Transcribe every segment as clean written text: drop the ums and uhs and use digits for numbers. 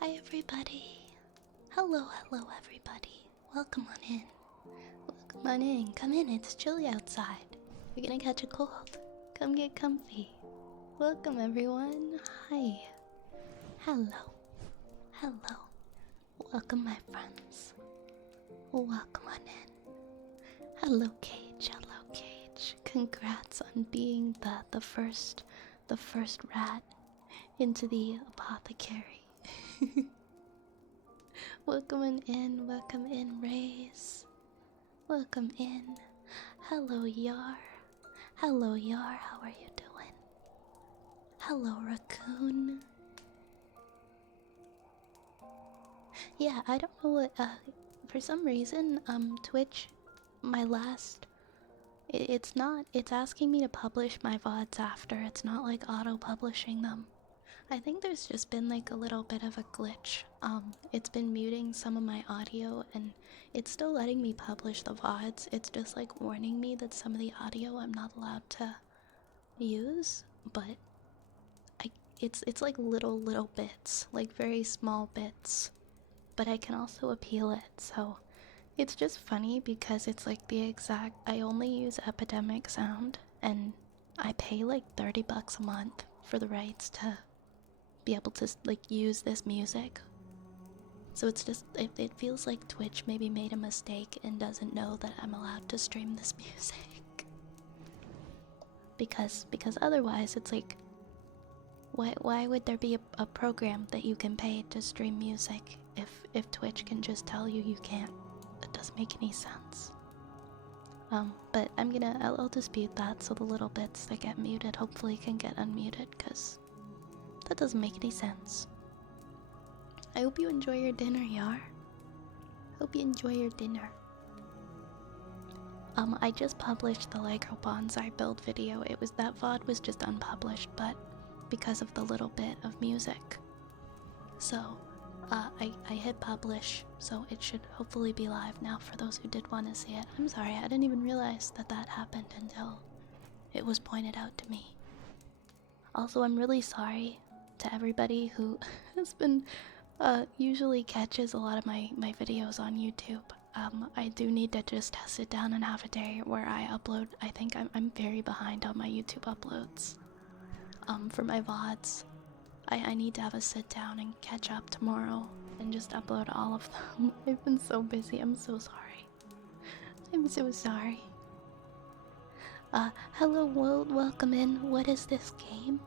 Hi everybody. Hello, hello everybody. Welcome on in. Welcome on in. Come in, it's chilly outside. You're gonna catch a cold. Come get comfy. Welcome everyone. Hi. Hello. Hello. Welcome my friends. Welcome on in. Hello Cage. Hello Cage. Congrats on being the first rat into the apothecary. Welcome in, Rays. Welcome in. Hello, Yar. Hello, Yar, how are you doing? Hello, Raccoon. Yeah, I don't know what, for some reason, Twitch, my last, it's asking me to publish my VODs after, it's not like auto-publishing them. I think there's just been like a little bit of a glitch. It's been muting some of my audio and it's still letting me publish the VODs. It's just like warning me that some of the audio I'm not allowed to use, but it's like little bits, like very small bits. But I can also appeal it, so it's just funny because it's like the exact I only use Epidemic Sound and I pay like $30 a month for the rights to be able to like use this music. So it's just it feels like Twitch maybe made a mistake and doesn't know that I'm allowed to stream this music. because otherwise it's like why would there be a program that you can pay to stream music if Twitch can just tell you you can't? That doesn't make any sense. But I'll dispute that so the little bits that get muted hopefully can get unmuted, because that doesn't make any sense. I hope you enjoy your dinner, Yar. Hope you enjoy your dinner. I just published the Lego bonsai build video. That VOD was just unpublished, but because of the little bit of music. So, I hit publish, so it should hopefully be live now for those who did want to see it. I'm sorry, I didn't even realize that happened until it was pointed out to me. Also, I'm really sorry to everybody who has been usually catches a lot of my videos on YouTube. I do need to just sit down and have a day where I upload. I think I'm very behind on my YouTube uploads. For my VODs, I need to have a sit down and catch up tomorrow and just upload all of them. I've been so busy. I'm so sorry. I'm so sorry. Hello world, welcome in. What is this game?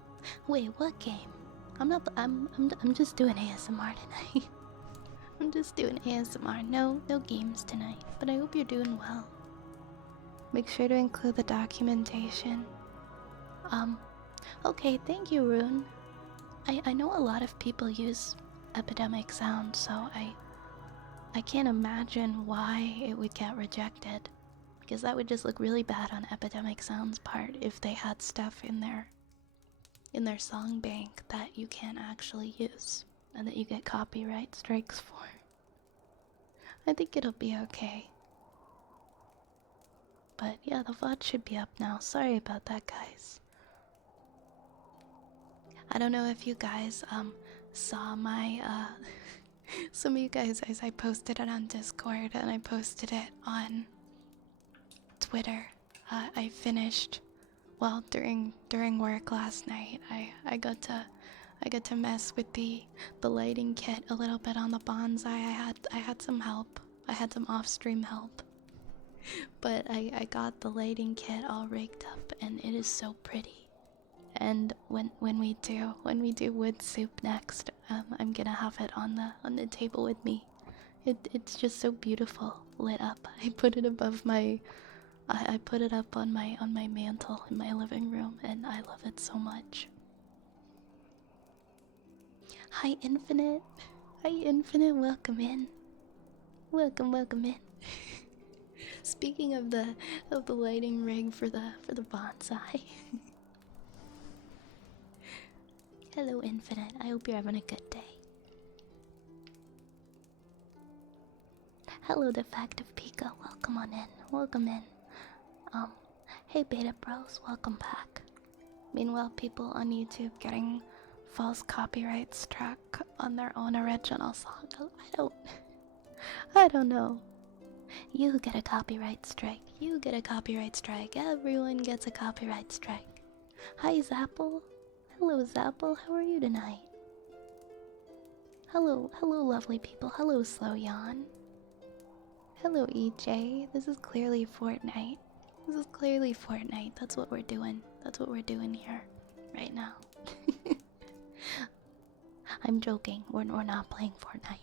Wait, what game? I'm just doing ASMR tonight. I'm just doing ASMR. No games tonight. But I hope you're doing well. Make sure to include the documentation. Okay, thank you, Rune. I know a lot of people use Epidemic Sound, so I can't imagine why it would get rejected. Because that would just look really bad on Epidemic Sound's part if they had stuff in their song bank that you can't actually use and that you get copyright strikes for. I think it'll be okay. But yeah, the VOD should be up now. Sorry about that, guys. I don't know if you guys saw my some of you guys, as I posted it on Discord and I posted it on Twitter. I finished, well, during work last night. I got to mess with the lighting kit a little bit on the bonsai. I had some help. I had some off-stream help. But I got the lighting kit all rigged up and it is so pretty. And when we do wood soup next, I'm gonna have it on the table with me. It's just so beautiful, lit up. I put it above my I put it up on my mantle in my living room, and I love it so much. Hi Infinite. Hi Infinite, welcome in. Welcome in. Speaking of the lighting rig for the bonsai. Hello Infinite, I hope you're having a good day. Hello Defective Pika, welcome on in. Welcome in. Hey Beta Bros, welcome back. Meanwhile, people on YouTube getting false copyright struck on their own original song. I don't know. You get a copyright strike. You get a copyright strike. Everyone gets a copyright strike. Hi, Zapple. Hello, Zapple. How are you tonight? Hello, lovely people. Hello, Slow Yawn. Hello, EJ. This is clearly Fortnite. This is clearly Fortnite. That's what we're doing. That's what we're doing here right now. I'm joking. We're not playing Fortnite.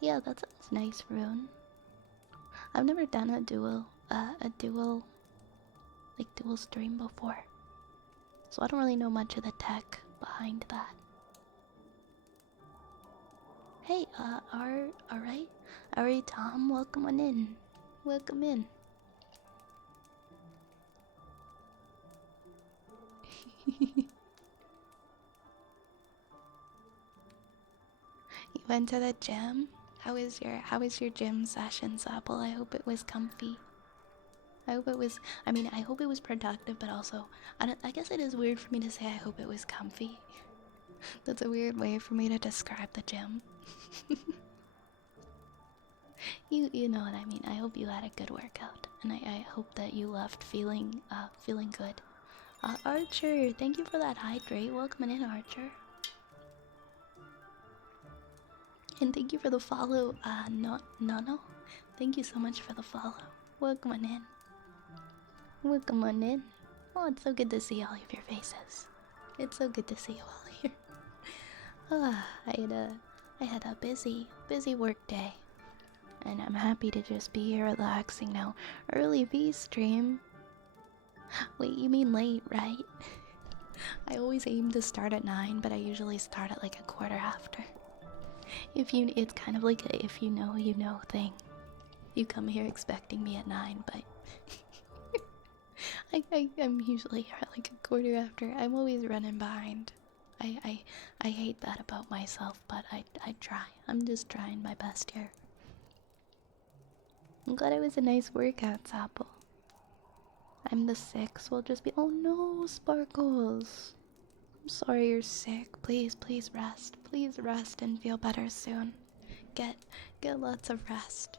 Yeah, that sounds nice, Rune. I've never done a dual stream before, so I don't really know much of the tech behind that. Hey, alright, Tom, welcome on in. Welcome in. You went to the gym? How was your gym session, Zapple? I hope it was comfy. I hope it was, I hope it was productive, but also, I guess it is weird for me to say I hope it was comfy. That's a weird way for me to describe the gym. You know what I mean. I hope you had a good workout, and I hope that you left feeling good. Archer, thank you for that hydrate. Welcome in, Archer. And thank you for the follow, no. Thank you so much for the follow. Welcome on in. Welcome on in. Oh, it's so good to see all of your faces. It's so good to see you all here. I had a busy work day, and I'm happy to just be here relaxing now. Early V stream. Wait, you mean late, right? I always aim to start at 9, but I usually start at like a quarter after. It's kind of like a if you know thing. You come here expecting me at 9, but I'm usually here at like a quarter after. I'm always running behind. I hate that about myself, but I try. I'm just trying my best here. I'm glad it was a nice workout, Apple. I'm the 6. We'll just be. Oh no, Sparkles. I'm sorry you're sick. Please rest. Please rest and feel better soon. Get lots of rest.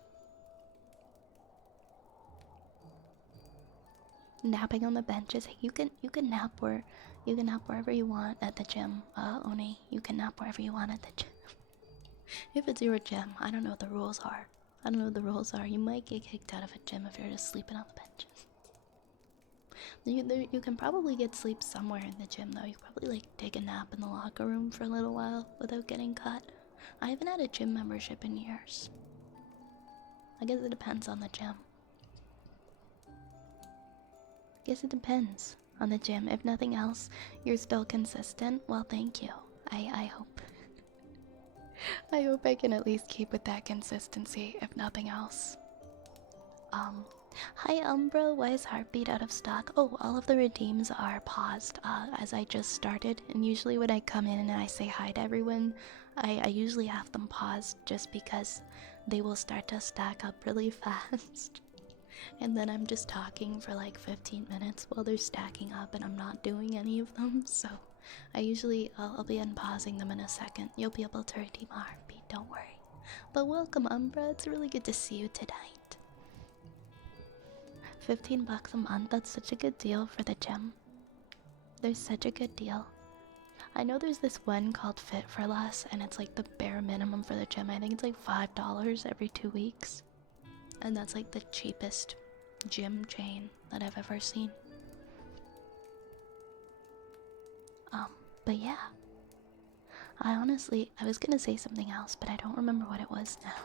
Napping on the benches. Hey, you can nap wherever you want at the gym. Oni, you can nap wherever you want at the gym. If it's your gym, I don't know what the rules are. You might get kicked out of a gym if you're just sleeping on the benches. You can probably get sleep somewhere in the gym though. You probably like take a nap in the locker room for a little while without getting caught. I haven't had a gym membership in years. I guess it depends on the gym. Guess it depends on the gym. If nothing else, you're still consistent. Well, thank you. I hope. I hope I can at least keep with that consistency, if nothing else. Hi Umbra, why is Heartbeat out of stock? Oh, all of the redeems are paused, as I just started, and usually when I come in and I say hi to everyone, I usually have them paused just because they will start to stack up really fast. And then I'm just talking for like 15 minutes while they're stacking up and I'm not doing any of them, so I'll be unpausing them in a second. You'll be able to redeem a heartbeat, don't worry. But welcome Umbra, it's really good to see you tonight. 15 bucks a month, that's such a good deal for the gym. There's such a good deal. I know there's this one called Fit for Less and it's like the bare minimum for the gym. I think it's like $5 every 2 weeks. And that's like the cheapest gym chain that I've ever seen. But yeah. I was gonna say something else, but I don't remember what it was now.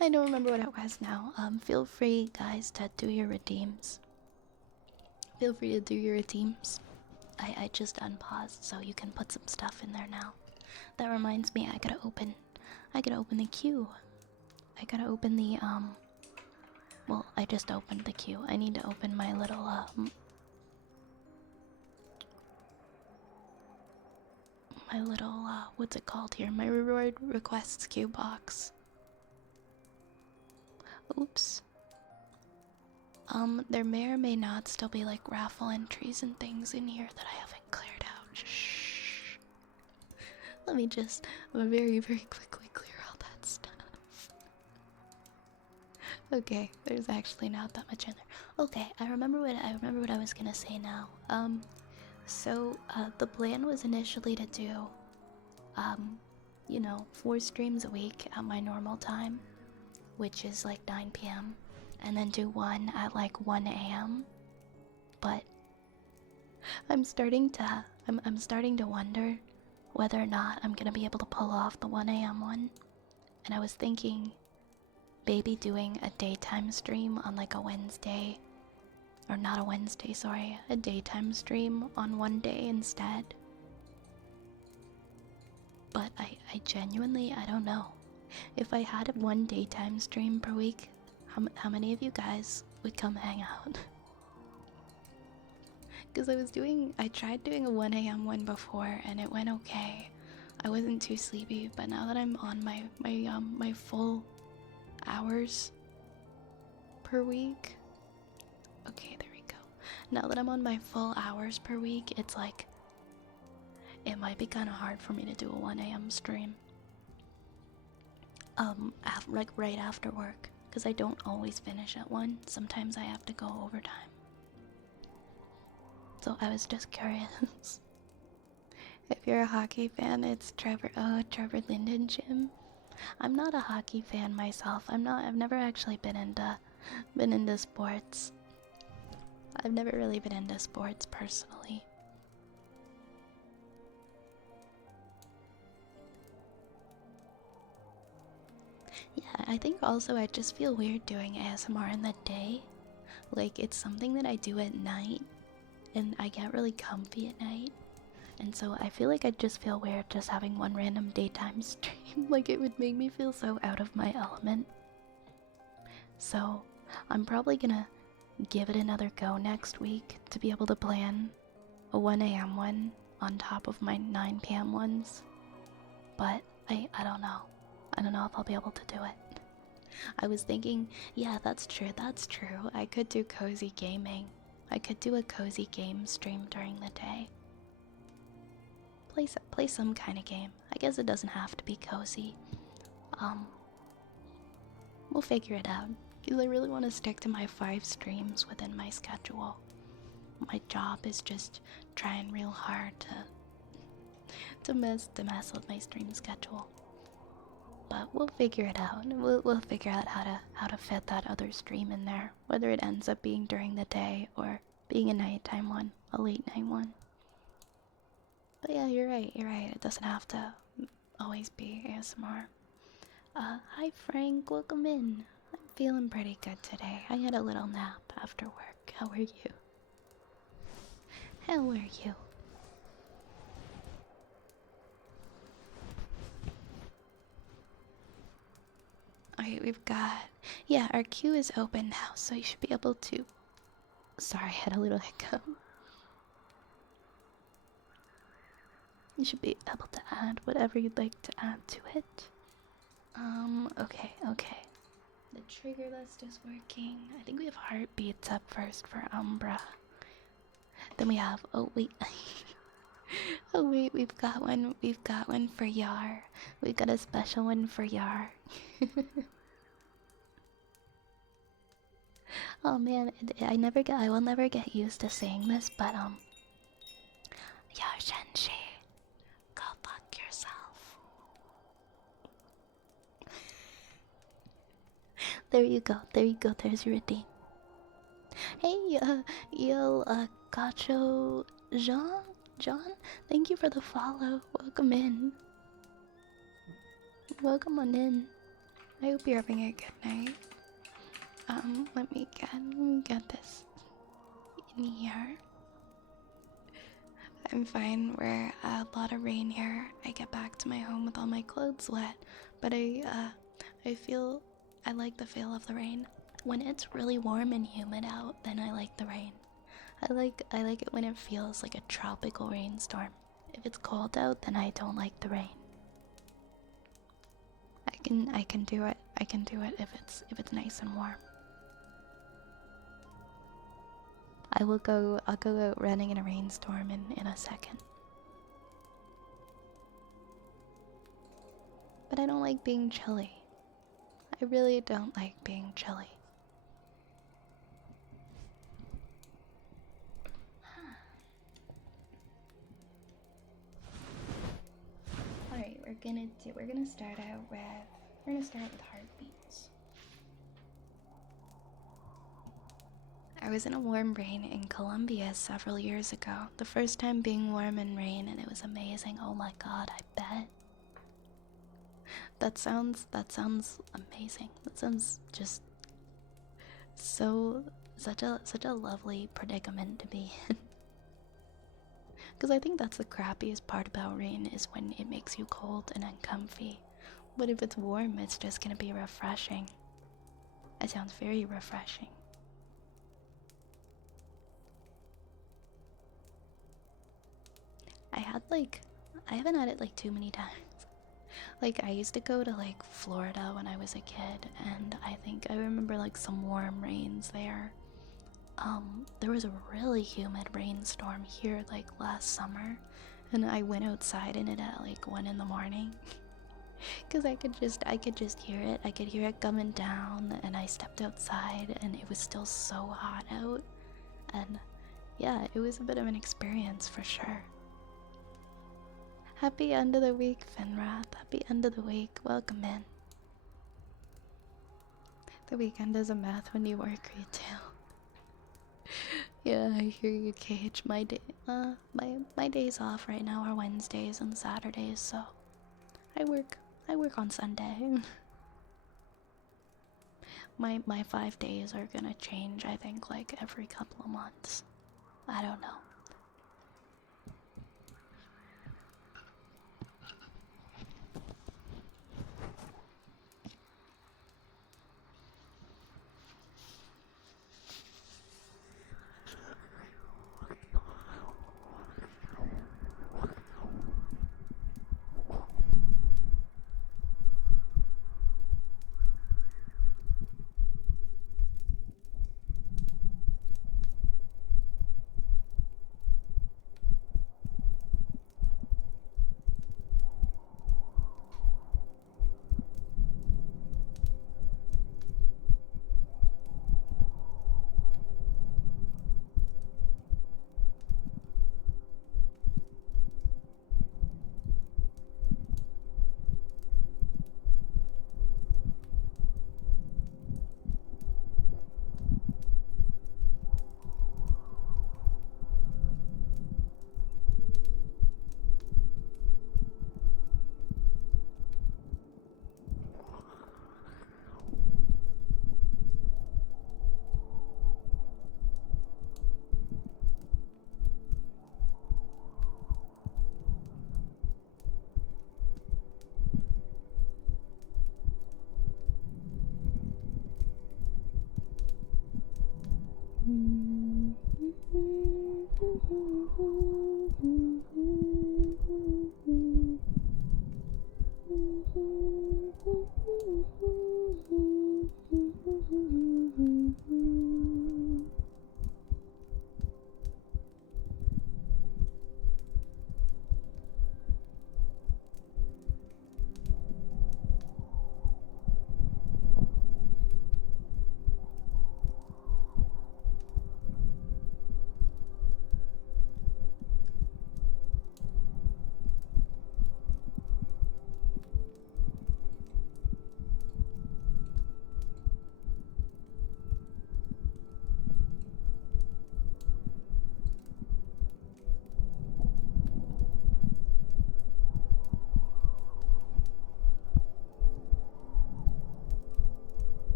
I don't remember what it was now. Feel free, guys, to do your redeems. Feel free to do your redeems. I just unpaused, so you can put some stuff in there now. That reminds me, I gotta open the queue. I gotta open the, well, I just opened the queue. I need to open my little, what's it called here? My reward requests queue box. Oops. There may or may not still be like raffle entries and things in here that I haven't cleared out. Shh. Let me just very, very quickly clear all that stuff. Okay, there's actually not that much in there. Okay, I remember what I was gonna say now. The plan was initially to do, you know, 4 streams a week at my normal time, which is like 9 p.m. and then do one at like 1 a.m. But I'm starting to wonder whether or not I'm gonna be able to pull off the 1 a.m. one. And I was thinking maybe doing a daytime stream on like a Wednesday, or not a Wednesday, sorry, a daytime stream on one day instead. But I genuinely, I don't know. If I had one daytime stream per week, how many of you guys would come hang out? Because I tried doing a 1 a.m. one before and it went okay. I wasn't too sleepy, but now that I'm on my full hours per week. Okay, there we go. Now that I'm on my full hours per week, it's like it might be kind of hard for me to do a 1 a.m. stream. Like right after work, because I don't always finish at 1. Sometimes I have to go overtime. So I was just curious. If you're a hockey fan, it's Trevor. Oh, Trevor Linden Gym. I'm not a hockey fan myself. I've never actually been into sports. I've never really been into sports personally. Yeah, I think also I just feel weird doing ASMR in the day. Like, it's something that I do at night, and I get really comfy at night. And so I feel like I'd just feel weird just having one random daytime stream. Like, it would make me feel so out of my element. So I'm probably gonna give it another go next week to be able to plan a 1 a.m. one on top of my 9 p.m. ones. But I don't know. I don't know if I'll be able to do it. I was thinking, yeah, that's true. I could do cozy gaming. I could do a cozy game stream during the day. Play some kind of game. I guess it doesn't have to be cozy. We'll figure it out. Because I really want to stick to my 5 streams within my schedule. My job is just trying real hard to mess with my stream schedule. But we'll figure it out. We'll figure out how to fit that other stream in there, whether it ends up being during the day or being a nighttime one, a late night one. But yeah, you're right. It doesn't have to always be ASMR. Hi Frank, welcome in. I'm feeling pretty good today. I had a little nap after work. How are you? How are you? Alright, we've got... Yeah, our queue is open now, so you should be able to... Sorry, I had a little hiccup. You should be able to add whatever you'd like to add to it. Okay. The trigger list is working. I think we have heartbeats up first for Umbra. Then we have... Oh, wait. Oh, wait, we've got one for Yar. We've got a special one for Yar. Oh man, I will never get used to saying this, but Yar Shenshi, go fuck yourself. There you go, there's your redeem. Hey, Gacho John, thank you for the follow. Welcome in. Welcome on in. I hope you're having a good night. Let me get this in here. I'm fine. We're a lot of rain here. I get back to my home with all my clothes wet, but I like the feel of the rain. When it's really warm and humid out, then I like the rain. I like it when it feels like a tropical rainstorm. If it's cold out, then I don't like the rain. I can do it. I can do it if it's nice and warm. I'll go out running in a rainstorm in a second. But I don't like being chilly. I really don't like being chilly. Alright, we're gonna start with heartbeats. I was in a warm rain in Colombia several years ago. The first time being warm in rain, and it was amazing. Oh my god, I bet. That sounds amazing. That sounds just such a lovely predicament to be in. Because I think that's the crappiest part about rain, is when it makes you cold and uncomfy. But if it's warm, it's just gonna be refreshing. It sounds very refreshing. I haven't had it like too many times. Like, I used to go to like Florida when I was a kid, and I remember like some warm rains there. There was a really humid rainstorm here like last summer, and I went outside in it at like 1 in the morning. Cause I could just hear it. I could hear it coming down, and I stepped outside and it was still so hot out. And yeah, it was a bit of an experience for sure. Happy end of the week, Finrath. Happy end of the week. Welcome in. The weekend is a math when you work, you too. Yeah, I hear you, Cage. My days off right now are Wednesdays and Saturdays, so I work on Sunday. My 5 days are gonna change, I think, like every couple of months. I don't know.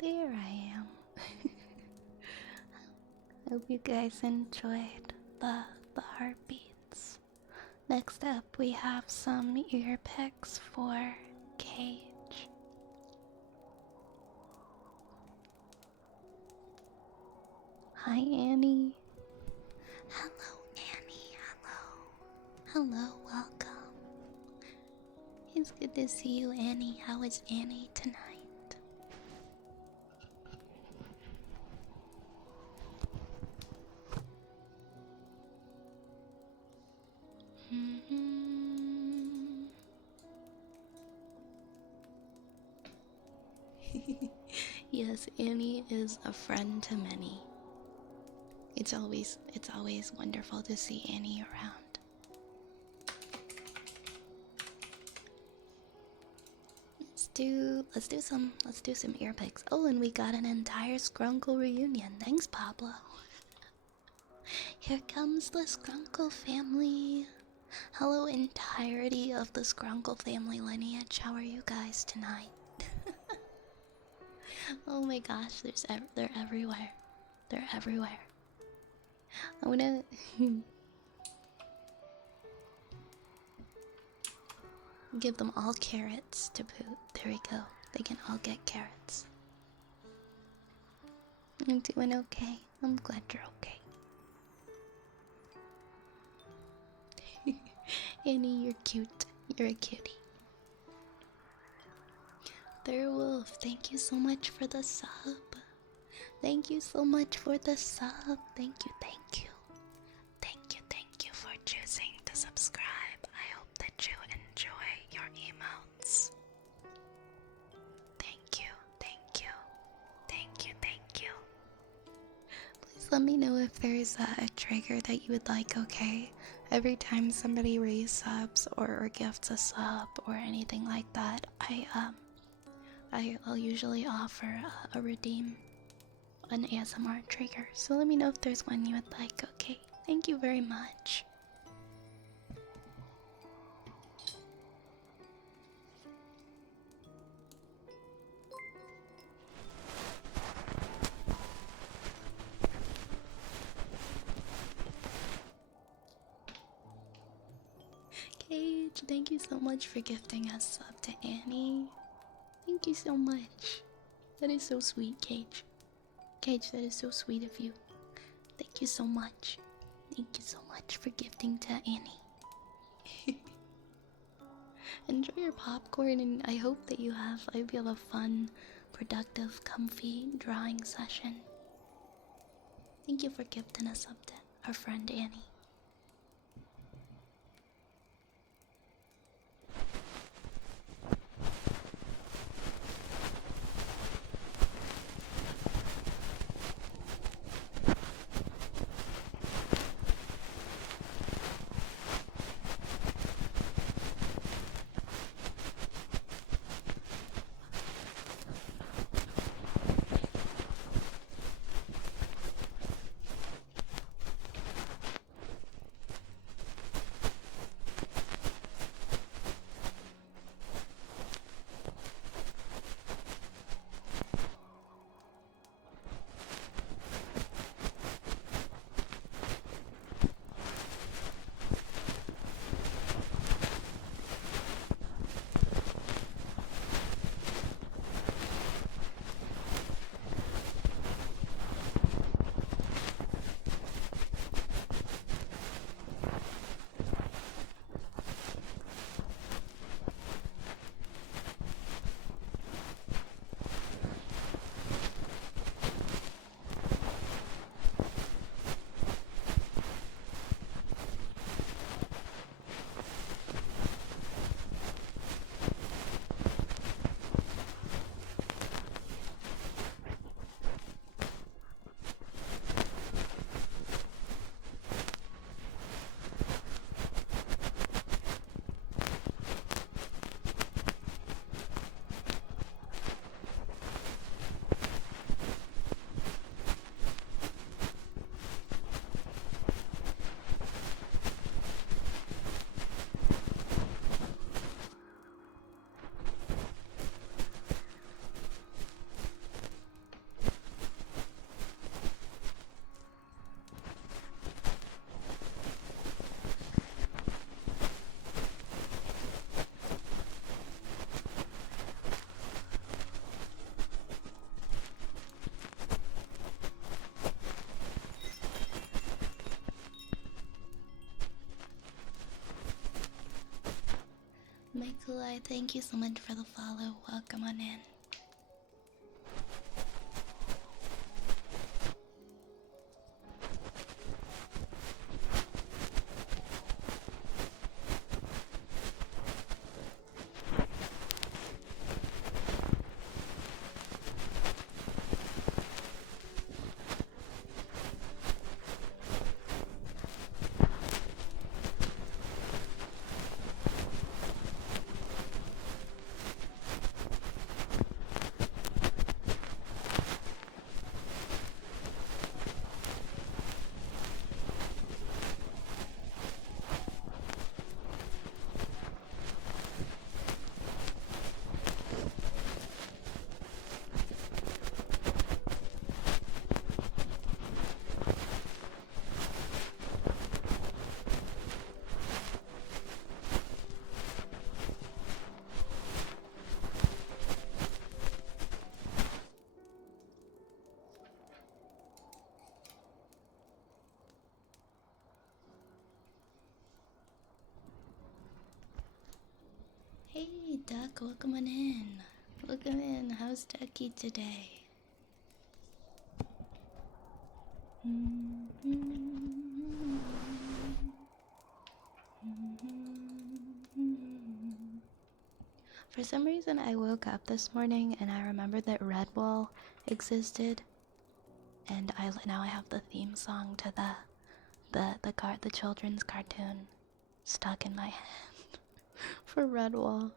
There I am. Hope you guys enjoyed the heartbeats. Next up, we have some ear picks for Cage. Hi, Annie. Hello, Annie. Hello, welcome. It's good to see you, Annie. How is Annie tonight? Yes, Annie is a friend to many. It's always wonderful to see Annie around. Let's do some ear picks. Oh, and we got an entire Skrunkle reunion. Thanks, Pablo. Here comes the Skrunkle family. Hello, entirety of the Skrunkle family lineage. How are you guys tonight? Oh my gosh, they're everywhere. They're everywhere. I wanna give them all carrots to poop. There we go. They can all get carrots. I'm doing okay. I'm glad you're okay. Annie, you're cute. You're a cutie. Wolf, thank you so much for the sub. Thank you so much for the sub. Thank you, thank you. Thank you for choosing to subscribe. I hope that you enjoy your emotes. Thank you. Please let me know if there's a trigger that you would like, okay? Every time somebody raises subs or gifts a sub or anything like that, I'll usually offer a redeem, an ASMR trigger. So let me know if there's one you would like, okay? Thank you very much. Cage, thank you so much for gifting a sub to Annie. Thank you so much. That is so sweet, Cage. Cage, that is so sweet of you. Thank you so much. Thank you so much for gifting to Annie. Enjoy your popcorn, and I hope that you have a fun, productive, comfy drawing session. Thank you for gifting us up to our friend Annie. Michael, I thank you so much for the follow. Welcome on in. Hey, Duck, welcome on in. Welcome in. How's Ducky today? For some reason, I woke up this morning and I remembered that Redwall existed, and now I have the theme song to the children's cartoon stuck in my head for Redwall.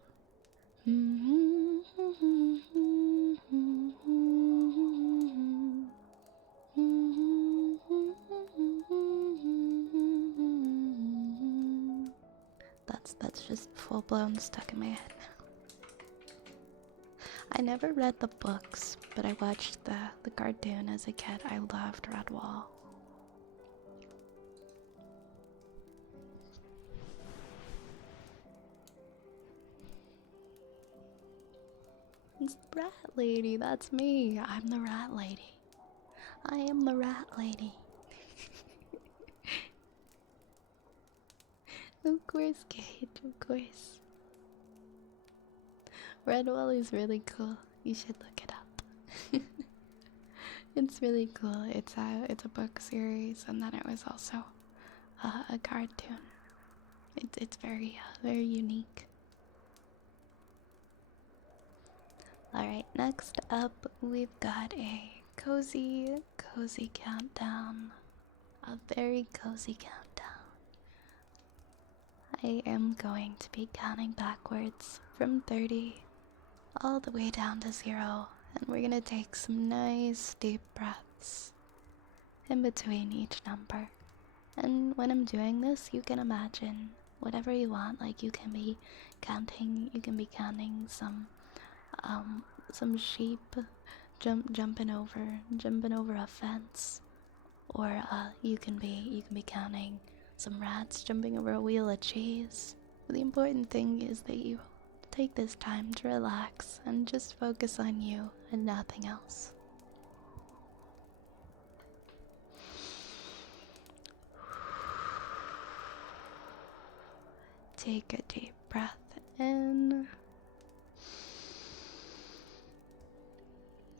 That's just full blown stuck in my head now. I never read the books, but I watched the cartoon as a kid. I loved Redwall. It's the rat lady, that's me. I'm the rat lady. I am the rat lady. Of course, Kate, of course. Redwall is really cool. You should look it up. It's really cool. It's a book series, and then it was also a cartoon. It's very very unique. Alright, next up we've got a cozy countdown. A very cozy countdown. I am going to be counting backwards from 30 all the way down to 0, and we're gonna take some nice deep breaths in between each number. And when I'm doing this, you can imagine whatever you want. Like you can be counting some sheep jumping over a fence, or you can be counting some rats jumping over a wheel of cheese. But the important thing is that you take this time to relax and just focus on you and nothing else. Take a deep breath in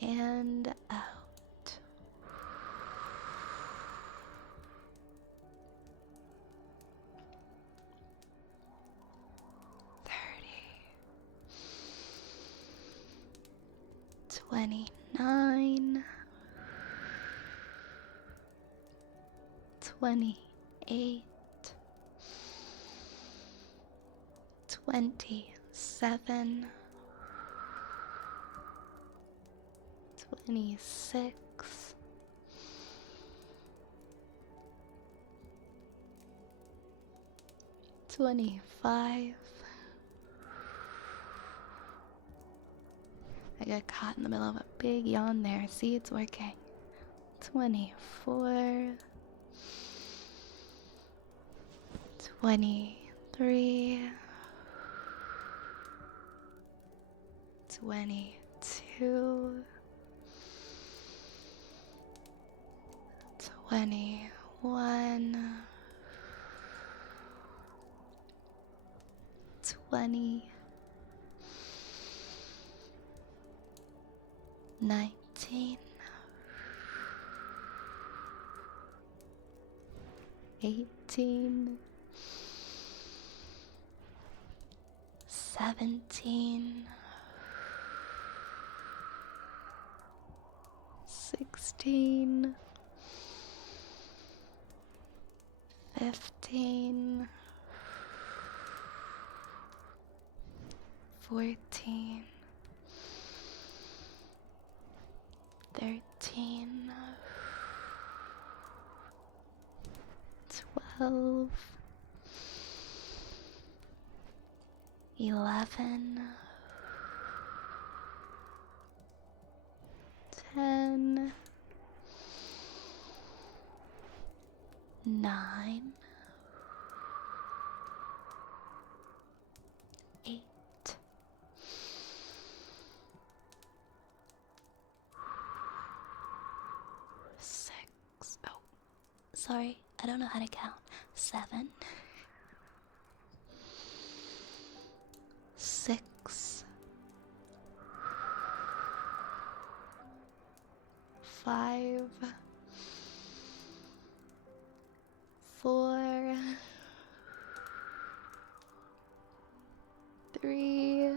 and out. $29, $28, $27, $26, $25. I got caught in the middle of a big yawn there. See, it's working. 24, 23, 22, 21, 20. 19, 18, 17, 16, 15, 14, 13, 12, 11, 10, 9, 8, 6. Oh, sorry, I don't know how to count. 7, 6, 5, 4, 3,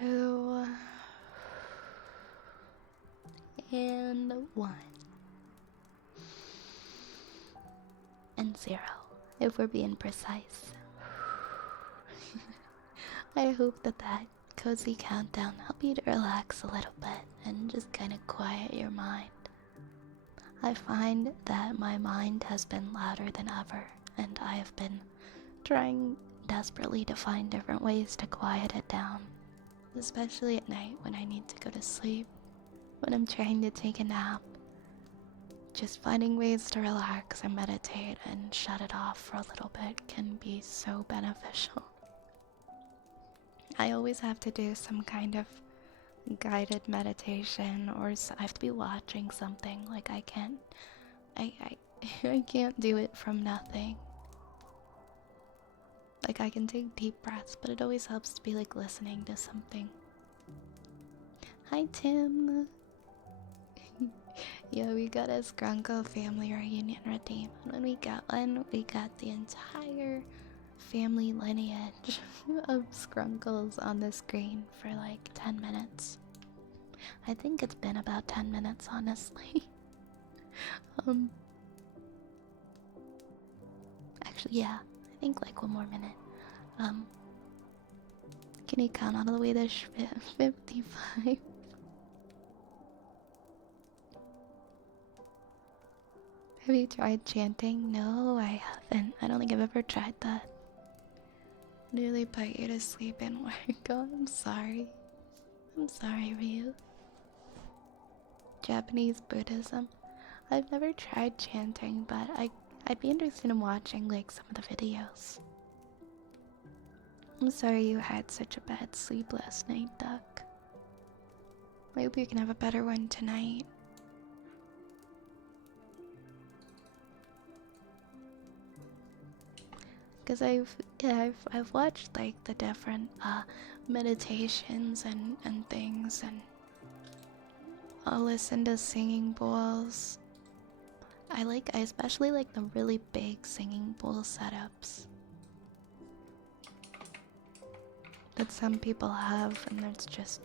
2, and 1. And 0, if we're being precise. I hope that cozy countdown helped you to relax a little bit and just kind of quiet your mind. I find that my mind has been louder than ever, and I have been trying desperately to find different ways to quiet it down, especially at night when I need to go to sleep, when I'm trying to take a nap. Just finding ways to relax and meditate and shut it off for a little bit can be so beneficial. I always have to do some kind of guided meditation, or I have to be watching something. Like I can't do it from nothing. Like I can take deep breaths, but it always helps to be like listening to something. Hi Tim. Yeah, we got a Skrunkle family reunion redeem. And when we got one, we got the entire family lineage of Skrunkles on the screen for like 10 minutes. I think it's been about 10 minutes, honestly. Actually, yeah, I think like one more minute. Can you count all the way to 55? Have you tried chanting? No, I haven't. I don't think I've ever tried that. Nearly put you to sleep and work. Oh, I'm sorry. I'm sorry, Ryu. Japanese Buddhism. I've never tried chanting, but I'd be interested in watching like some of the videos. I'm sorry you had such a bad sleep last night, Duck. I hope you can have a better one tonight. Because I've watched like the different meditations and things, and I'll listen to singing bowls. I especially like the really big singing bowl setups that some people have, and it's just,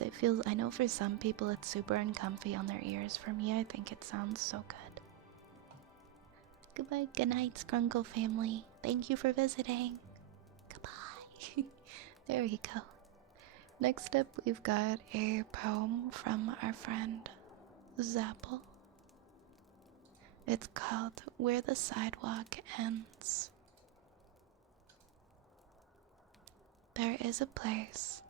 it feels, I know for some people it's super uncomfy on their ears. For me, I think it sounds so good. Goodbye, good night, Skrunkle family. Thank you for visiting. Goodbye. There we go. Next up, we've got a poem from our friend Zapple. It's called Where the Sidewalk Ends. There is a place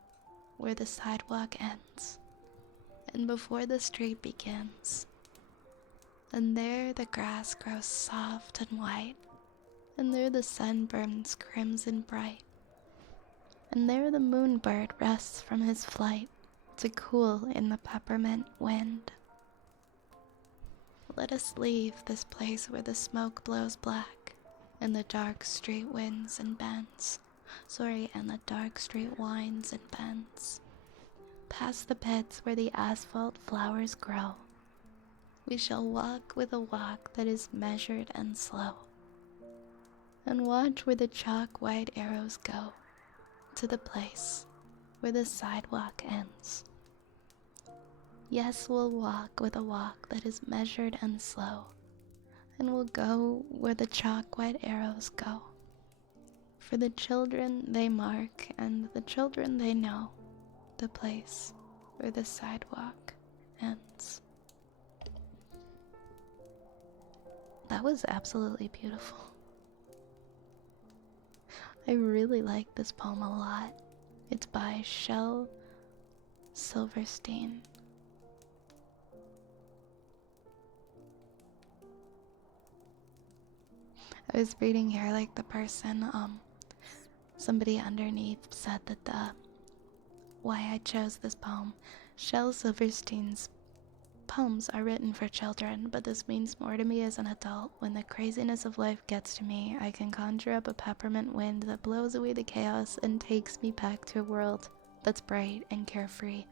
where the sidewalk ends, and before the street begins. And there the grass grows soft and white, and there the sun burns crimson bright, and there the moonbird rests from his flight to cool in the peppermint wind. Let us leave this place where the smoke blows black, and the dark street winds and bends, Sorry, and the dark street winds and bends. Past the pits where the asphalt flowers grow, we shall walk with a walk that is measured and slow, and watch where the chalk white arrows go, to the place where the sidewalk ends. Yes, we'll walk with a walk that is measured and slow, and we'll go where the chalk white arrows go. For the children they mark, and the children they know, the place where the sidewalk ends. That was absolutely beautiful. I really like this poem a lot. It's by Shel Silverstein. I was reading here, like, the person, somebody underneath said that why I chose this poem. Shel Silverstein's poems are written for children, but this means more to me as an adult. When the craziness of life gets to me, I can conjure up a peppermint wind that blows away the chaos and takes me back to a world that's bright and carefree.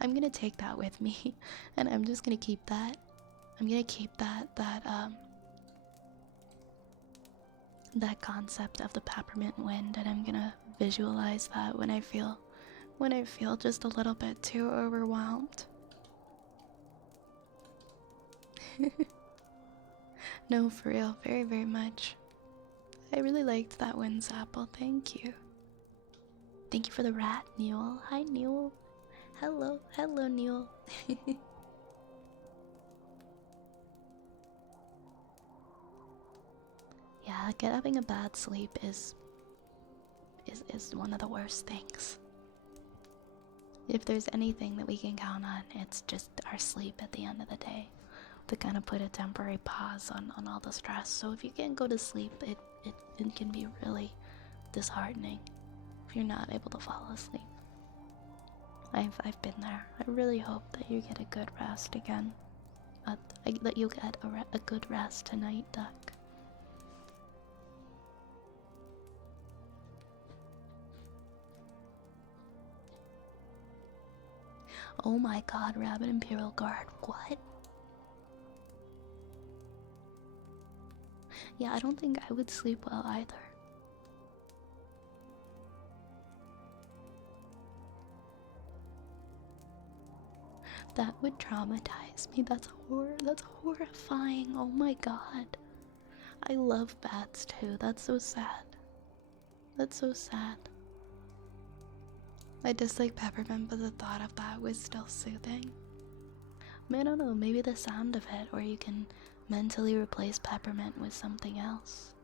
I'm gonna take that with me, and I'm just gonna keep that. I'm gonna keep that concept of the peppermint wind, and I'm gonna visualize that when I feel just a little bit too overwhelmed. No, for real, very, very much. I really liked that Wind's Apple, thank you. Thank you for the rat, Newell. Hi, Newell. Hello, Newell. Yeah, having a bad sleep is one of the worst things. If there's anything that we can count on, it's just our sleep at the end of the day to kind of put a temporary pause on all the stress. So if you can't go to sleep, it can be really disheartening if you're not able to fall asleep. I've been there. I really hope that you get a good rest again. That you get a good rest tonight, Duck. Oh my god, Rabbit Imperial Guard. What? Yeah, I don't think I would sleep well either. That would traumatize me. That's horrifying. Oh my god. I love bats too. That's so sad. That's so sad. I dislike peppermint, but the thought of that was still soothing. I don't know, maybe the sound of it, or you can mentally replace peppermint with something else.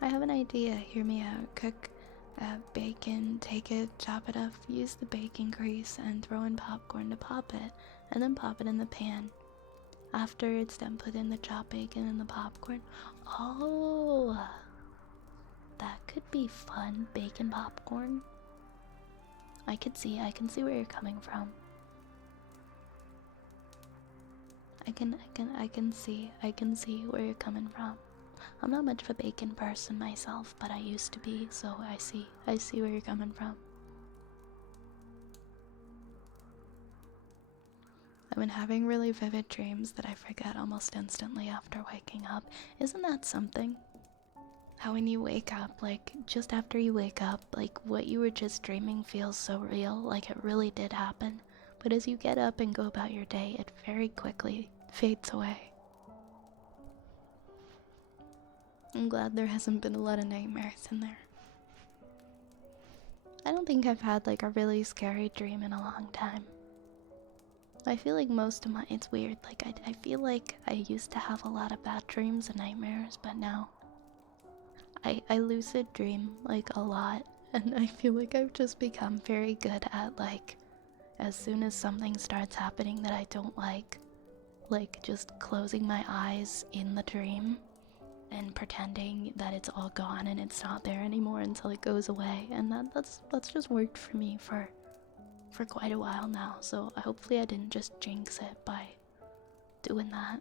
I have an idea, hear me out. Cook bacon, take it, chop it up, use the bacon grease, and throw in popcorn to pop it, and then pop it in the pan. After it's done, put in the chopped bacon and the popcorn. Oh, that could be fun. Bacon popcorn. I can see where you're coming from. I can see where you're coming from. I'm not much of a bacon person myself, but I used to be, so I see where you're coming from. I've been having really vivid dreams that I forget almost instantly after waking up. Isn't that something? How when you wake up, like, just after you wake up, like, what you were just dreaming feels so real, like it really did happen. But as you get up and go about your day, it very quickly fades away. I'm glad there hasn't been a lot of nightmares in there. I don't think I've had, like, a really scary dream in a long time. I feel like most of it's weird, like, I feel like I used to have a lot of bad dreams and nightmares, but now I lucid dream, like, a lot, and I feel like I've just become very good at, like, as soon as something starts happening that I don't like, just closing my eyes in the dream and pretending that it's all gone and it's not there anymore until it goes away, and that's just worked for me for quite a while now, so hopefully I didn't just jinx it by doing that.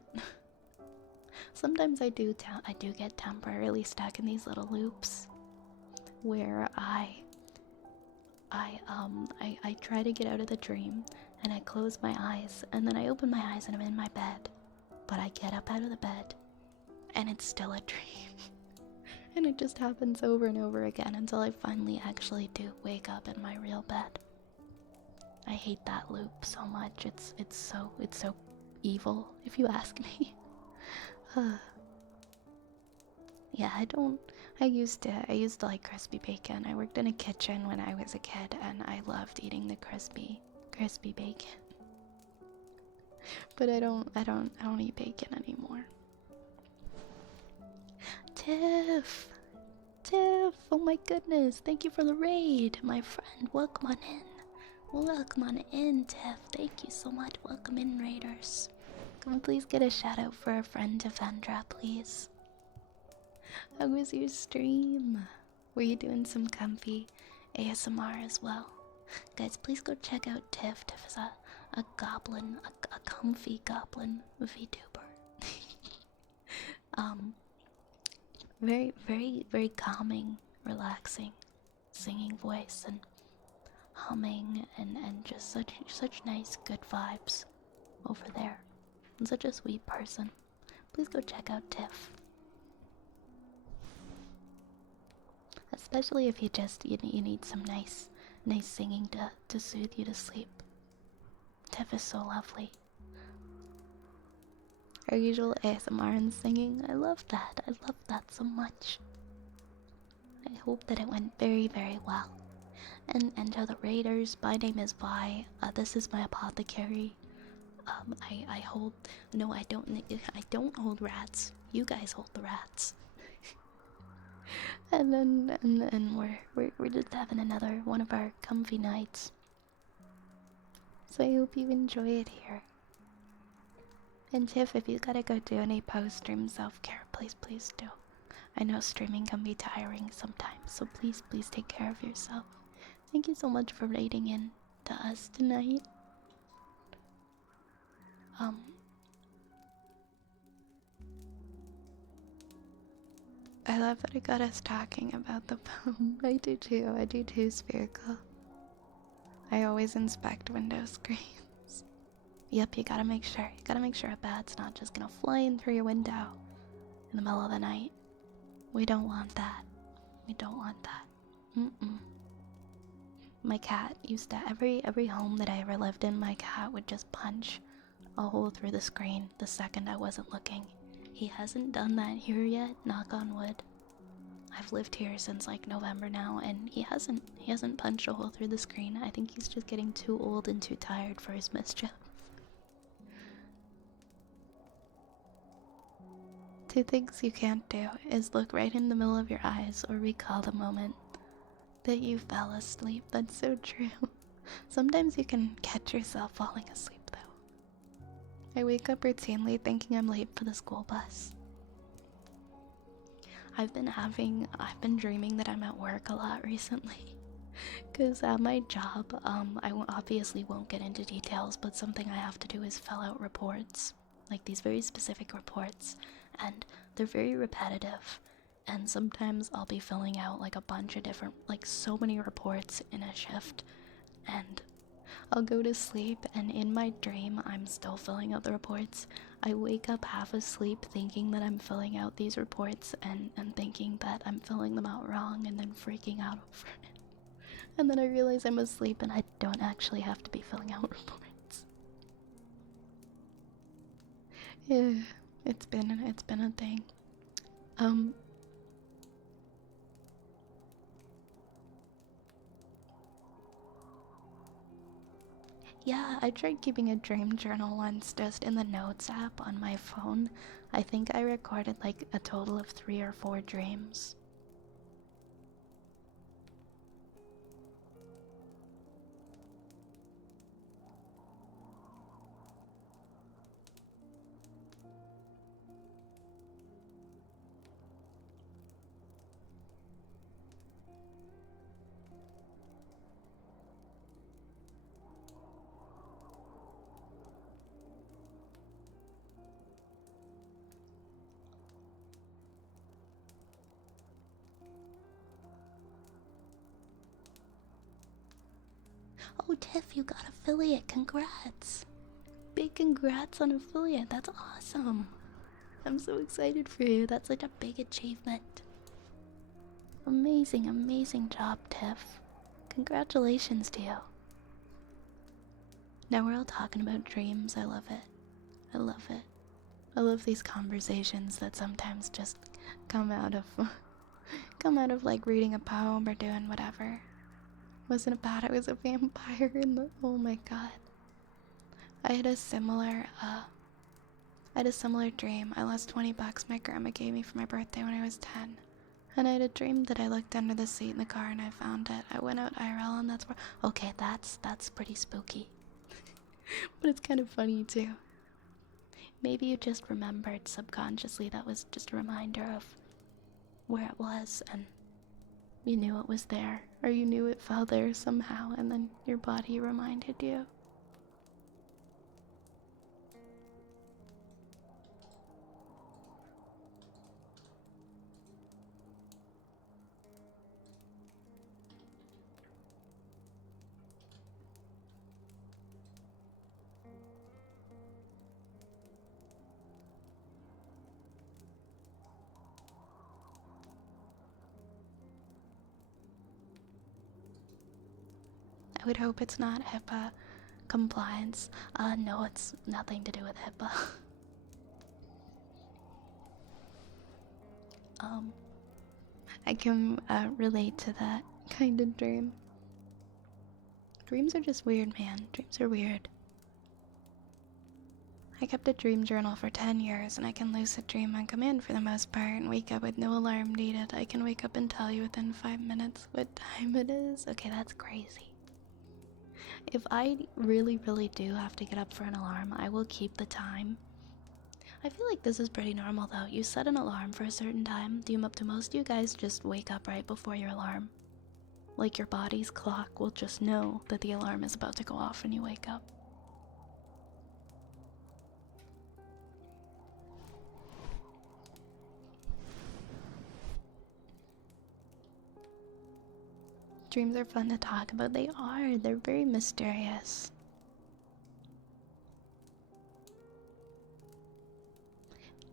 Sometimes I do get temporarily stuck in these little loops where I try to get out of the dream and I close my eyes and then I open my eyes and I'm in my bed. But I get up out of the bed and it's still a dream. And it just happens over and over again until I finally actually do wake up in my real bed. I hate that loop so much. It's so evil, if you ask me. Yeah, I used to like crispy bacon. I worked in a kitchen when I was a kid and I loved eating the crispy bacon. But I don't eat bacon anymore. Tiff, oh my goodness, thank you for the raid, my friend. Welcome on in. Welcome on in, Tiff. Thank you so much. Welcome in, raiders. Can we please get a shout out for our friend Devendra, please? How was your stream? Were you doing some comfy ASMR as well? Guys, please go check out Tiff. Tiff is a goblin, a comfy goblin VTuber. Very calming, relaxing, singing voice and humming and just such nice good vibes over there. And such a sweet person. Please go check out Tiff. Especially if you need some nice singing to soothe you to sleep. Tiff is so lovely. Our usual ASMR and singing, I love that. I love that so much. I hope that it went very well. And to the raiders, my name is Vi. This is my apothecary. I hold. No, I don't hold rats. You guys hold the rats. and then we're just having another one of our comfy nights. So I hope you enjoy it here. And Tiff, if you gotta go do any post-stream self-care, please do. I know streaming can be tiring sometimes, so please take care of yourself. Thank you so much for raiding in to us tonight. I love that it got us talking about the poem. I do too, Spherical. I always inspect window screens. Yep, you gotta make sure a bat's not just gonna fly in through your window in the middle of the night. We don't want that. My cat used to, every home that I ever lived in, my cat would just punch a hole through the screen the second I wasn't looking. He hasn't done that here yet, knock on wood. I've lived here since like November now, and he hasn't punched a hole through the screen. I think he's just getting too old and too tired for his mischief. Two things you can't do is look right in the middle of your eyes or recall the moment that you fell asleep. That's so true. Sometimes you can catch yourself falling asleep though. I wake up routinely thinking I'm late for the school bus. I've been dreaming that I'm at work a lot recently. Cause at my job, I obviously won't get into details, but something I have to do is fill out reports. Like these very specific reports. And they're very repetitive. And sometimes I'll be filling out like a bunch of different, like so many reports in a shift. And I'll go to sleep, and in my dream, I'm still filling out the reports. I wake up half asleep thinking that I'm filling out these reports and thinking that I'm filling them out wrong and then freaking out over it. And then I realize I'm asleep and I don't actually have to be filling out reports. Yeah, it's been a thing. Yeah, I tried keeping a dream journal once just in the notes app on my phone. I think I recorded like a total of 3 or 4 dreams. Oh, Tiff, you got affiliate. Congrats. Big congrats on affiliate. That's awesome. I'm so excited for you. That's such a big achievement. Amazing, amazing job, Tiff. Congratulations to you. Now we're all talking about dreams. I love it. I love it. I love these conversations that sometimes just come out of like reading a poem or doing whatever. Wasn't it bad? I was a vampire in the— oh my god. I had a similar dream. I lost 20 bucks my grandma gave me for my birthday when I was 10. And I had a dream that I looked under the seat in the car and I found it. I went out IRL and that's where— okay, that's pretty spooky. But it's kind of funny too. Maybe you just remembered subconsciously. That was just a reminder of where it was, and you knew it was there, or you knew it fell there somehow, and then your body reminded you. I would hope it's not HIPAA compliance. No, it's nothing to do with HIPAA. I can relate to that kind of dream. Dreams are just weird, man. Dreams are weird. I kept a dream journal for 10 years, and I can lucid dream on command for the most part and wake up with no alarm needed. I can wake up and tell you within 5 minutes what time it is. Okay, that's crazy. If I really do have to get up for an alarm, I will keep the time. I feel like this is pretty normal though. You set an alarm for a certain time. Do most of you guys just wake up right before your alarm? Like your body's clock will just know that the alarm is about to go off when you wake up. Dreams are fun to talk about. They are. They're very mysterious.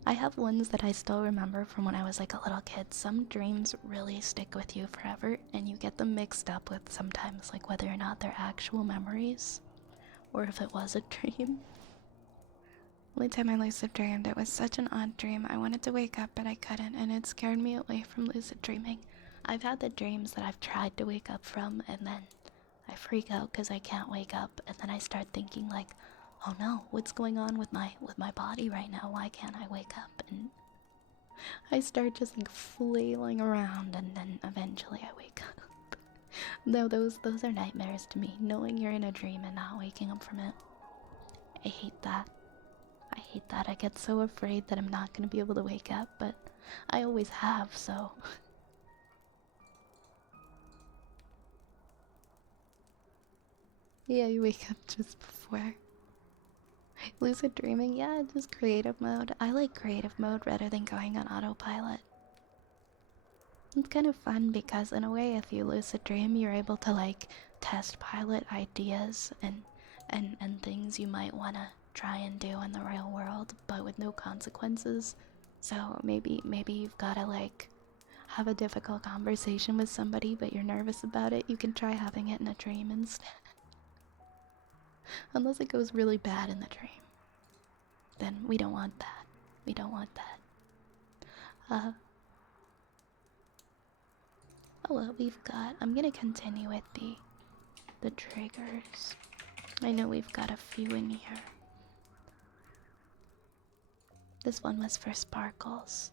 I have ones that I still remember from when I was like a little kid. Some dreams really stick with you forever, and you get them mixed up with sometimes like whether or not they're actual memories or if it was a dream. Only time I lucid dreamed, it was such an odd dream. I wanted to wake up but I couldn't, and it scared me away from lucid dreaming. I've had the dreams that I've tried to wake up from, and then I freak out because I can't wake up, and then I start thinking like, oh no, what's going on with my body right now? Why can't I wake up? And I start just like flailing around, and then eventually I wake up. No, those are nightmares to me, knowing you're in a dream and not waking up from it. I hate that. I hate that. I get so afraid that I'm not going to be able to wake up, but I always have, so... Yeah, you wake up just before. Lucid dreaming, yeah, just creative mode. I like creative mode rather than going on autopilot. It's kind of fun because in a way, if you lucid dream, you're able to like test pilot ideas and things you might want to try and do in the real world, but with no consequences. So maybe you've got to like have a difficult conversation with somebody, but you're nervous about it. You can try having it in a dream instead. Unless it goes really bad in the dream. Then we don't want that. We don't want that. Oh well, we've got... I'm gonna continue with the triggers. I know we've got a few in here. This one was for sparkles.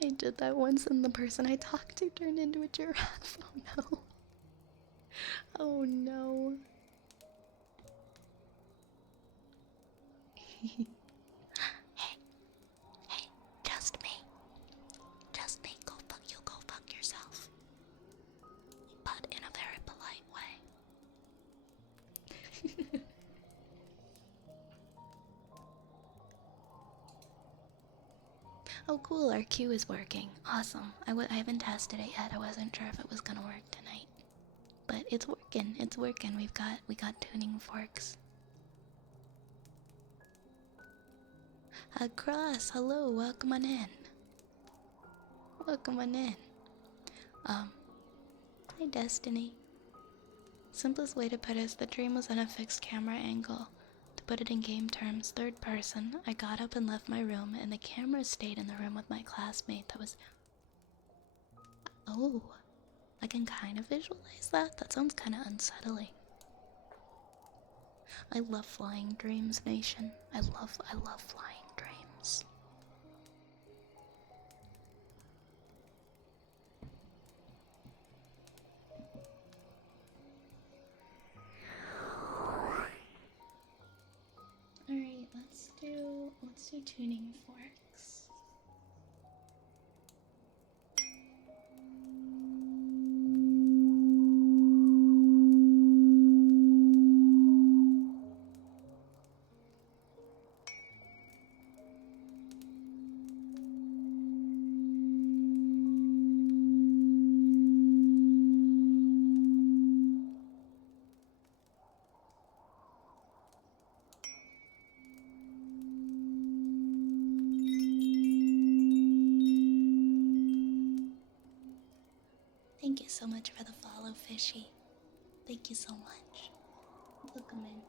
I did that once and the person I talked to turned into a giraffe. Oh no. Oh no. Hey, just me. Just me. Go fuck yourself. But in a very polite Oh, cool, our queue is working. Awesome. I haven't tested it yet. I wasn't sure if it was gonna work tonight. But it's working. It's working. We got tuning forks. Cross, hello, welcome on in. Welcome on in. Hi Destiny. Simplest way to put it is the dream was on a fixed camera angle. To put it in game terms, third person, I got up and left my room, and the camera stayed in the room with my classmate that was... Oh, I can kind of visualize that? That sounds kind of unsettling. I love flying dreams, Nation. I love flying dreams. Alright, let's do tuning forks. Thank you so much for the follow, Fishy. Thank you so much. Welcome in.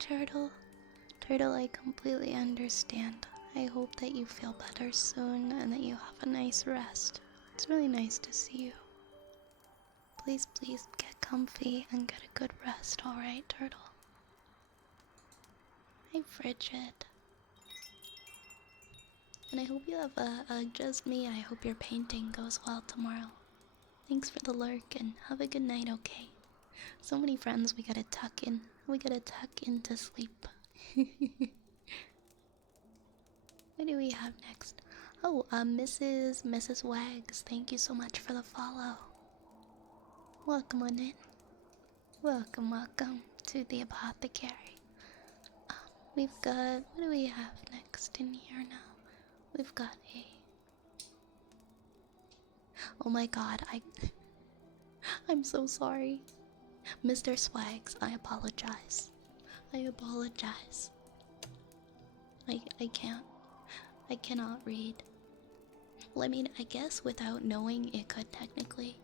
Turtle. Turtle, I completely understand. I hope that you feel better soon and that you have a nice rest. It's really nice to see you. Please, please get comfy and get a good rest, alright, Turtle? Hi, Frigid. And I hope you have just me, I hope your painting goes well tomorrow. Thanks for the lurk and have a good night, okay? So many friends we gotta tuck in. We gotta tuck in to sleep. What do we have next? Oh, Mrs. Wags, thank you so much for the follow. Welcome on in. Welcome, welcome to the apothecary. We've got, what do we have next in here now? We've got a... Oh my god, I'm so sorry. Mr. Swags, I apologize. I apologize. I can't. I cannot read. Well, I mean, I guess without knowing it could technically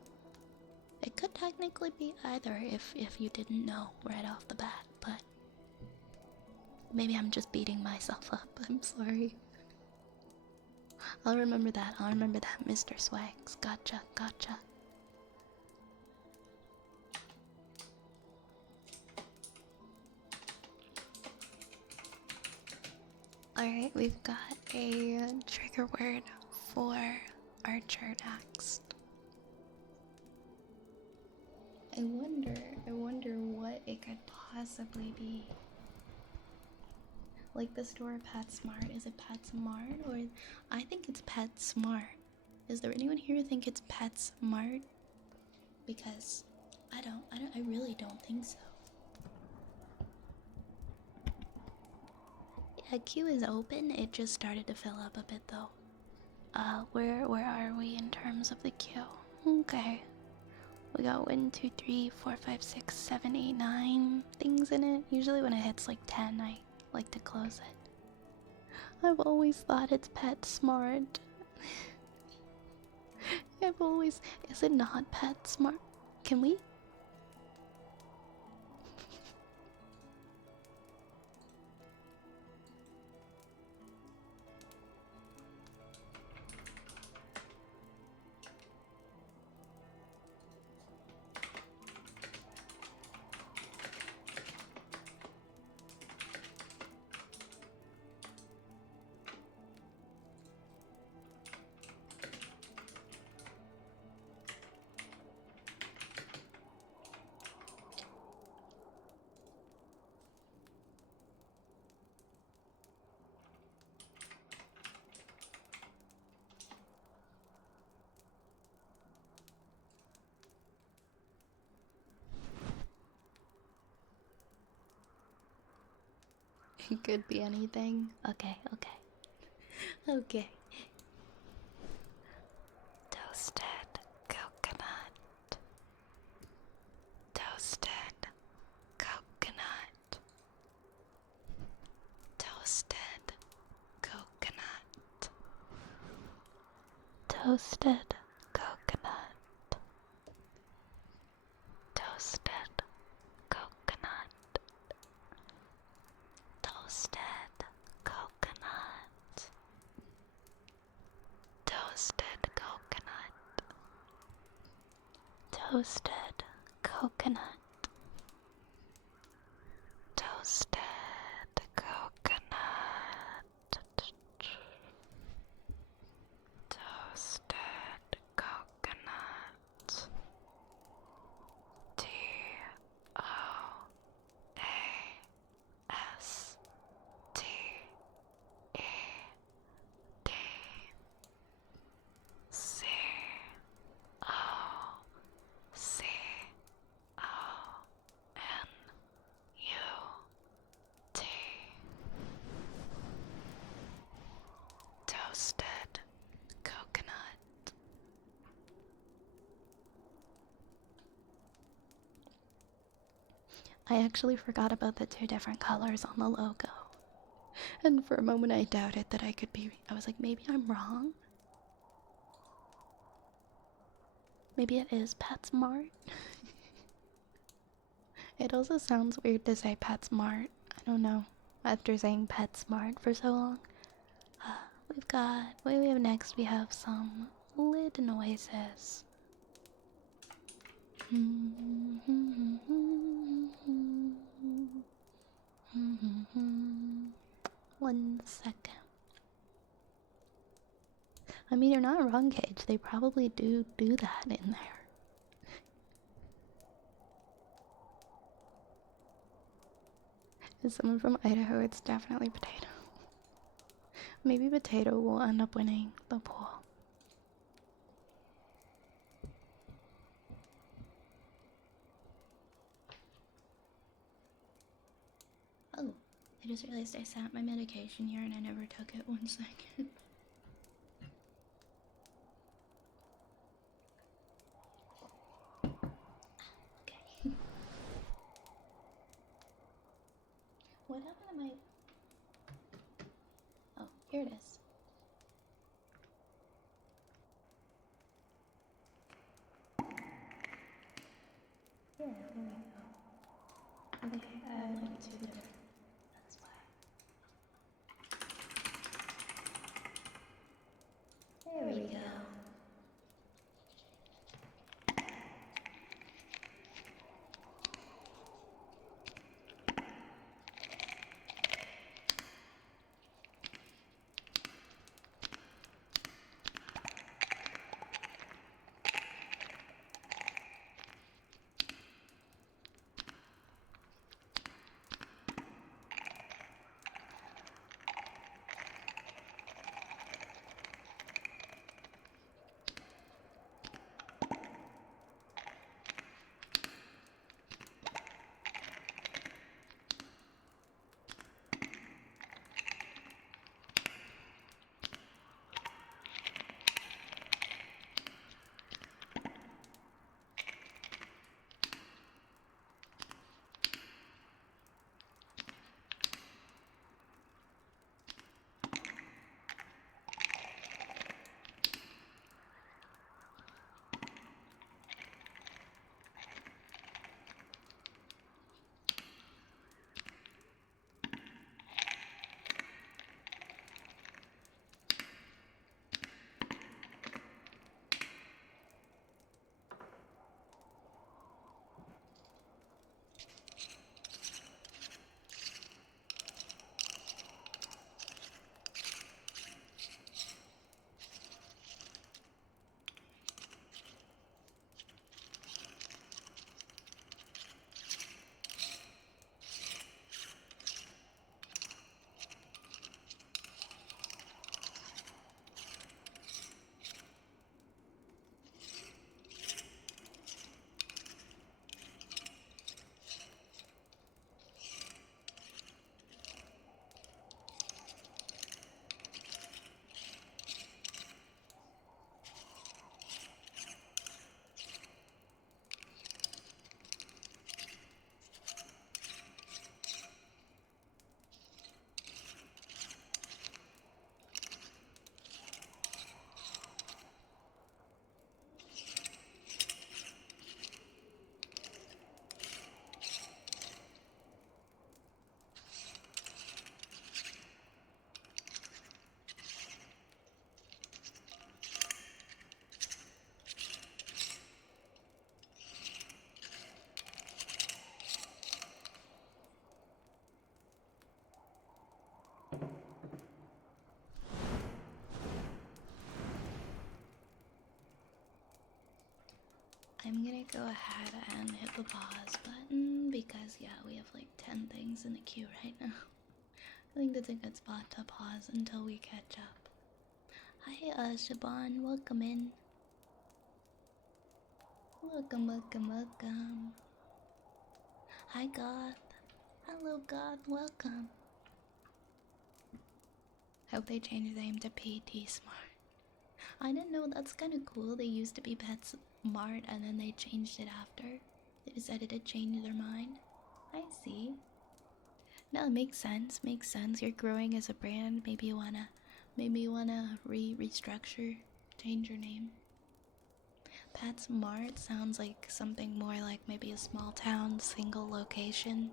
be either if you didn't know right off the bat, but maybe I'm just beating myself up. I'm sorry. I'll remember that. I'll remember that, Mr. Swags. Gotcha, gotcha. Alright, we've got a trigger word for Archer next. I wonder what it could possibly be. Like the store PetSmart. Is it PetSmart or I think it's PetSmart. Is there anyone here who think it's PetSmart? Because I really don't think so. Yeah, queue is open. It just started to fill up a bit though. Where are we in terms of the queue? Okay. We got 1, 2, 3, 4, 5, 6, 7, 8, 9 things in it. Usually when it hits like 10, I like to close it. I've always thought it's PetSmart. Is it not PetSmart? Can we? It could be anything. Okay. Okay. Toasted coconut. Toasted coconut. Toasted coconut. Toasted coconut. Toasted coconut. Toasted coconut. Toasted coconut. Toasted coconut. Toasted coconut. Toasted coconut. Toasted. Toasted coconut. I actually forgot about the two different colors on the logo. And for a moment I doubted that I could be. I was like, maybe I'm wrong. Maybe it is PetSmart. It also sounds weird to say PetSmart. don't know. After saying PetSmart for so long. We've got, what we have next, we have some lid noises. One second. I mean, you're not wrong, Cage. They probably do that in there. Is someone from Idaho? It's definitely Potato. Maybe Potato will end up winning the poll. Oh, I just realized I sat my medication here and I never took it. 1 second. Okay. What happened to my... Oh, here it is. Here we go. Okay, I have like 2 different... That's why. There we go. I'm gonna go ahead and hit the pause button because, yeah, we have like 10 things in the queue right now. I think that's a good spot to pause until we catch up. Hi, Shaban, welcome in. Welcome, welcome, welcome. Hi, Goth. Hello, Goth, welcome. Hope they changed the name to PT Smart. I didn't know, that's kind of cool. They used to be PetSmart and then they changed it after. They decided to change their mind. I see. No, it makes sense. Makes sense. You're growing as a brand. Maybe you wanna restructure, change your name. PetSmart sounds like something more like maybe a small town, single location.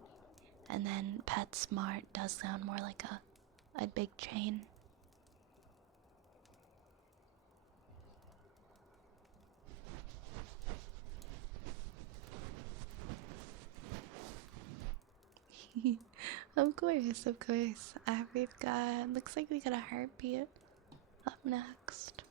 And then PetSmart does sound more like a big chain. Of course, of course. We've got. Looks like we got a heartbeat up next.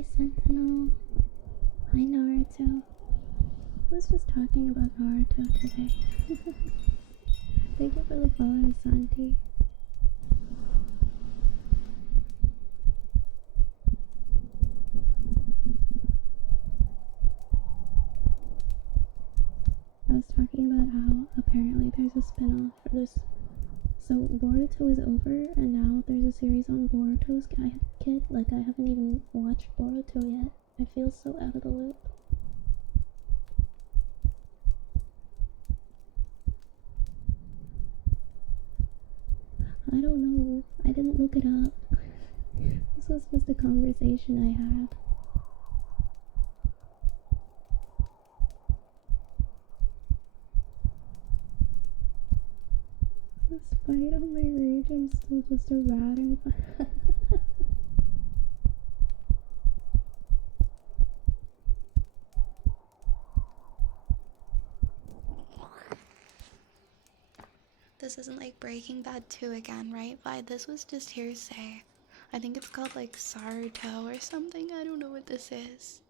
Hi Sentinel. Hi Naruto. I was just talking about Naruto today. Thank you for the follow, Santi. I was talking about how apparently there's a spin-off for this. So Boruto is over, and now there's a series on Boruto's kid. Like, I haven't even watched Boruto yet. I feel so out of the loop. I don't know. I didn't look it up. This was just a conversation I had. Despite all my rage, I'm still just a rat in This isn't like Breaking Bad 2 again, right? But this was just hearsay. I think it's called like Saruto or something. I don't know what this is.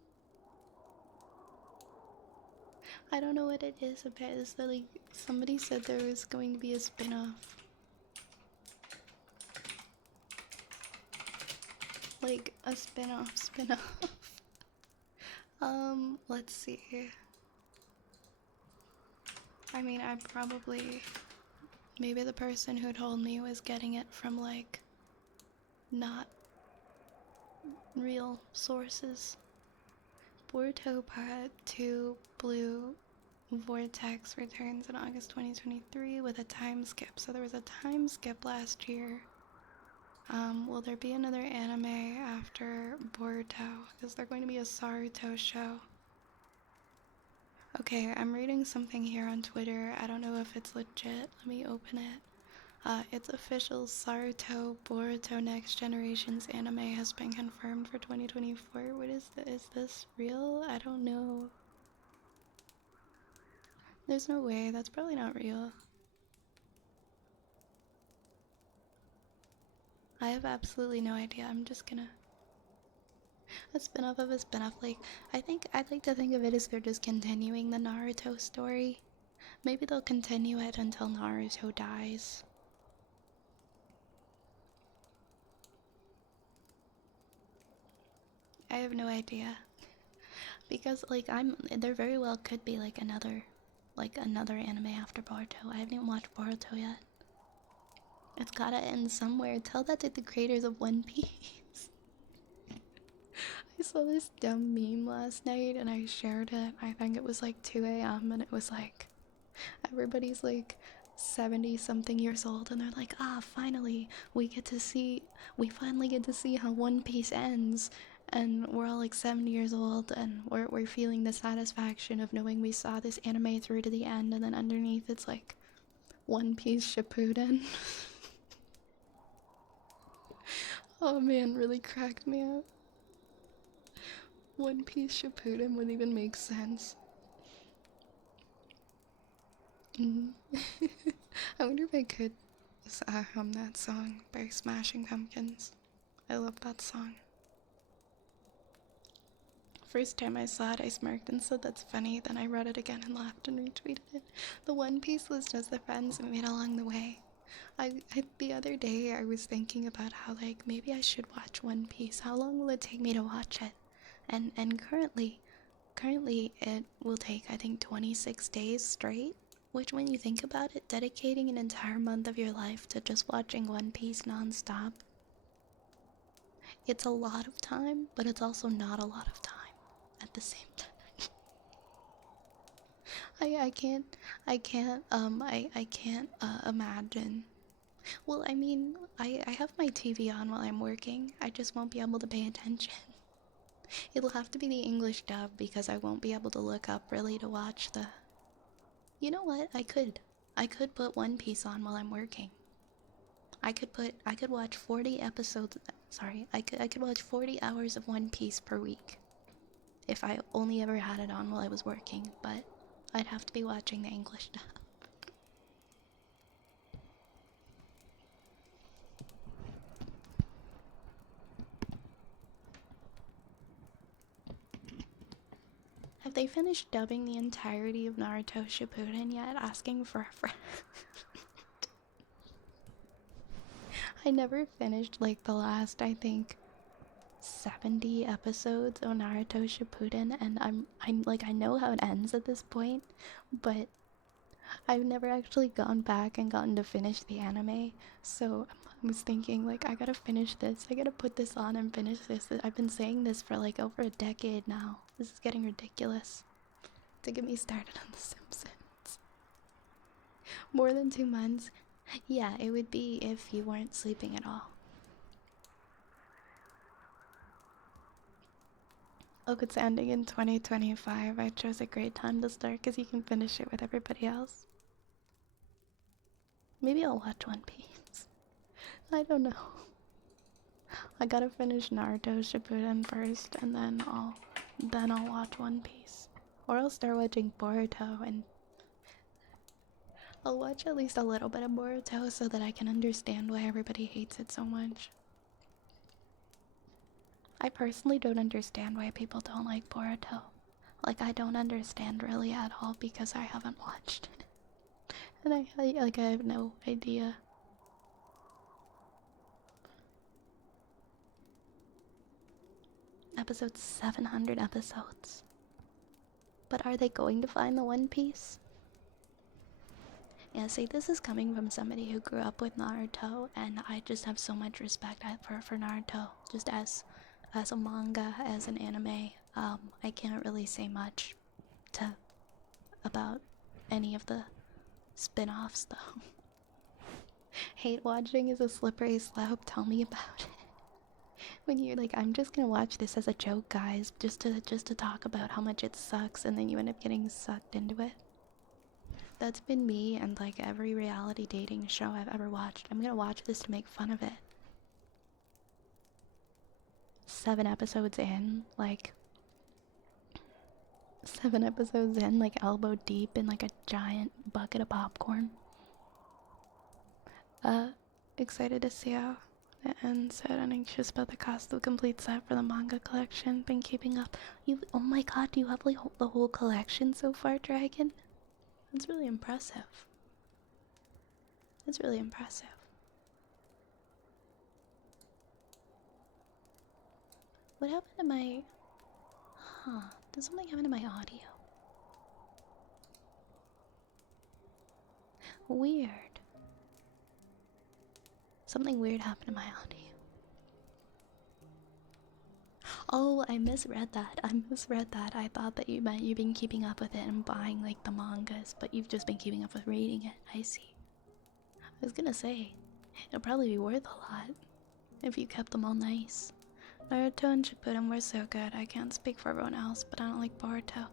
I don't know what it is about. It's that like somebody said there was going to be a spin-off. Like a spin-off. Let's see. I mean, I probably... Maybe the person who told me was getting it from, like, not real sources. Boruto Part 2 Blue Vortex returns in August 2023 with a time skip. So there was a time skip last year. Will there be another anime after Boruto? Is there going to be a Saruto show? Okay, I'm reading something here on Twitter. I don't know if it's legit. Let me open it. It's official. Saruto Boruto Next Generations anime has been confirmed for 2024. What is this? Is this real? I don't know. There's no way. That's probably not real. I have absolutely no idea. I'm just gonna... A spin-off of a spin-off. Like, I think I'd like to think of it as they're just continuing the Naruto story. Maybe they'll continue it until Naruto dies. I have no idea. Because, like, there very well could be, like, another anime after Boruto. I haven't even watched Boruto yet. It's gotta end somewhere. Tell that to the creators of One Piece. I saw this dumb meme last night and I shared it. I think it was like 2 a.m. and it was like, everybody's like 70 something years old and they're like, finally, we finally get to see how One Piece ends. And we're all like 70 years old and we're feeling the satisfaction of knowing we saw this anime through to the end, and then underneath it's like One Piece Shippuden. Oh man, really cracked me up. One Piece Shippuden wouldn't even make sense. I wonder if I could hum that song by Smashing Pumpkins. I love that song. First time I saw it, I smirked and said that's funny. Then I read it again and laughed and retweeted it. The One Piece was just the friends we made along the way. The other day I was thinking about how, like, maybe I should watch One Piece. How long will it take me to watch it? And currently it will take, I think, 26 days straight. Which, when you think about it, dedicating an entire month of your life to just watching One Piece non-stop, it's a lot of time, but it's also not a lot of time at the same time. I can't imagine. Well, I mean, I have my TV on while I'm working. I just won't be able to pay attention. It'll have to be the English dub because I won't be able to look up really to watch the... You know what? I could put One Piece on while I'm working. I could watch 40 episodes... Sorry, I could watch 40 hours of One Piece per week. If I only ever had it on while I was working, but I'd have to be watching the English dub. they finished dubbing the entirety of Naruto Shippuden yet, asking for a friend. I never finished like the last, I think, 70 episodes of Naruto Shippuden, and I know how it ends at this point, but I've never actually gone back and gotten to finish the anime. So I was thinking, like, I gotta finish this. I gotta put this on and finish this. I've been saying this for like over a decade now. This is getting ridiculous. To get me started on The Simpsons. More than 2 months? Yeah, it would be if you weren't sleeping at all. Look, it's ending in 2025. I chose a great time to start because you can finish it with everybody else. Maybe I'll watch One Piece. I don't know. I gotta finish Naruto Shippuden first, and then I'll watch One Piece. Or I'll start watching Boruto, and I'll watch at least a little bit of Boruto so that I can understand why everybody hates it so much. I personally don't understand why people don't like Boruto. Like, I don't understand really at all because I haven't watched it. And I have no idea. Episode 700 episodes. But are they going to find the One Piece? Yeah, see, this is coming from somebody who grew up with Naruto, and I just have so much respect for Naruto. Just as a manga, as an anime, I can't really say much about any of the spin-offs, though. Hate watching is a slippery slope. Tell me about it. When you're like, I'm just gonna watch this as a joke, guys, just to talk about how much it sucks, and then you end up getting sucked into it. That's been me and like every reality dating show I've ever watched. I'm gonna watch this to make fun of it. 7 episodes in, like 7 episodes in, like elbow deep in like a giant bucket of popcorn. Excited to see how it ends. I'm anxious about the cost of the complete set for the manga collection. Been keeping up. Oh my god, do you have like the whole collection so far, Dragon? That's really impressive. That's really impressive. What happened to my... Huh, did something happen to my audio? Weird. Something weird happened to my audio. Oh, I misread that. I thought that you meant you've been keeping up with it and buying like the mangas, but you've just been keeping up with reading it. I see. I was gonna say, it'll probably be worth a lot if you kept them all nice. Naruto and Shippuden were so good. I can't speak for everyone else, but I don't like Boruto.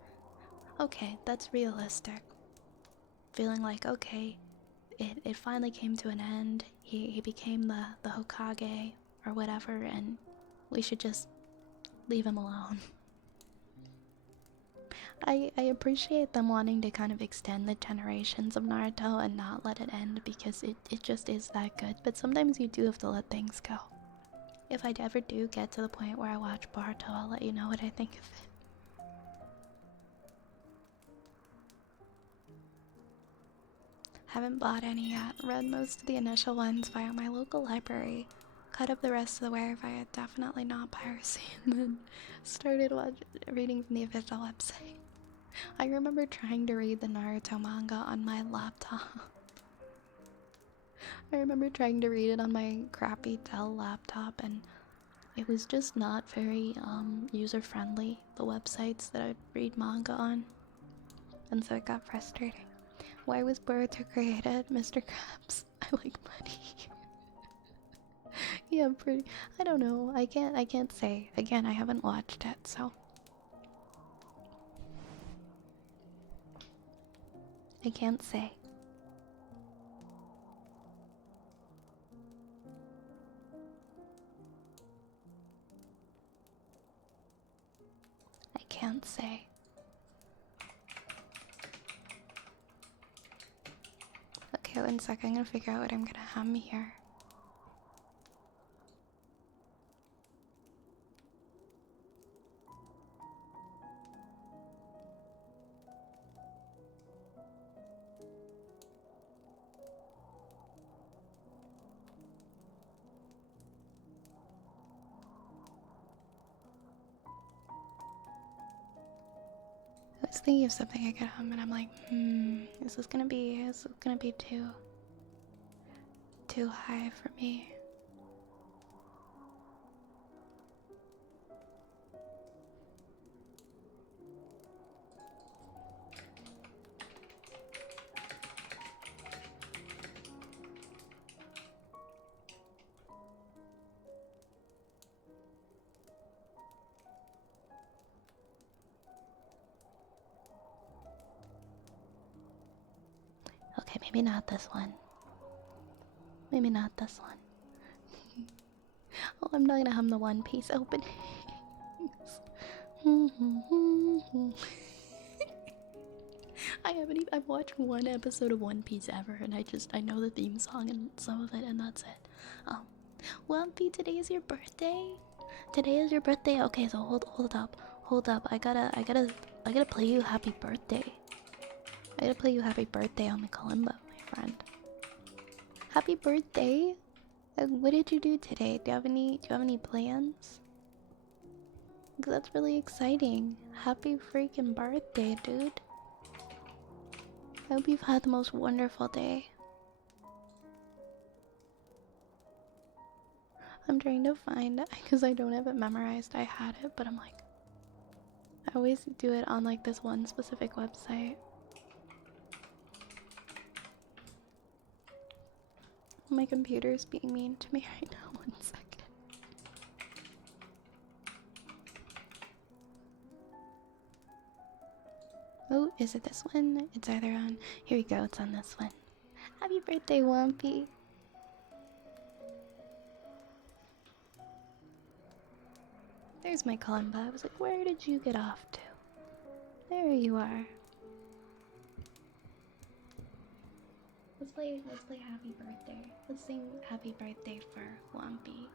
Okay, that's realistic. Feeling like, okay, it finally came to an end. He became the Hokage or whatever, and we should just leave him alone. I appreciate them wanting to kind of extend the generations of Naruto and not let it end because it just is that good, but sometimes you do have to let things go. If I ever do get to the point where I watch Boruto, I'll let you know what I think of it. Haven't bought any yet. Read most of the initial ones via my local library. Cut up the rest of the wear via definitely not piracy, and then started reading from the official website. I remember trying to read the Naruto manga on my laptop. I remember trying to read it on my crappy Dell laptop, and it was just not very user-friendly, the websites that I'd read manga on. And so it got frustrating. Why was Boruto created, Mr. Krabs? I like money. Yeah, pretty. I don't know. I can't say. Again, I haven't watched it, so I can't say. I can't say. Okay, 1 sec. I'm gonna figure out what I'm gonna hum here. thinking of something I get home and I'm like, is this gonna be too high for me? Okay, maybe not this one. Maybe not this one. Oh, I'm not gonna hum the One Piece opening. I've watched one episode of One Piece ever, and I know the theme song and some of it, and that's it. Lumpy, today is your birthday? Today is your birthday? Okay, so hold up. I gotta play you happy birthday. I gotta play you happy birthday on the kalimba, my friend. Happy birthday! What did you do today? Do you have any plans? 'Cause that's really exciting. Happy freaking birthday, dude. I hope you've had the most wonderful day. I'm trying to find it because I don't have it memorized. I had it, but I'm like, I always do it on like this one specific website. My computer's being mean to me right now. 1 second. Oh, is it this one? It's either on. Here we go, it's on this one. Happy birthday, Wumpy! There's my kalimba. I was like, where did you get off to? There you are. Let's play happy birthday. Let's sing happy birthday for Wumpy.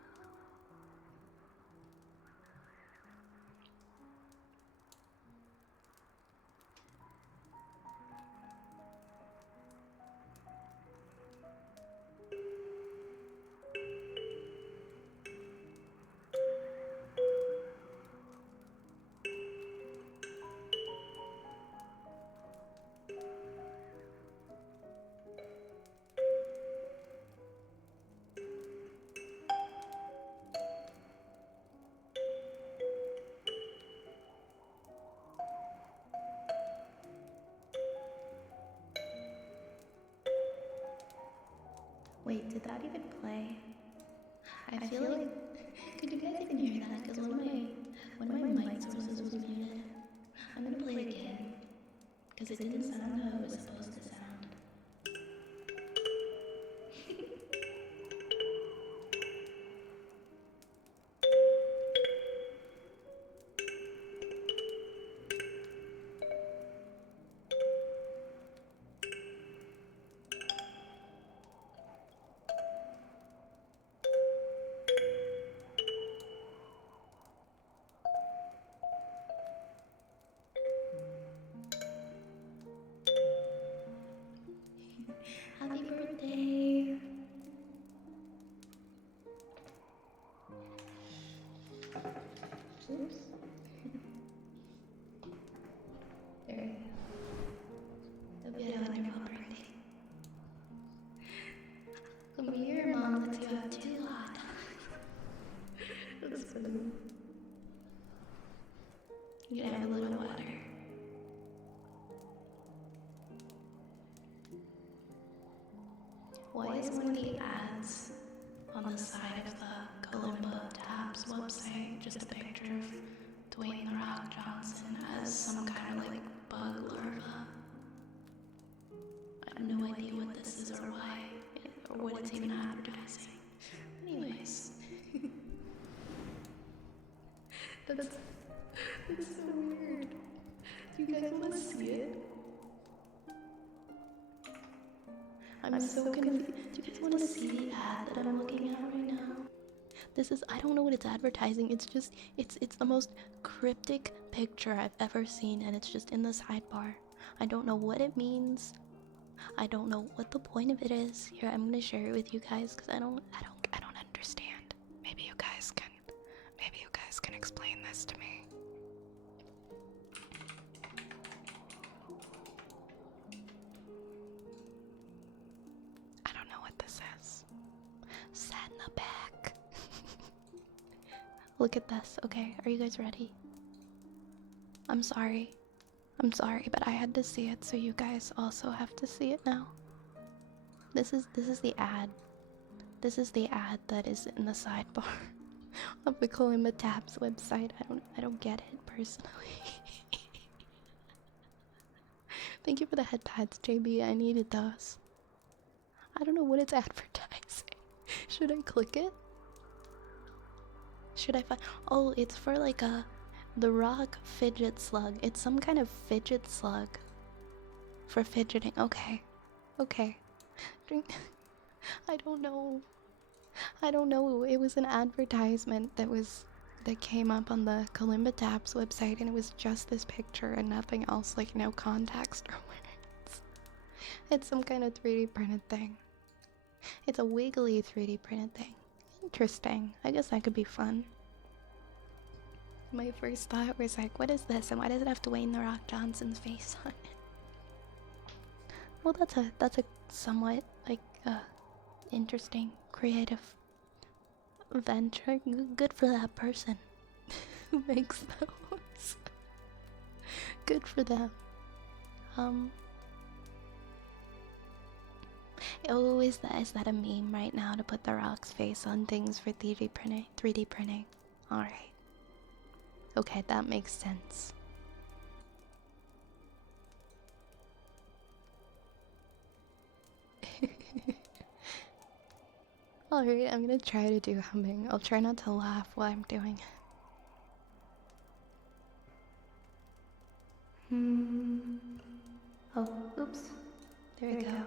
Wait, did that even play? I feel like... Could you guys even hear that? Because one of my mic sources was muted. I'm gonna play it again. Because it didn't sound how it was supposed to sound. Happy birthday! Oops. There you go. Hope you had a wonderful birthday. Come here, Mom, let's go out too hot. That's funny. You can have a little water. Why is one of the ads on the side of the Kalimba Tabs website just a picture of Dwayne "The Rock" Johnson as some kind of like bug larva? I have no idea what this is or why, or what it's even advertising. Anyways. that's so weird. Do you guys want to see it? I'm so confused. Do you guys want to see the ad that I'm looking at right now? This is, I don't know what it's advertising. It's just, it's the most cryptic picture I've ever seen, and it's just in the sidebar. I don't know what it means. I don't know what the point of it is. Here, I'm gonna share it with you guys because I don't understand. Maybe you guys can explain this to me. Sat in the back. Look at this. Okay, are you guys ready? I'm sorry. I'm sorry, but I had to see it, so you guys also have to see it now. This is the ad. This is the ad that is in the sidebar of the Colima Tabs website. I don't get it personally. Thank you for the head pads, JB. I needed those. I don't know what it's advertising. Should I click it? Should I find? Oh, it's for like the rock fidget slug. It's some kind of fidget slug for fidgeting. Okay, okay. I don't know. I don't know. It was an advertisement that came up on the Kalimba Tabs website, and it was just this picture and nothing else, like no context or words. It's some kind of 3D printed thing. It's a wiggly 3D printed thing. Interesting. I guess that could be fun. My first thought was like, what is this, and why does it have Dwayne The Rock Johnson's face on it? Well, that's a somewhat like interesting, creative venture. Good for that person who makes those. Good for them. Oh, is that a meme right now to put The Rock's face on things for 3D printing? 3D printing. All right. Okay, that makes sense. Alright, I'm gonna try to do humming. I'll try not to laugh while I'm doing it. Oh, oops. There we go.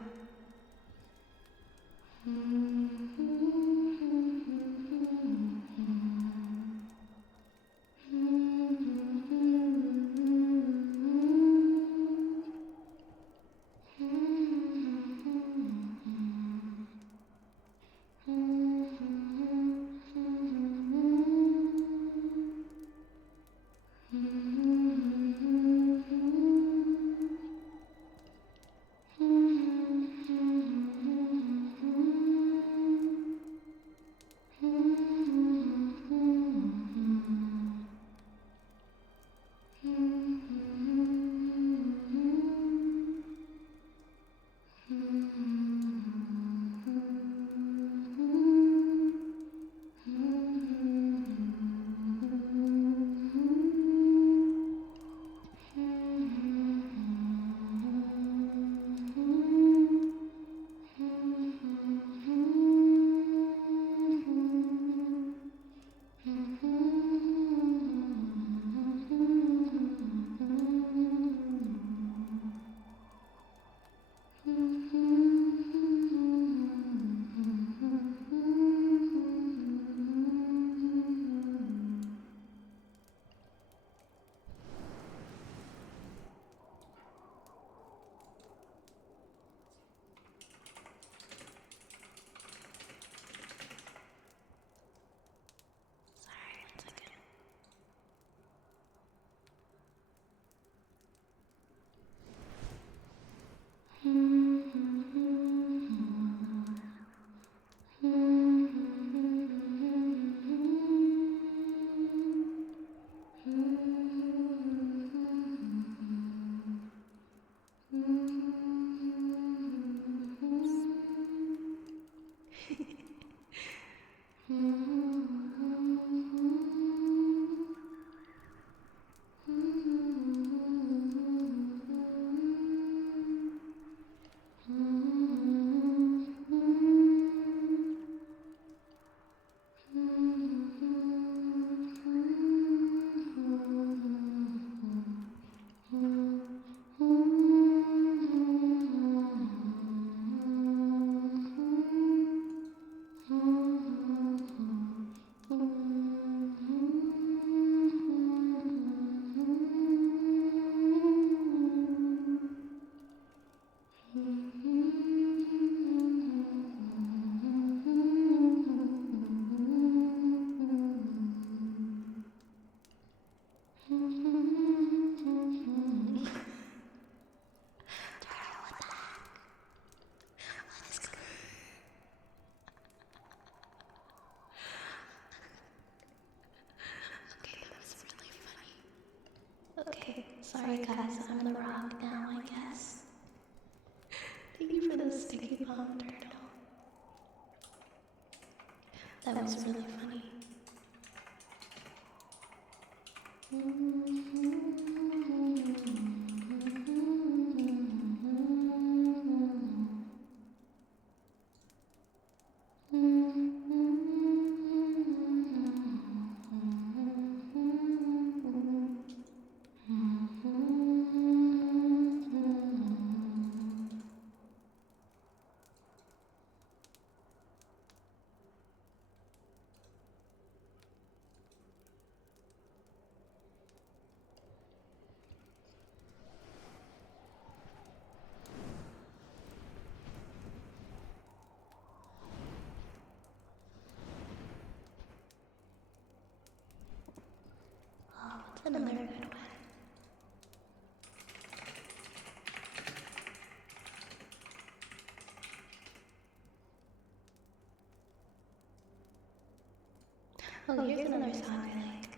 Sorry guys, I'm the rock now, I guess. Thank you for the sticky bomb turtle. That was really funny. Oh, what's another good one? Oh, here's another song I like.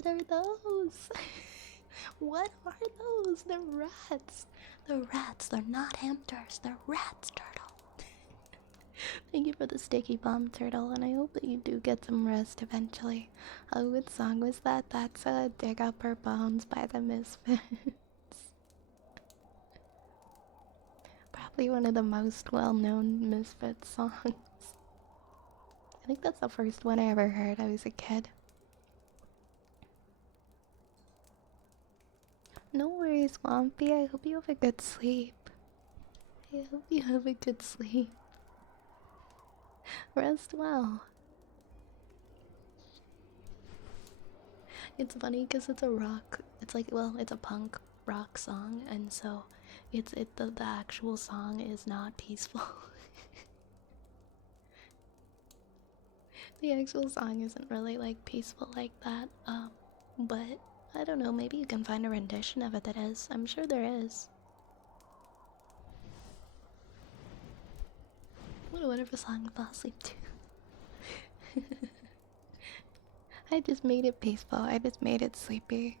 What are those? What are those? They're rats. They're rats. They're not hamsters. They're rats, turtle. Thank you for the sticky bomb, turtle, and I hope that you do get some rest eventually. Oh, what song was that? That's Dig Up Her Bones by the Misfits. Probably one of the most well-known Misfits songs. I think that's the first one I ever heard. I was a kid. No worries, Swampy. I hope you have a good sleep. I hope you have a good sleep. Rest well. It's funny because it's a rock. It's like, well, it's a punk rock song, and so the actual song is not peaceful. The actual song isn't really like peaceful like that. But I don't know. Maybe you can find a rendition of it that is. I'm sure there is. What a wonderful song to fall asleep to. I just made it peaceful. I just made it sleepy.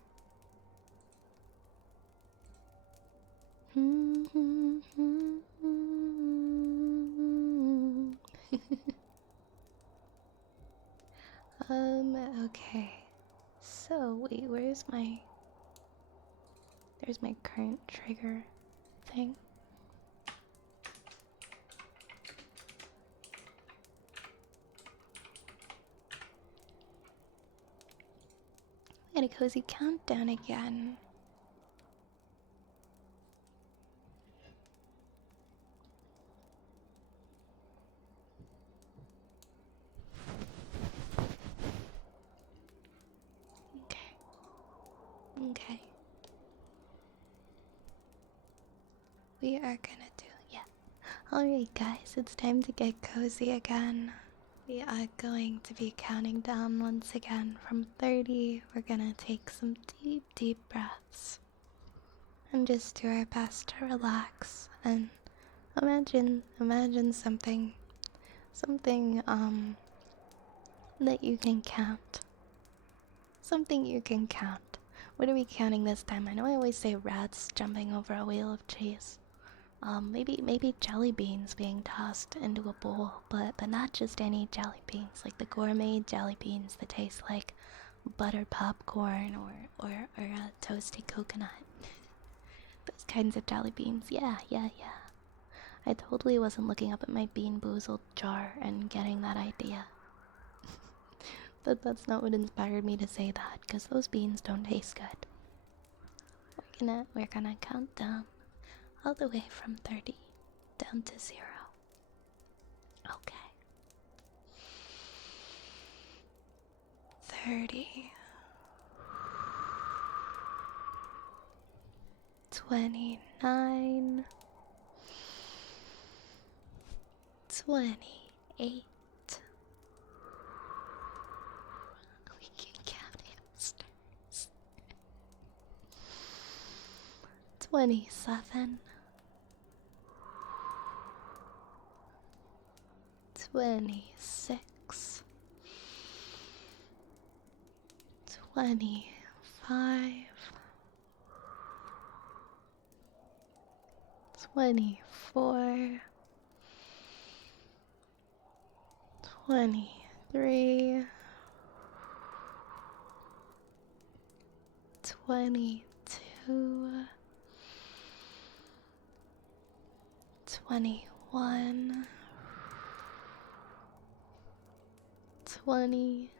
Okay. So, wait, where's my... There's my current trigger thing. get a cozy countdown again. Okay. Okay. We are gonna do, yeah. Alright, guys, it's time to get cozy again. We are going to be counting down once again from 30. We're gonna take some deep, deep breaths and just do our best to relax and imagine something, that you can count. Something you can count. What are we counting this time? I know I always say rats jumping over a wheel of cheese. Maybe jelly beans being tossed into a bowl, but not just any jelly beans, like the gourmet jelly beans that taste like buttered popcorn or a toasty coconut. Those kinds of jelly beans. Yeah. I totally wasn't looking up at my Bean Boozled jar and getting that idea. But that's not what inspired me to say that, because those beans don't taste good. We're gonna count down all the way from 30 down to 0. Okay. 30. 29. 28. We can count hamsters. 27. 26. 25. 24. 23. 22. 21. 20.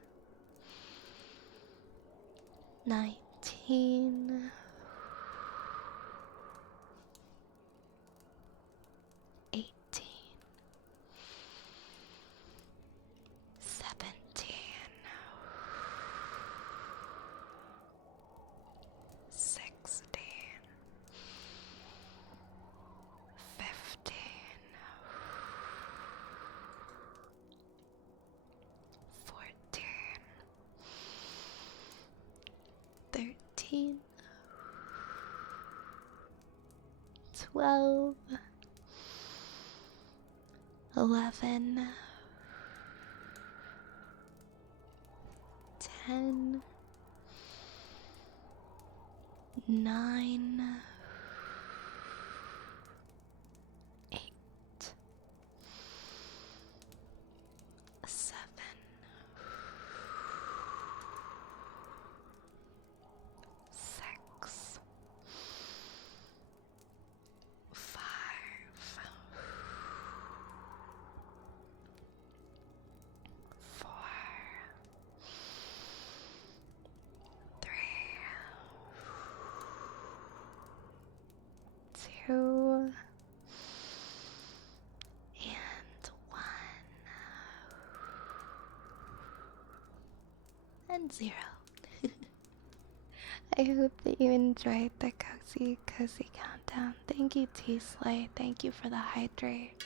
19. 18. 17. 16. 15. 14. 13. 12. 11. 10. 9. 8. 7. 6. 5. 4. 3. 2. And 1. And 0. I hope that you enjoyed the cozy countdown. Thank you, T-Slay. Thank you for the hydrate.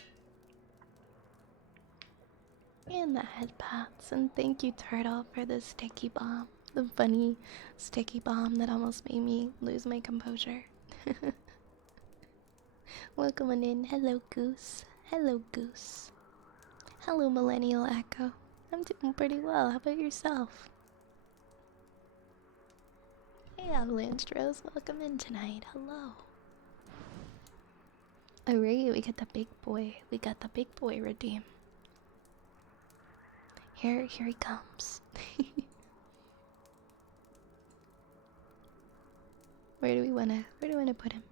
And the head pats. And thank you, Turtle, for the sticky bomb. The funny sticky bomb that almost made me lose my composure. Welcome on in. Hello, Goose. Hello, Goose. Hello, Millennial Echo. I'm doing pretty well. How about yourself? Hey, Avalanche Rose. Welcome in tonight. Hello. Alright, we got the big boy. We got the big boy redeem. Here he comes. Where do we wanna put him?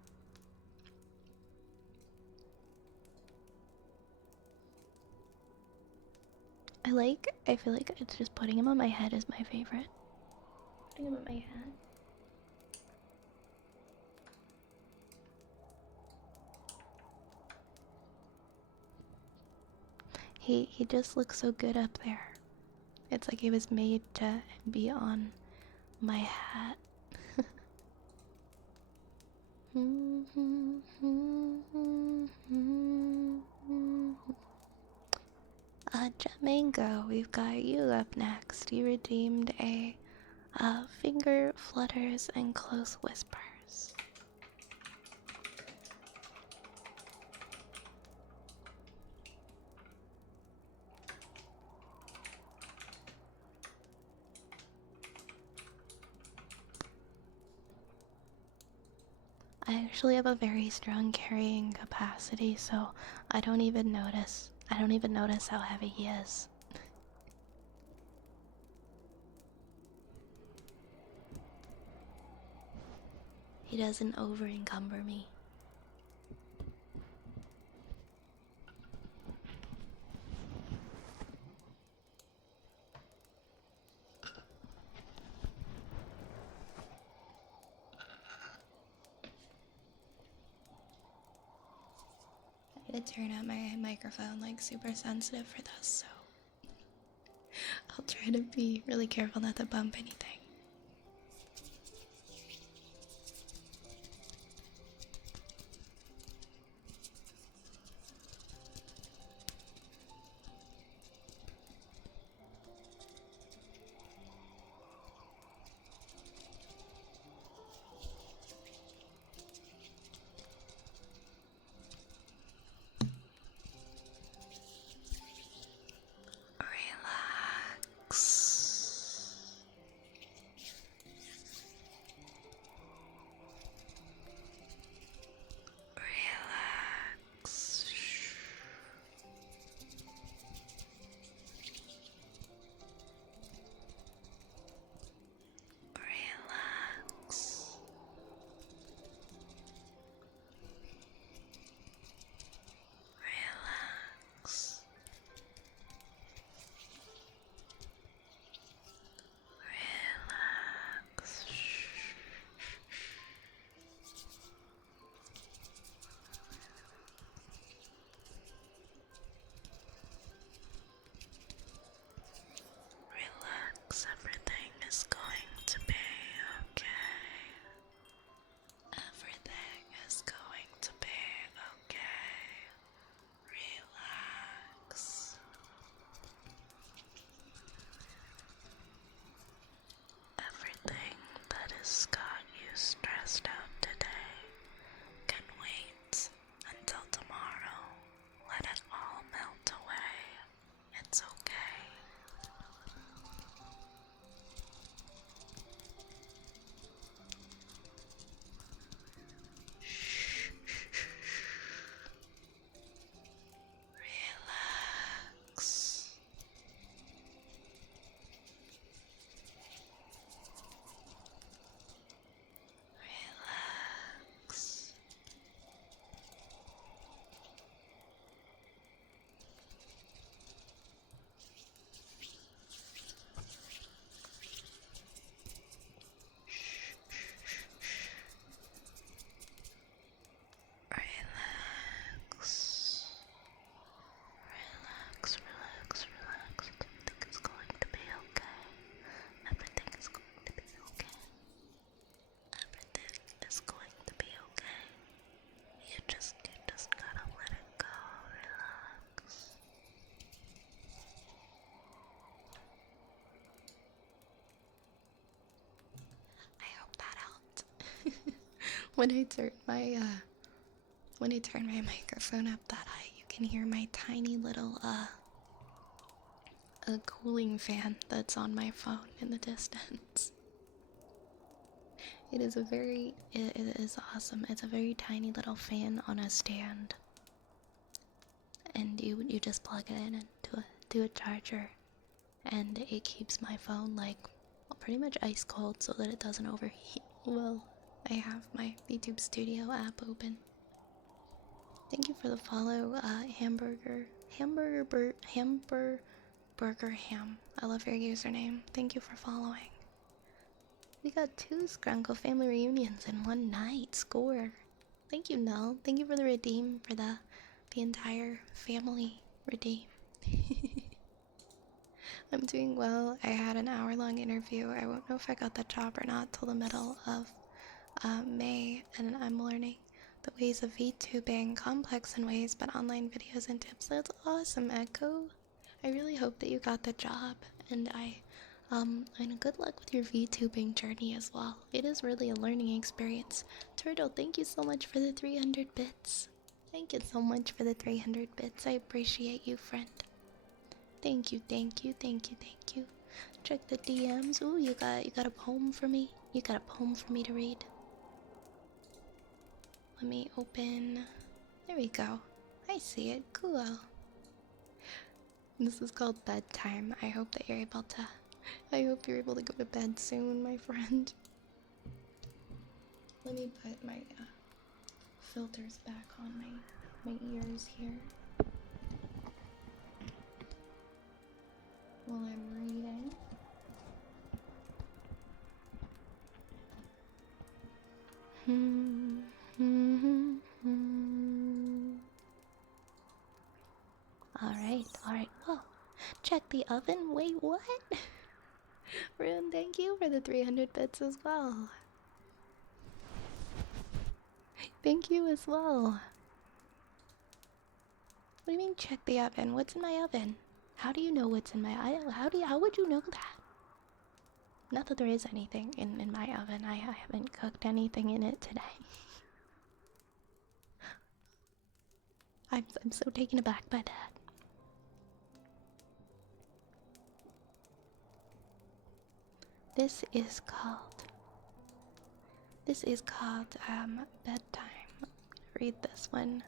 I feel like it's just putting him on my head is my favorite. something about my hat? He just looks so good up there. It's like he was made to be on my hat. Jamango, we've got you up next. You redeemed a finger flutters and close whispers. I actually have a very strong carrying capacity, so I don't even notice. I don't even notice how heavy he is. He doesn't over encumber me. I had to turn out my microphone like super sensitive for this, so I'll try to be really careful not to bump anything. Relax. Relax. Relax. Relax. Relax. Relax, everything is going to be okay. Everything is going to be okay. Relax. Everything that has got you stressed out today can wait until tomorrow. Let it all melt away. It's okay. Shh. Relax. Relax. Relax. Relax, relax, relax. Everything is going to be okay. Everything is going to be okay. Everything is going to be okay. You just gotta let it go. Relax. I hope that helped. When I turn my microphone up that high, you can hear my tiny little a cooling fan that's on my phone in the distance. It is awesome. It's a very tiny little fan on a stand, and you just plug it in to a charger, and it keeps my phone like pretty much ice cold so that it doesn't overheat. Well, I have my YouTube Studio app open. Thank you for the follow, Hamburger Ham. I love your username. Thank you for following. We got 2 Scrunkle family reunions in one night. Score. Thank you, Null. Thank you for the redeem for the entire family redeem. I'm doing well. I had an hour-long interview. I won't know if I got the job or not till the middle of May, and I'm learning the ways of VTubing, complex in ways, but online videos and tips. That's awesome, Echo. I really hope that you got the job, and and good luck with your VTubing journey as well. It is really a learning experience. Turtle, thank you so much for the 300 bits. Thank you so much for the 300 bits. I appreciate you, friend. Thank you, thank you, thank you, thank you. Check the DMs. Ooh, you got a poem for me? You got a poem for me to read? Let me open. There we go. I see it. Cool. This is called bedtime. I hope that you're able to. I hope you're able to go to bed soon, my friend. Let me put my filters back on my ears here while I'm reading. Alright. Oh, check the oven. Wait, what? Rune, thank you for the 300 bits as well. Thank you as well. What do you mean check the oven? What's in my oven? How do you know what's in my how would you know that? Not that there is anything in my oven. I haven't cooked anything in it today. I'm so taken aback by that. This is called bedtime. I'm gonna read this one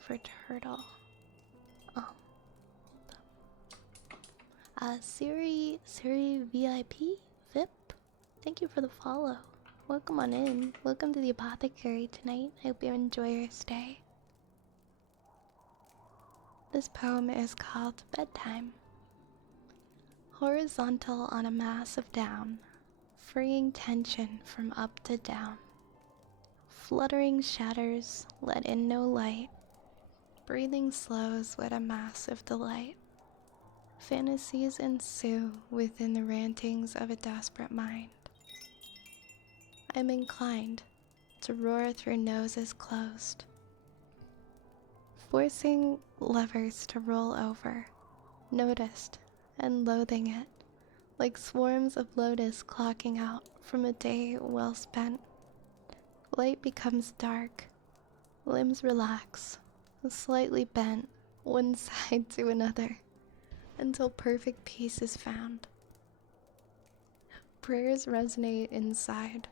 for Turtle. Siri VIP? Thank you for the follow. Welcome on in. Welcome to the apothecary tonight. I hope you enjoy your stay. This poem is called Bedtime. Horizontal on a mass of down, freeing tension from up to down. Fluttering shatters let in no light, breathing slows with a massive delight. Fantasies ensue within the rantings of a desperate mind. I'm inclined to roar through noses closed, forcing levers to roll over, noticed and loathing it, like swarms of lotus clocking out from a day well spent. Light becomes dark, limbs relax, slightly bent one side to another, until perfect peace is found. Prayers resonate inside,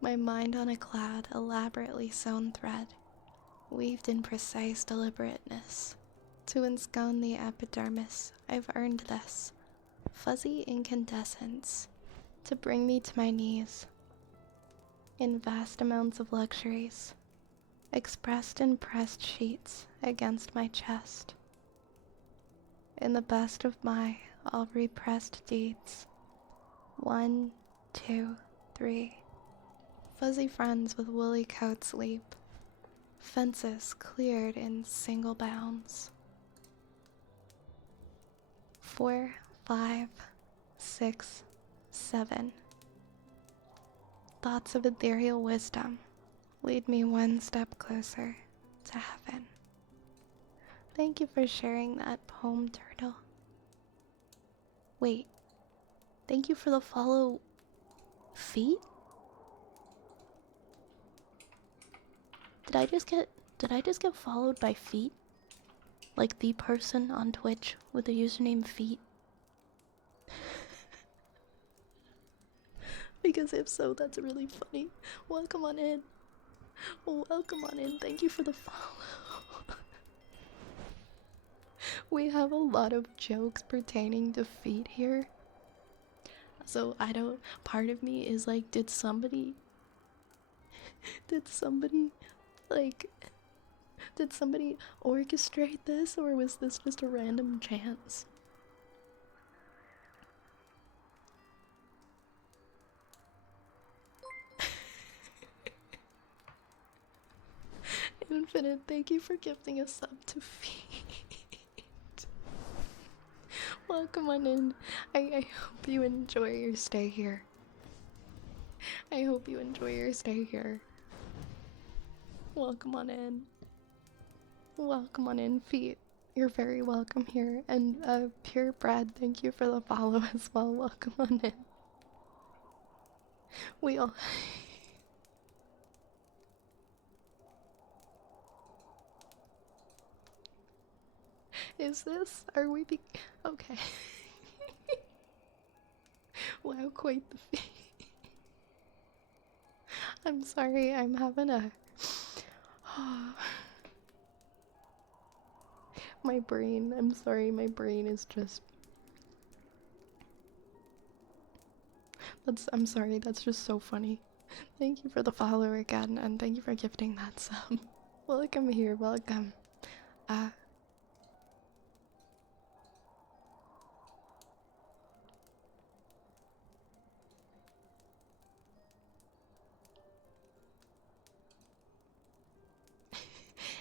my mind on a cloud, elaborately sewn thread, weaved in precise deliberateness. To enscone the epidermis, I've earned this fuzzy incandescence to bring me to my knees. In vast amounts of luxuries, expressed in pressed sheets against my chest. In the best of my all repressed deeds. 1, 2, 3. Fuzzy friends with woolly coats leap. Fences cleared in single bounds. 4, 5, 6, 7. Thoughts of ethereal wisdom lead me one step closer to heaven. Thank you for sharing that poem, Turtle. Wait, thank you for the follow. Feet? Did I just get followed by Feet? Like the person on Twitch with the username Feet? Because if so, that's really funny. Welcome on in. Welcome on in. Thank you for the follow. We have a lot of jokes pertaining to Feet here. So I don't, part of me is like, did somebody orchestrate this, or was this just a random chance? Infinite, thank you for gifting a sub to Feet. Welcome on in. I hope you enjoy your stay here. I hope you enjoy your stay here. Welcome on in. Welcome on in, Feet. You're very welcome here. And Pure Bread, thank you for the follow as well. Welcome on in. We all. Is this? Are we okay. Wow, quite the feat. I'm sorry, I'm having a. My brain, I'm sorry, my brain is just. I'm sorry, that's just so funny. Thank you for the follow again, and thank you for gifting that sub. Welcome here, welcome.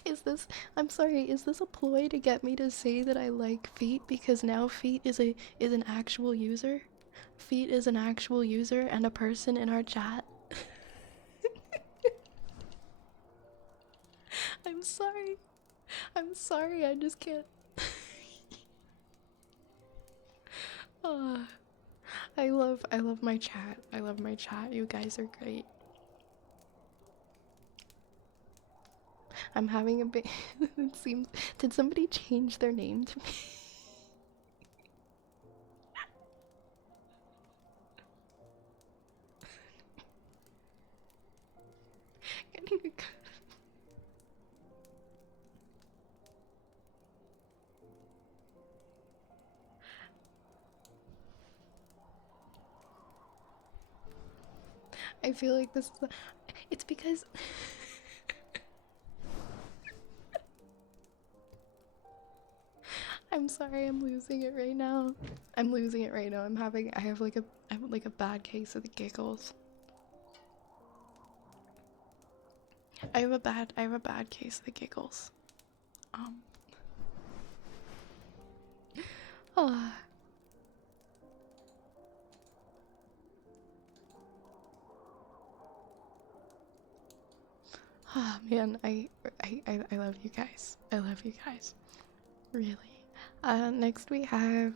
Is this, I'm sorry, is this a ploy to get me to say that I like Feet because now Feet is an actual user? Feet is an actual user and a person in our chat. I'm sorry. I'm sorry, I just can't. I love my chat. I love my chat. You guys are great. I'm having a bit. It seems. Did somebody change their name to me? I feel like this is. It's because. I'm sorry, I'm losing it right now. I'm losing it right now. I have like a bad case of the giggles. I have a bad case of the giggles. Oh. Oh man, I love you guys. I love you guys. Really. Next we have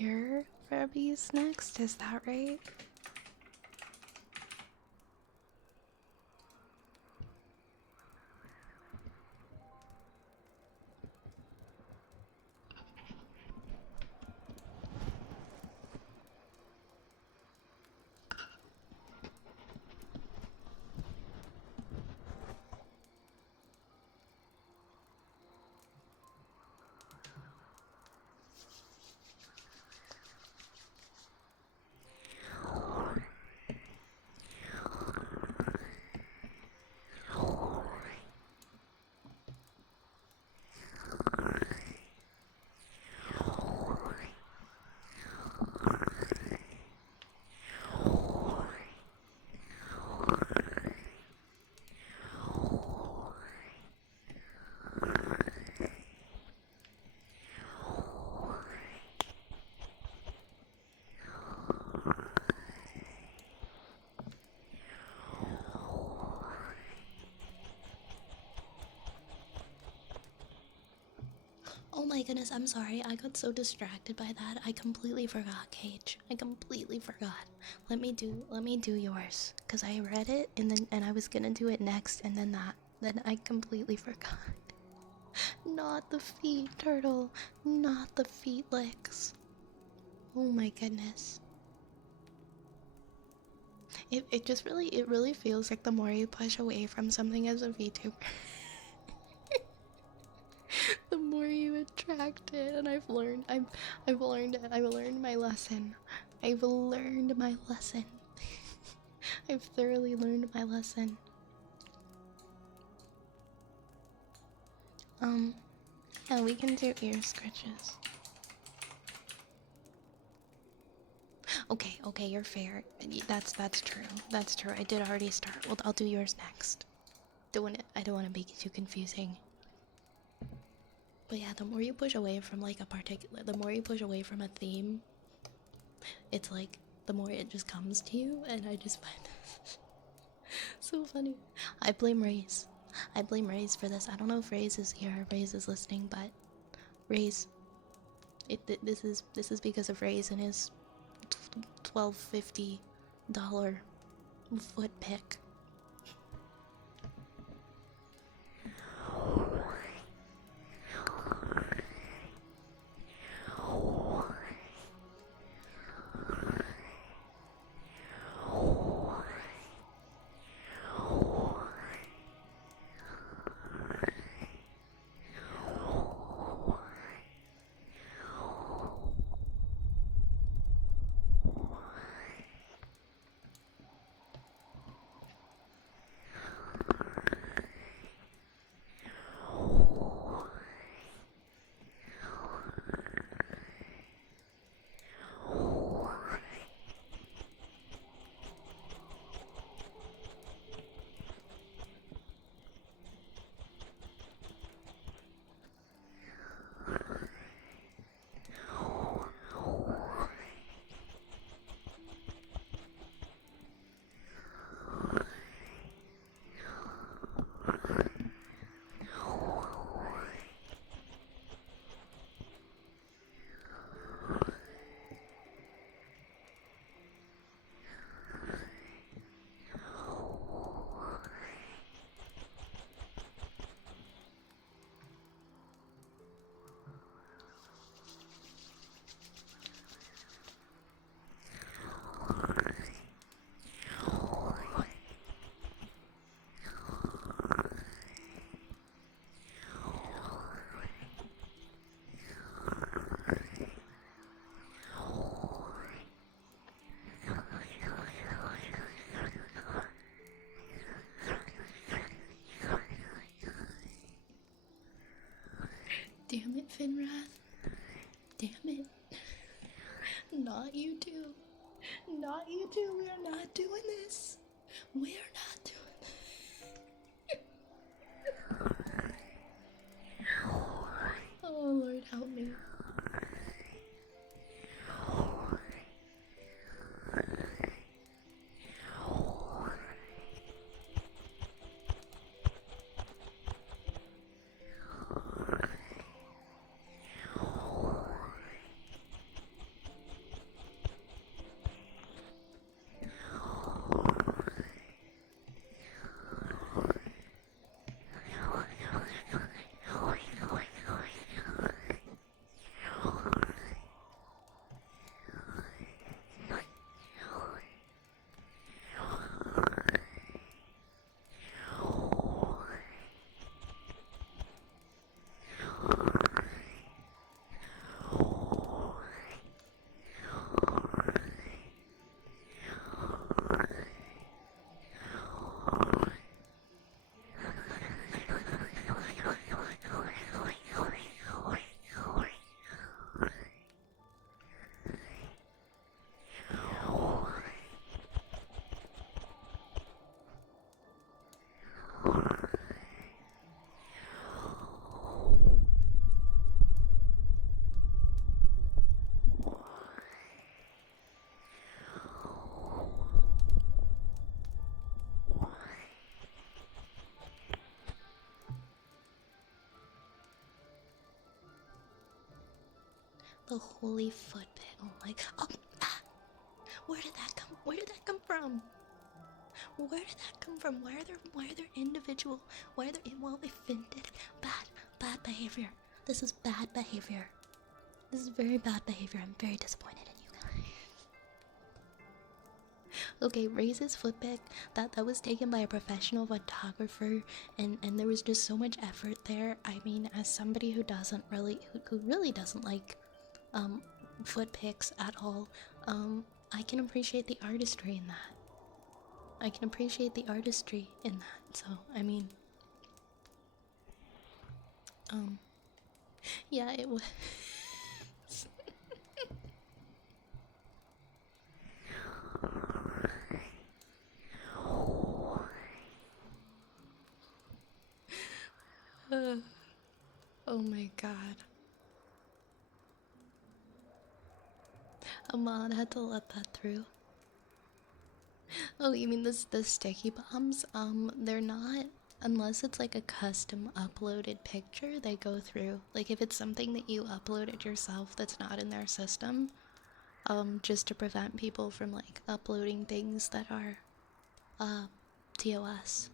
ear rubbies next, is that right? Oh my goodness, I'm sorry. I got so distracted by that. I completely forgot, Cage. I completely forgot. Let me do yours. Cause I read it and I was gonna do it next and then I completely forgot. Not the feet, turtle. Not the feet licks. Oh my goodness. It really feels like the more you push away from something as a VTuber, the more you attract it. And I've learned my lesson. I've learned my lesson. I've thoroughly learned my lesson. Yeah, we can do ear scratches. Okay, you're fair. That's true. That's true. I did already start. Well, I'll do yours next. I don't want to make it too confusing. But yeah, the more you push away from like a particular, the more you push away from a theme, it's like the more it just comes to you, and I just find this so funny. I blame Raze. I blame Raze for this. I don't know if Raze is here or Raze is listening, but Raze, this is because of Raze and his $12.50 foot pick. Damn it, Finrath. Damn it. Not you two. Not you two. We are not doing this. We are not doing this. Oh, Lord, help me. The holy foot pit. Oh my god. Oh, ah! Where did that come? Where did that come from? Where did that come from? Why are there individual? Why are there? Well, if Finn did it, bad behavior. This is bad behavior. This is very bad behavior. I'm very disappointed in you guys. Okay, Ray's foot pick that was taken by a professional photographer, and there was just so much effort there. I mean, as somebody who doesn't really who really doesn't like foot picks at all, I can appreciate the artistry in that. I can appreciate the artistry in that. So, I mean, yeah, it was. Oh my god. Ahmad had to let that through. Oh, you mean the sticky bombs? They're not, unless it's like a custom uploaded picture, they go through. Like if it's something that you uploaded yourself that's not in their system, just to prevent people from like uploading things that are TOS.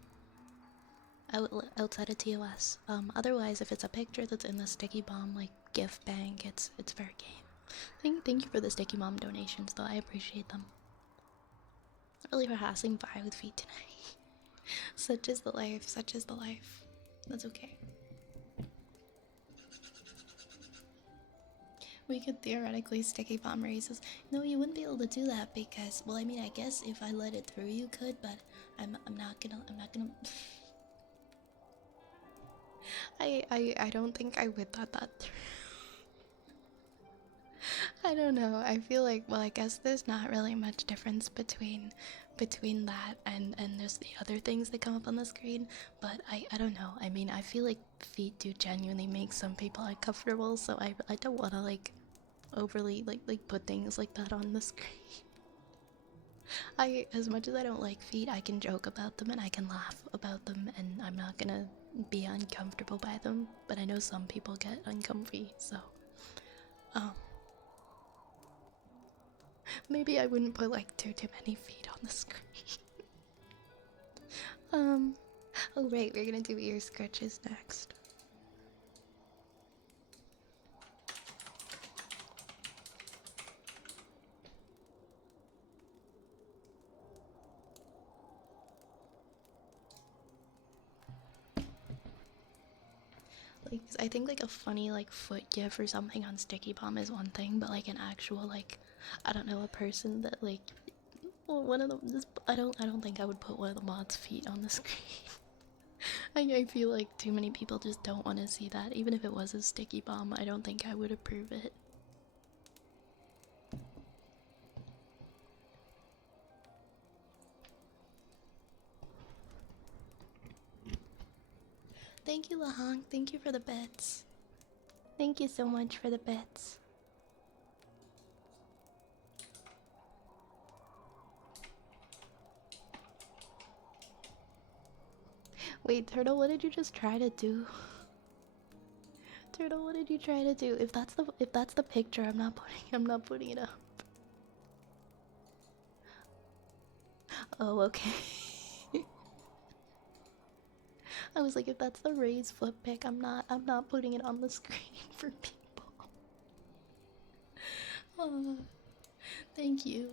Outside of TOS. Otherwise, if it's a picture that's in the sticky bomb like gift bank, it's fair game. Thank you for the sticky bomb donations, though. I appreciate them. Really harassing Vi with feet tonight. Such is the life. Such is the life. That's okay. We could theoretically sticky bomb races. No, you wouldn't be able to do that because, well, I mean, I guess if I let it through, you could, but I'm not gonna. I don't think I would let that through. I don't know. I feel like, well, I guess there's not really much difference between that and just the other things that come up on the screen, but I don't know. I mean, I feel like feet do genuinely make some people uncomfortable, so I don't want to like overly like put things like that on the screen. As much as I don't like feet, I can joke about them and I can laugh about them, and I'm not gonna be uncomfortable by them, but I know some people get uncomfy, so maybe I wouldn't put like too many feet on the screen. Oh right, we're gonna do ear scratches next. Like, I think like a funny like foot gif or something on Sticky Bomb is one thing, but like an actual like, I don't know, a person that like, well, one of them. I don't think I would put one of the mods' feet on the screen. I feel like too many people just don't want to see that. Even if it was a Sticky Bomb, I don't think I would approve it. Thank you, Lahong. Thank you for the bits. Thank you so much for the bits. Wait, Turtle, what did you just try to do? Turtle, what did you try to do? If that's the picture, I'm not putting it up. Oh, okay. I was like, if that's the Ray's foot pic, I'm not putting it on the screen for people. Oh, thank you.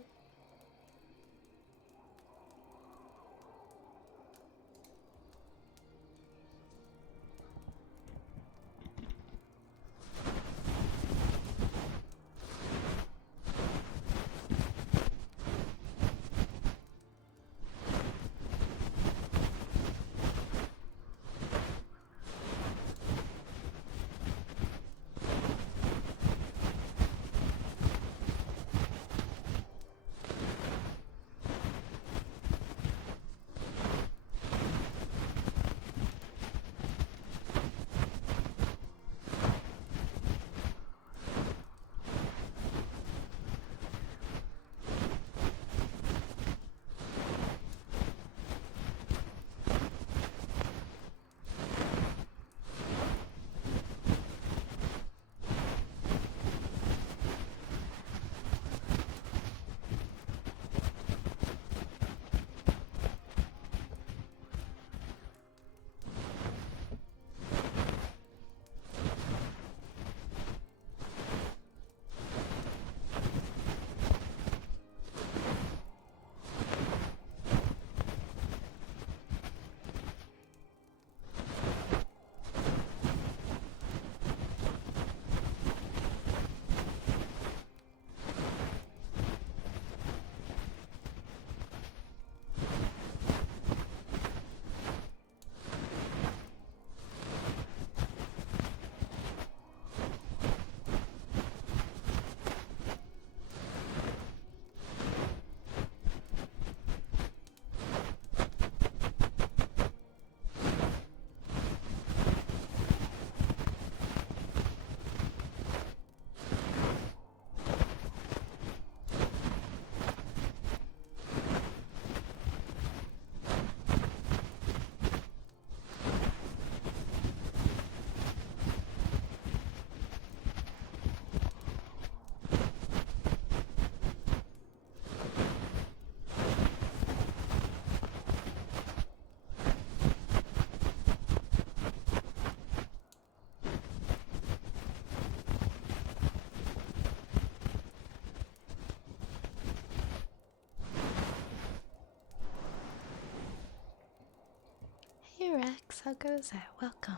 How goes it? Welcome.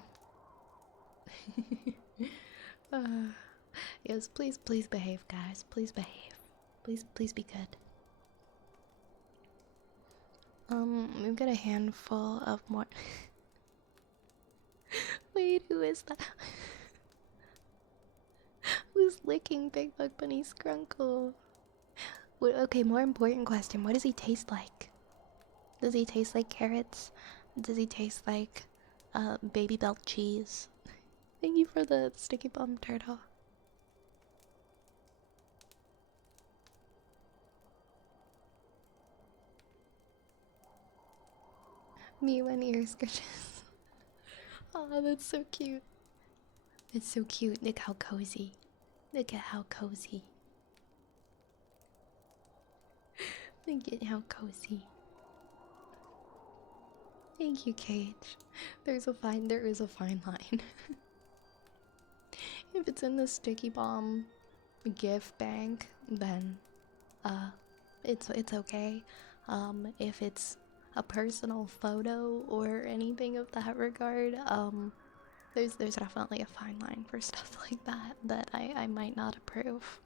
Yes, please behave, guys. Please behave. Please be good. We've got a handful of more. Wait, who is that? Who's licking Big Bug Bunny's Grunkle? Okay, more important question. What does he taste like? Does he taste like carrots? Does he taste like baby belt cheese? Thank you for the sticky bomb turtle. Me when ear scratches. Oh, that's so cute. It's so cute. Look how cozy. Look at how cozy. Look at how cozy. Thank you, Cage. There is a fine line. If it's in the sticky bomb gift bank, then it's okay. If it's a personal photo or anything of that regard, there's definitely a fine line for stuff like that I might not approve.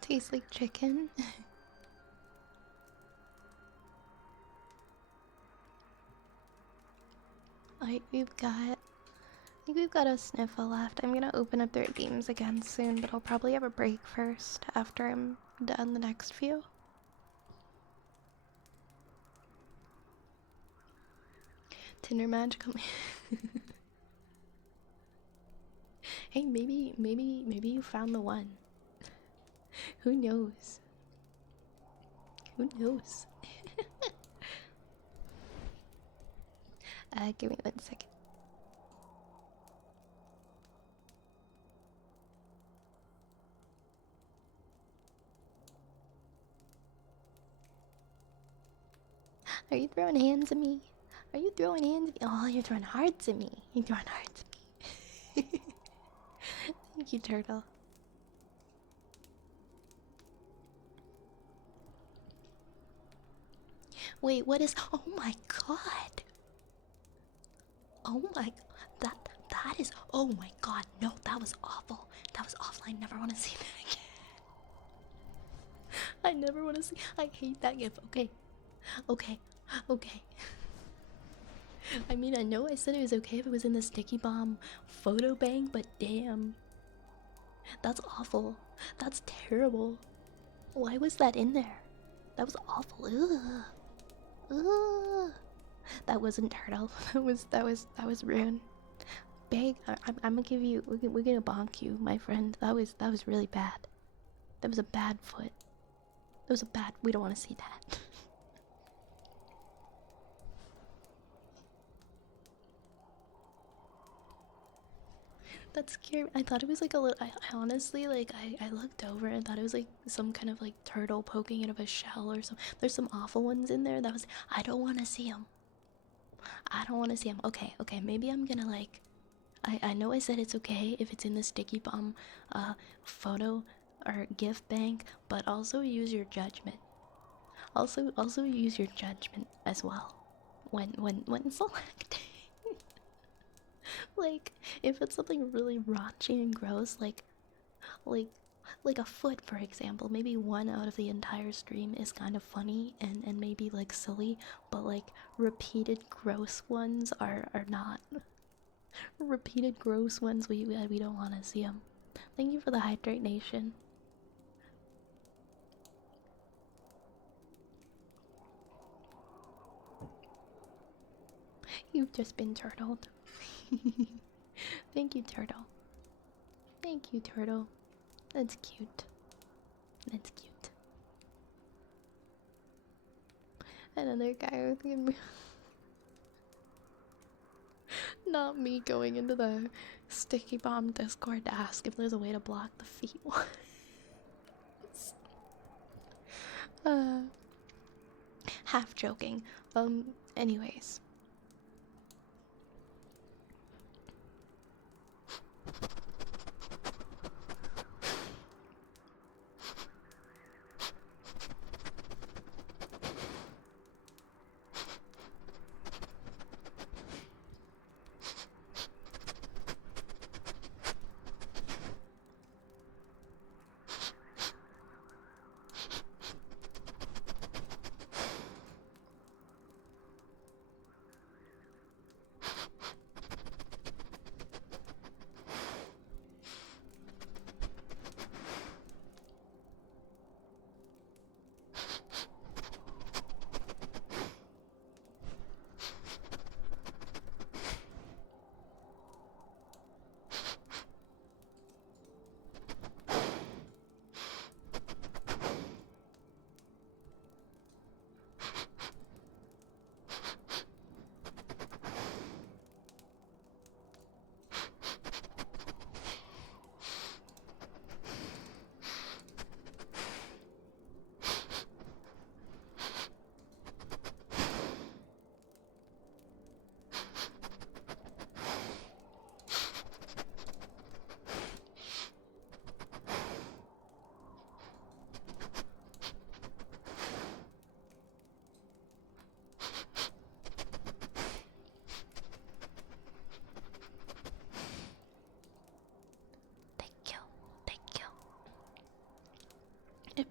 Tastes like chicken. I think we've got a sniffle left. I'm gonna open up their games again soon, but I'll probably have a break first after I'm done the next few. Tinder match coming. Hey, maybe you found the one. Who knows? Who knows? Give me 1 second. Are you throwing hands at me? Are you throwing hands at me? Oh, you're throwing hearts at me. You're throwing hearts at me. Thank you, turtle. Wait, what is? Oh my god! Oh my, that is. Oh my god! No, that was awful. That was awful. I never want to see that again. I never want to see. I hate that gif. Okay, okay, okay. I mean, I know I said it was okay if it was in the sticky bomb photo bank, but damn, that's awful. That's terrible. Why was that in there? That was awful. Ugh. Ugh. That wasn't turtle. That was rude. Big. I'm gonna give you. We're gonna bonk you, my friend. That was really bad. That was a bad foot. That was a bad. We don't want to see that. That scared me. I thought it was like a little. I honestly like. I looked over and thought it was like some kind of like turtle poking out of a shell or some. There's some awful ones in there. That was. I don't want to see them. I don't want to see them. Okay, okay. Maybe I'm gonna like. I know I said it's okay if it's in the sticky bomb photo or gift bank, but also use your judgment. Also use your judgment as well when selecting. Like if it's something really raunchy and gross, like like a foot for example, maybe one out of the entire stream is kind of funny and maybe like silly, but like repeated gross ones are not. Repeated gross ones, we don't want to see them. Thank you for the hydrate nation. You've just been turtled. Thank you, turtle. Thank you, turtle. That's cute. That's cute. Another guy with not me going into the sticky bomb Discord to ask if there's a way to block the feet ones. Half joking. Anyways.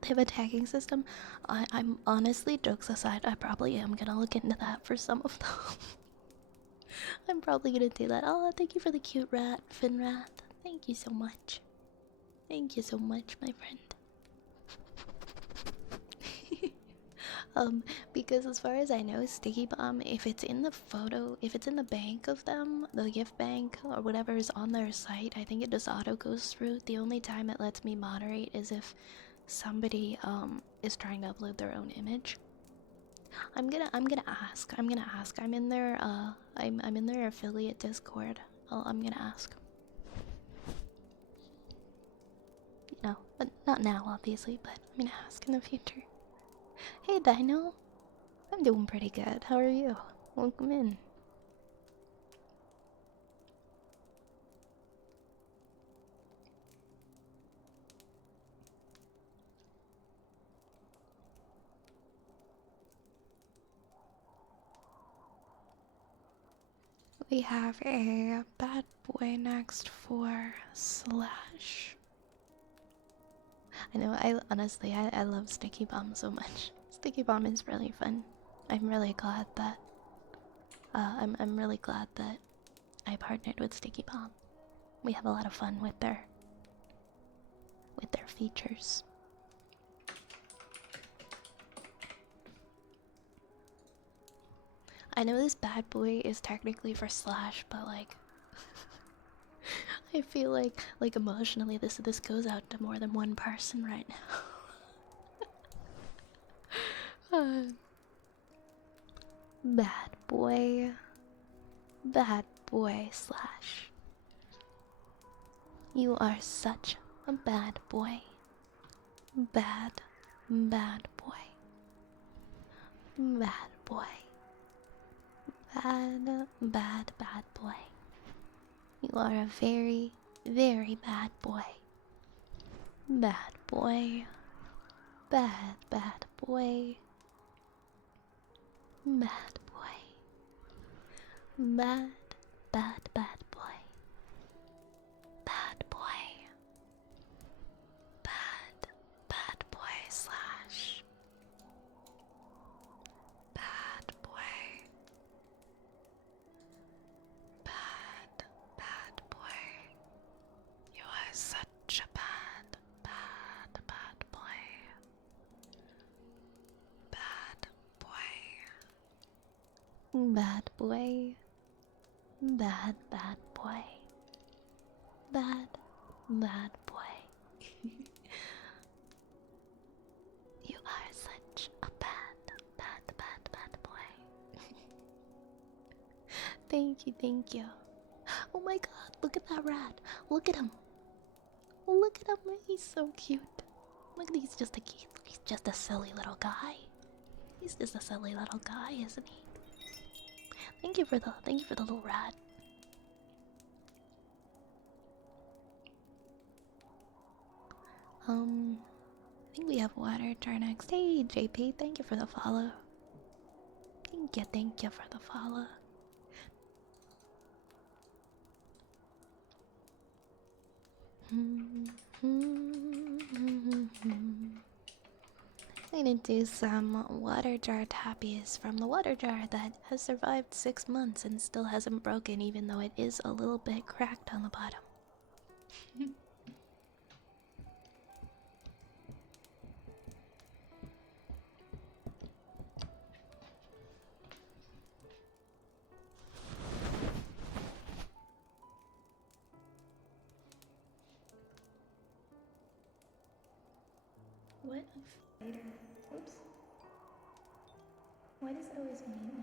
have a tagging system. I'm honestly, jokes aside, I probably am gonna look into that for some of them. I'm probably gonna do that. Oh, thank you for the cute rat, Finrat. Thank you so much. Thank you so much, my friend. Because as far as I know, Sticky Bomb, if it's in the photo, if it's in the bank of them, the gift bank or whatever is on their site, I think it just auto goes through. The only time it lets me moderate is if somebody is trying to upload their own image. I'm gonna ask. I'm in their I'm in their affiliate Discord. I'm gonna ask. You know, but not now, obviously. But I'm gonna ask in the future. Hey, Dino. I'm doing pretty good. How are you? Welcome in. We have a bad boy next for Slash. I know, I honestly, I love Sticky Bomb so much. Sticky Bomb is really fun. I'm really glad that, I'm really glad that I partnered with Sticky Bomb. We have a lot of fun with their features. I know this bad boy is technically for Slash, but like I feel like emotionally this goes out to more than one person right now. Bad boy. Bad boy Slash. You are such a bad boy. Bad boy. Bad boy. Bad boy. You are a very, very bad boy. Bad boy. Bad boy. Bad boy. Bad boy. Bad boy. Bad boy Slash. Bad boy. Bad boy. You are such a bad boy. Bad boy. Bad boy. Bad boy. Bad boy. You are such a bad boy. Thank you. Oh my god, look at that rat. Look at him. Look at him, he's so cute. Look, he's just a silly little guy. He's just a silly little guy, isn't he? Thank you for the little rat. I think we have water jar next. Hey JP, thank you for the follow. Thank you for the follow. I'm gonna do some water jar tappies from the water jar that has survived 6 months and still hasn't broken, even though it is a little bit cracked on the bottom. What a fighter. Oops. Why does it always mute me?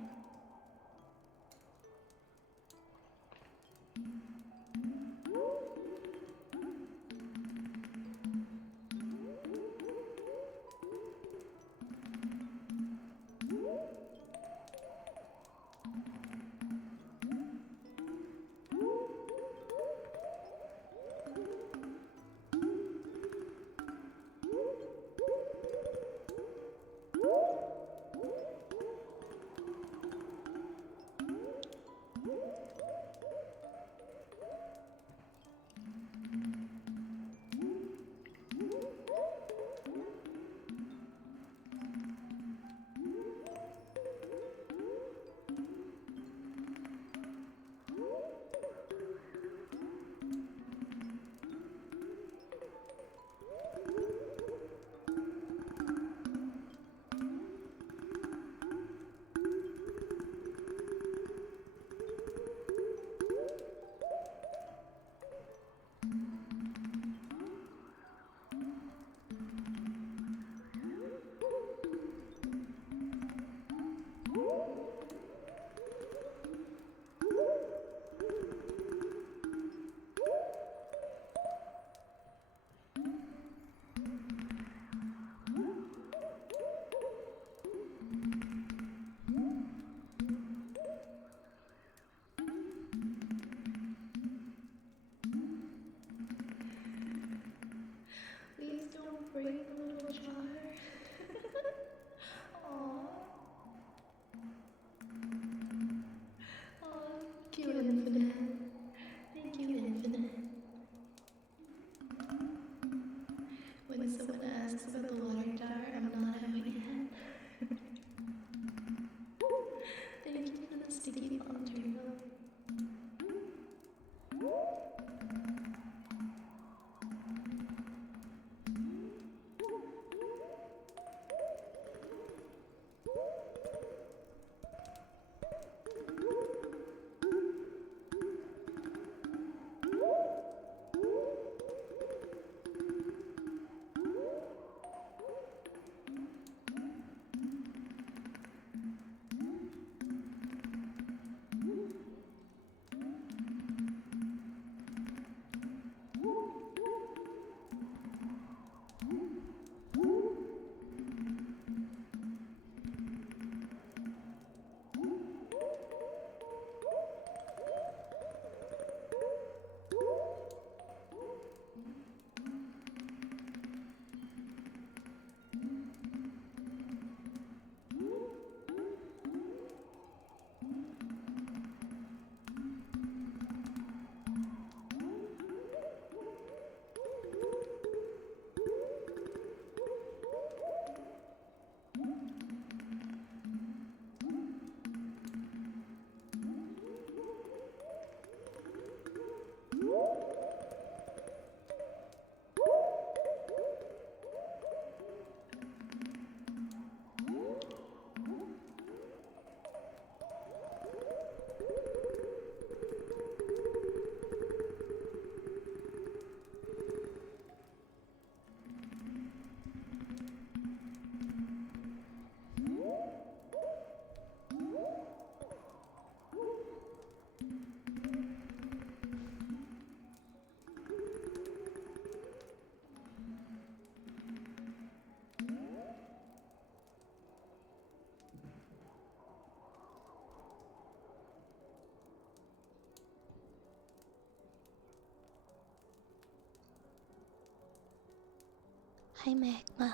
Hi Magma.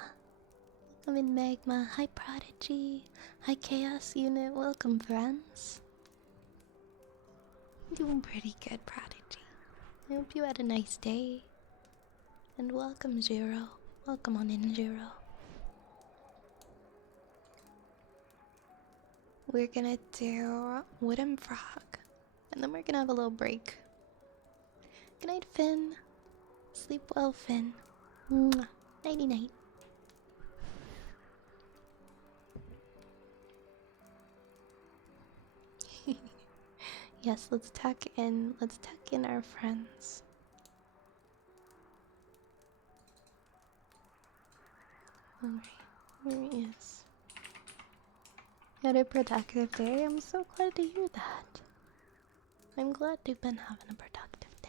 I'm in Magma. Hi Prodigy. Hi Chaos Unit. Welcome friends. I'm doing pretty good, Prodigy. I hope you had a nice day. And welcome Zero. Welcome on in Zero. We're gonna do Wooden Frog. And then we're gonna have a little break. Good night, Finn. Sleep well, Finn. Mwah. Nighty night. Yes, let's tuck in our friends. Alright, here he is. Had a productive day. I'm so glad to hear that. I'm glad you've been having a productive day.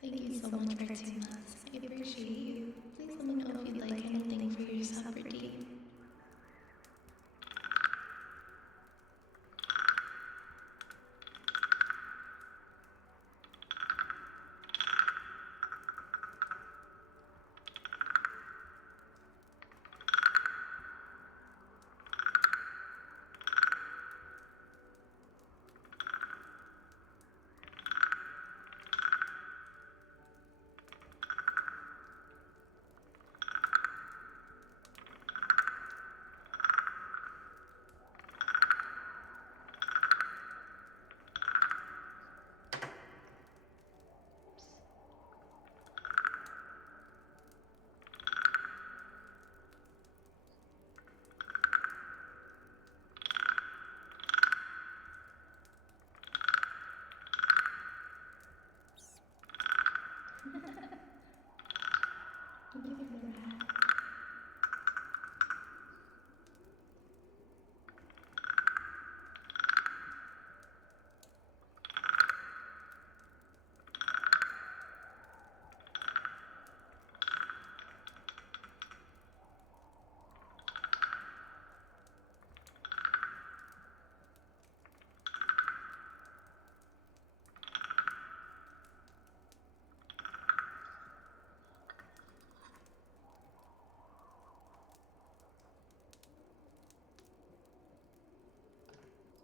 Thank you so much for 2 months. I appreciate you. Please let me know if you'd like anything for your sub routine.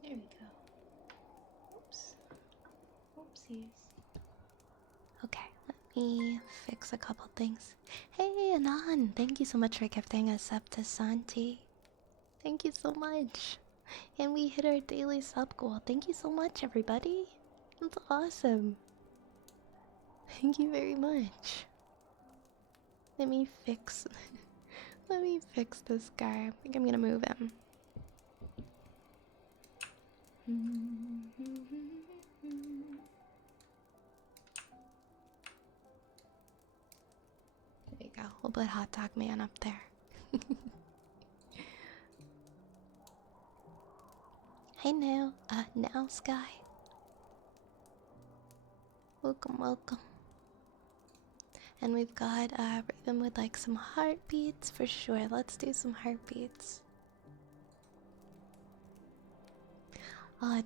There we go. Oops. Oopsies. Okay, let me fix a couple things. Hey, Anon! Thank you so much for gifting us up to Santi. Thank you so much. And we hit our daily sub goal. Thank you so much, everybody. That's awesome. Thank you very much. Let me fix... Let me fix this guy. I think I'm gonna move him. There you go. We'll put Hot Dog Man up there. Hey now, now Sky. Welcome, welcome. And we've got rhythm with like some heartbeats for sure. Let's do some heartbeats.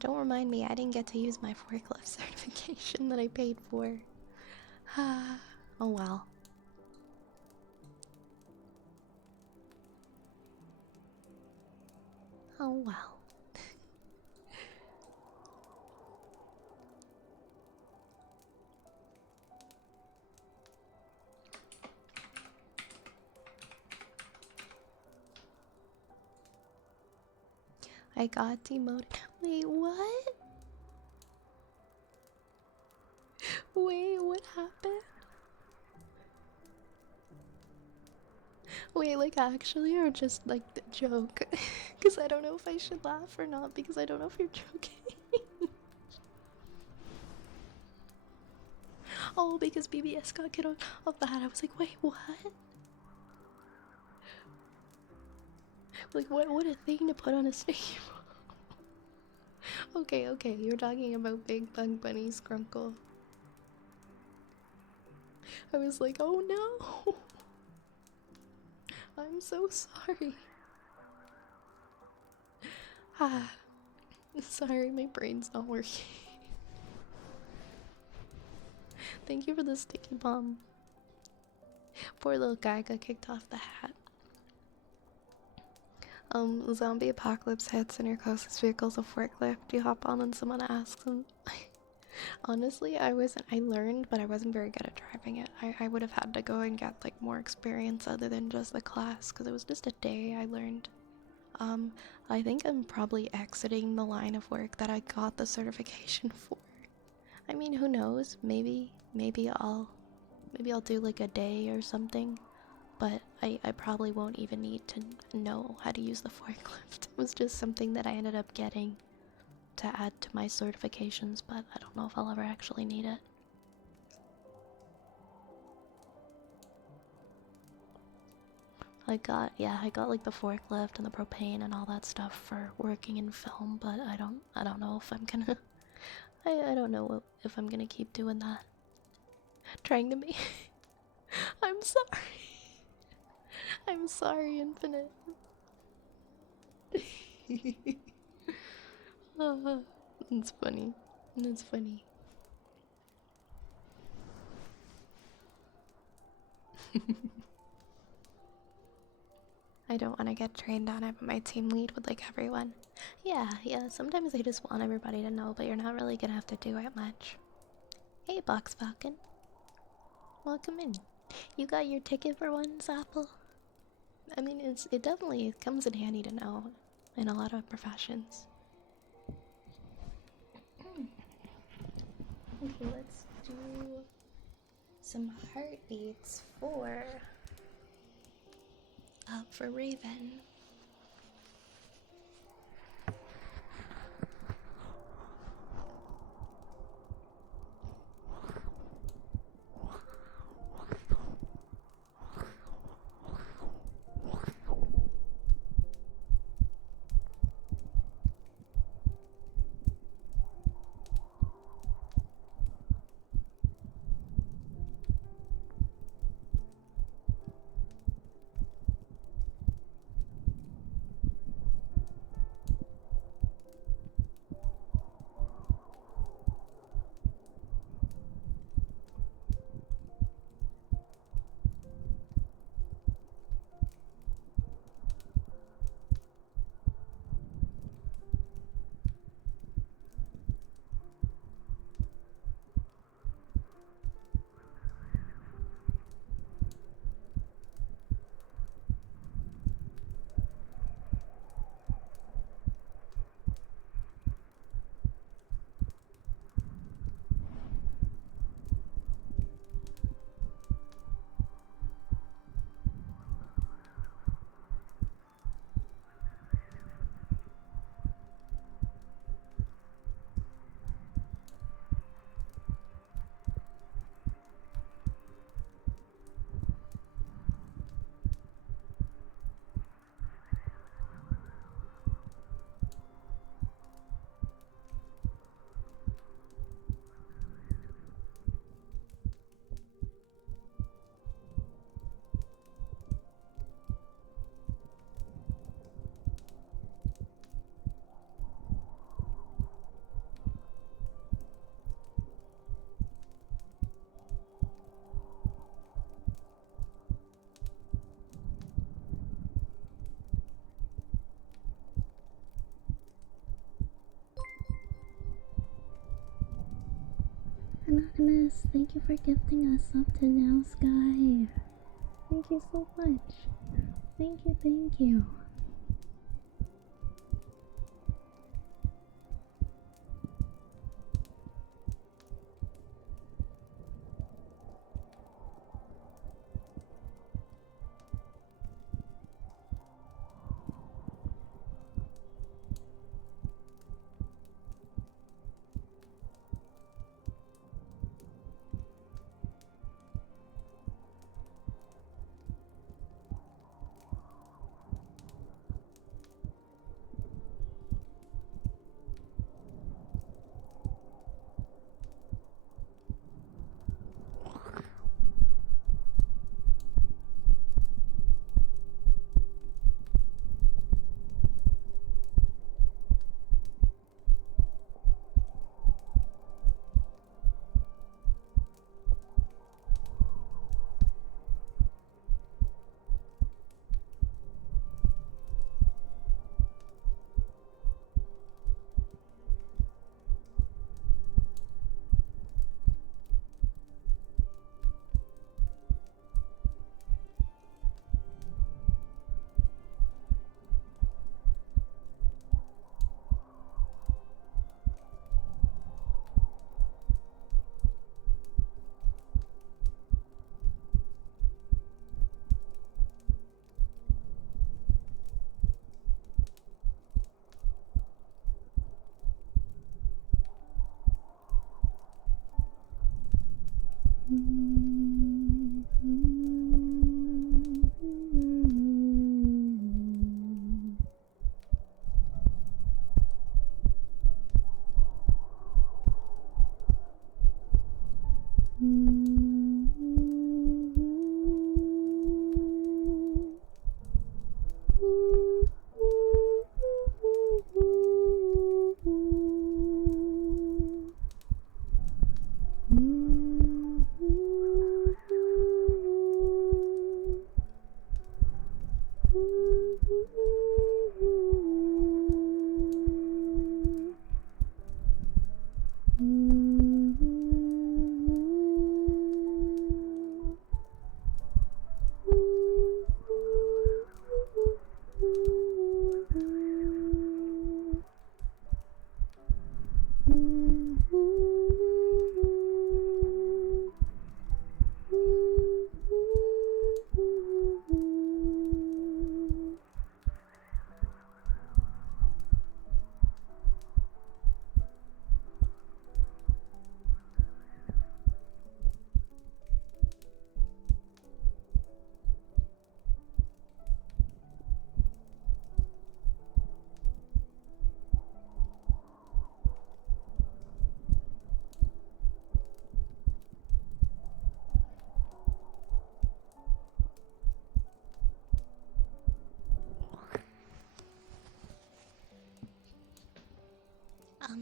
Don't remind me, I didn't get to use my forklift certification that I paid for. Oh well. Oh well. I got demoted. Wait, what? Wait, what happened? Wait, like actually, or just like the joke? Because I don't know if I should laugh or not, because I don't know if you're joking. Oh, because BBS got kicked off that. I was like, wait, what? Like, what a thing to put on a stage. Okay, okay, you're talking about Big Bug Bunny Scrunkle. I was like, oh no! I'm so sorry. Sorry, my brain's not working. Thank you for the sticky bomb. Poor little guy got kicked off the hat. Zombie apocalypse hits and your closest vehicle's a forklift. You hop on and someone asks him. Honestly, I learned, but I wasn't very good at driving it. I would have had to go and get like more experience other than just the class, because it was just a day I learned. I think I'm probably exiting the line of work that I got the certification for. I mean, who knows? Maybe I'll do like a day or something. But I probably won't even need to know how to use the forklift. It was just something that I ended up getting to add to my certifications, but I don't know if I'll ever actually need it. I got like the forklift and the propane and all that stuff for working in film, but I don't know if I'm gonna I don't know if I'm gonna keep doing that. trying to be. I'm sorry. I'm sorry, Infinite. It's funny. It's funny. I don't want to get trained on it, but my team lead would like everyone. Yeah, sometimes I just want everybody to know, but you're not really gonna have to do it much. Hey, Box Falcon. Welcome in. You got your ticket for once, Apple? I mean, it definitely comes in handy to know in a lot of professions. Okay, let's do some heartbeats for Raven. Anonymous, thank you for gifting us up to now, Sky. Thank you so much. Thank you, thank you.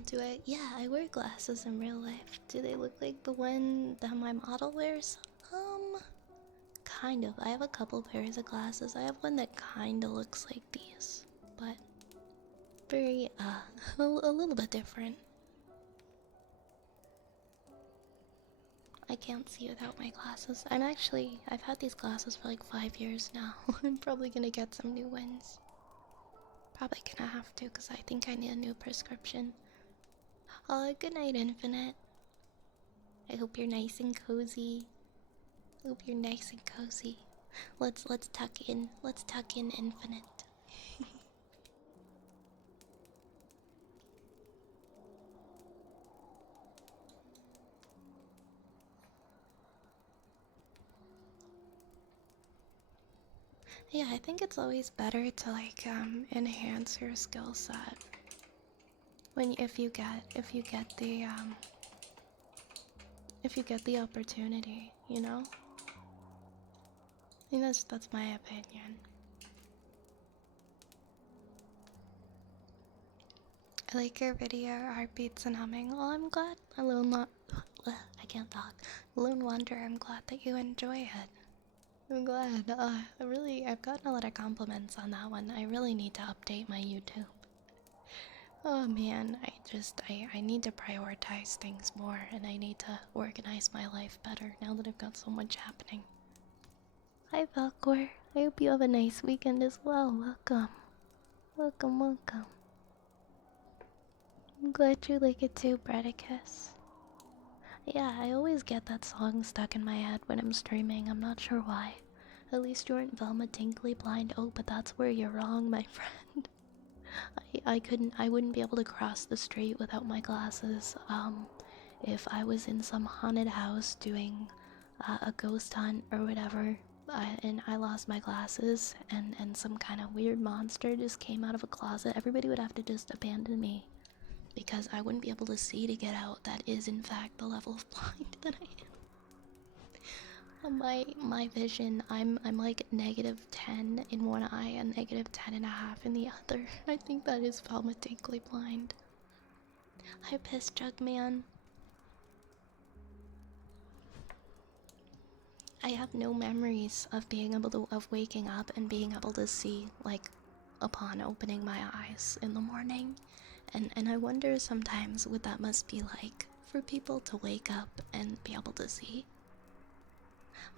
Do I? Yeah, I wear glasses in real life. Do they look like the one that my model wears? Kind of. I have a couple pairs of glasses. I have one that kind of looks like these, but very, a little bit different. I can't see without my glasses. I've had these glasses for like 5 years now. I'm probably gonna get some new ones. Probably gonna have to, because I think I need a new prescription. Good night, Infinite. I hope you're nice and cozy. Hope you're nice and cozy. Let's tuck in. Let's tuck in, Infinite. Yeah, I think it's always better to like enhance your skill set when if you get the opportunity, you know? I think that's my opinion. I like your video, heartbeats and humming. Well, I'm glad. I can't talk. Lone Wanderer, I'm glad that you enjoy it. I'm glad. I've gotten a lot of compliments on that one. I really need to update my YouTube. Oh man, I need to prioritize things more and I need to organize my life better now that I've got so much happening. Hi Valcor, I hope you have a nice weekend as well. Welcome. Welcome, welcome. I'm glad you like it too, Bradicus. Yeah, I always get that song stuck in my head when I'm streaming. I'm not sure why. At least you aren't Velma Tinkly Blind. Oh, but that's where you're wrong, my friend. I wouldn't be able to cross the street without my glasses. If I was in some haunted house doing a ghost hunt or whatever, and I lost my glasses, and some kind of weird monster just came out of a closet, everybody would have to just abandon me. Because I wouldn't be able to see to get out. That is, in fact, the level of blind that I am. My vision, I'm like -10 in one eye and -10.5 in the other. I think that is palmatically blind. Hi, Piss Jug Man. I have no memories of waking up and being able to see, like, upon opening my eyes in the morning. And I wonder sometimes what that must be like for people to wake up and be able to see.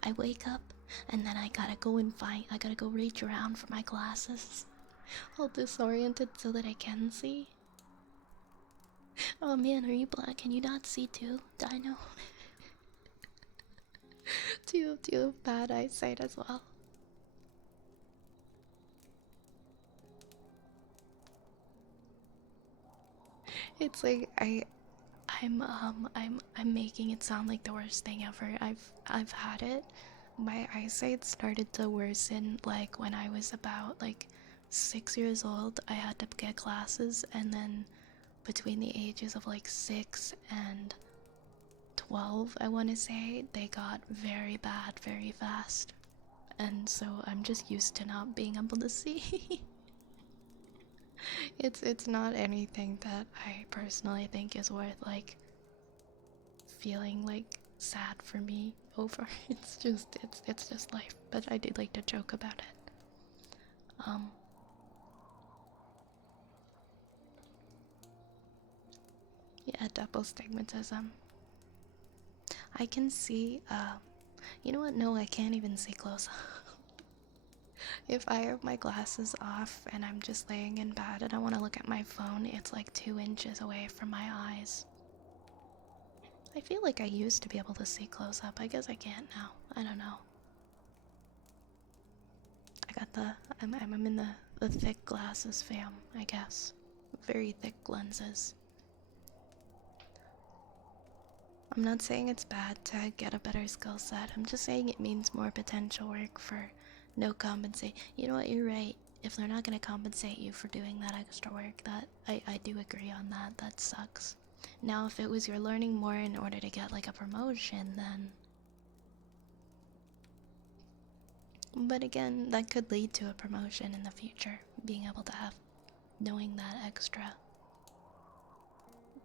I wake up and then I gotta go reach around for my glasses. All disoriented so that I can see. Oh man, are you black? Can you not see too, Dino? do you have bad eyesight as well? It's like I'm making it sound like the worst thing ever. I've had it. My eyesight started to worsen like when I was about like 6 years old. I had to get glasses, and then between the ages of like 6 and 12, I want to say, they got very bad very fast. And so I'm just used to not being able to see. It's not anything that I personally think is worth like feeling like sad for me over. It's just life, but I do like to joke about it. Yeah, double stigmatism. I can see, you know what? No, I can't even see close up. If I have my glasses off and I'm just laying in bed and I want to look at my phone, it's like 2 inches away from my eyes. I feel like I used to be able to see close up. I guess I can't now. I don't know. I'm in the thick glasses fam, I guess. Very thick lenses. I'm not saying it's bad to get a better skill set. I'm just saying it means more potential work for no compensate. You know what, you're right. If they're not gonna compensate you for doing that extra work, I do agree on that. That sucks. Now if it was you're learning more in order to get like a promotion, then... But again, that could lead to a promotion in the future. Being able to have, knowing that extra.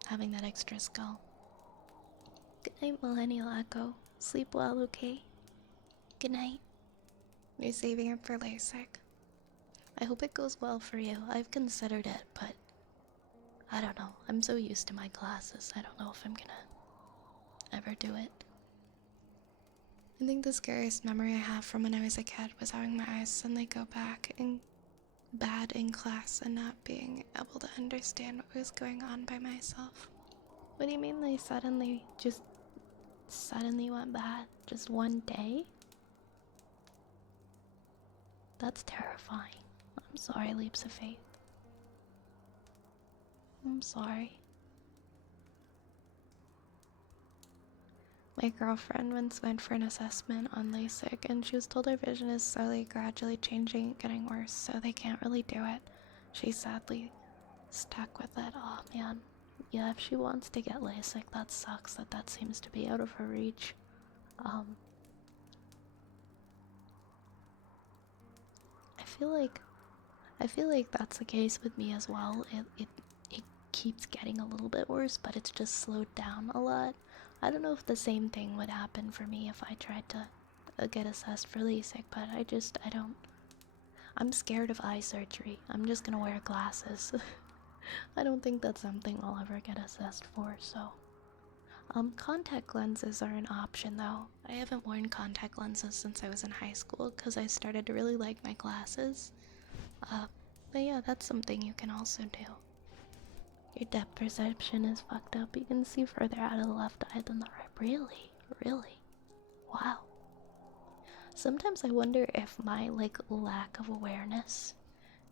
having that extra skull. Good night, Millennial Echo. Sleep well, okay? Good night. You're saving it for LASIK. I hope it goes well for you. I've considered it, but I don't know. I'm so used to my glasses. I don't know if I'm gonna ever do it. I think the scariest memory I have from when I was a kid was having my eyes suddenly go back and bad in class and not being able to understand what was going on by myself. What do you mean they suddenly went bad? Just one day? That's terrifying. I'm sorry, Leaps of Faith. I'm sorry. My girlfriend once went for an assessment on LASIK and she was told her vision is slowly, gradually changing, getting worse, so they can't really do it. She's sadly stuck with it. Oh man. Yeah, if she wants to get LASIK, that sucks that seems to be out of her reach. I feel like that's the case with me as well. It keeps getting a little bit worse, but it's just slowed down a lot. I don't know if the same thing would happen for me if I tried to get assessed for LASIK, but I don't. I'm scared of eye surgery. I'm just gonna wear glasses. I don't think that's something I'll ever get assessed for, so. Contact lenses are an option though. I haven't worn contact lenses since I was in high school because I started to really like my glasses. But yeah, that's something you can also do. Your depth perception is fucked up. You can see further out of the left eye than the right. Really? Really? Wow. Sometimes I wonder if my, like, lack of awareness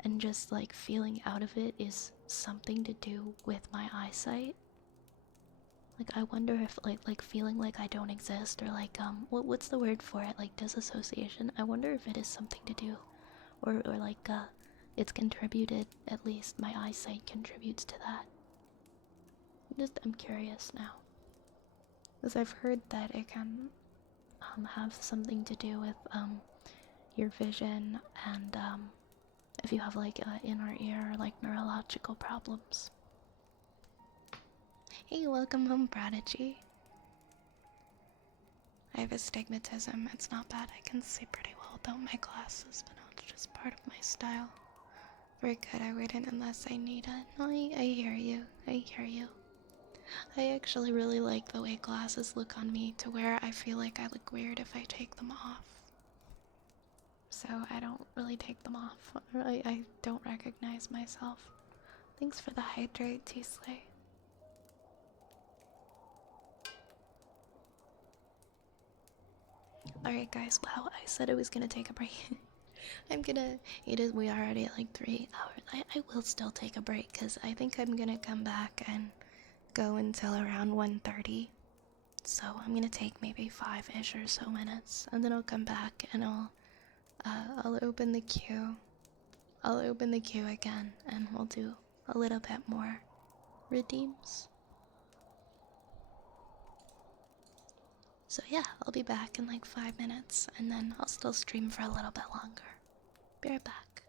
and just, like, feeling out of it is something to do with my eyesight. Like, I wonder if, like feeling like I don't exist, or, like, what's the word for it? Like, disassociation? I wonder if it is something to do, or like, it's contributed, at least my eyesight contributes to that. I'm curious now. Because I've heard that it can have something to do with your vision and if you have like inner ear or like neurological problems. Hey, welcome home, Prodigy. I have astigmatism. It's not bad. I can see pretty well without my glasses, but no, it's just part of my style. Very good. I wear it unless I need it. No, I hear you. I hear you. I actually really like the way glasses look on me, to where I feel like I look weird if I take them off. So I don't really take them off. I don't recognize myself. Thanks for the hydrate, T-Slay. Alright guys, wow, I said I was gonna take a break. We are already at like 3 hours. I will still take a break, because I think I'm gonna come back and go until around 1:30. So I'm gonna take maybe 5-ish or so minutes, and then I'll come back and I'll open the queue. I'll open the queue again, and we'll do a little bit more redeems. So yeah, I'll be back in like 5 minutes, and then I'll still stream for a little bit longer. Be right back.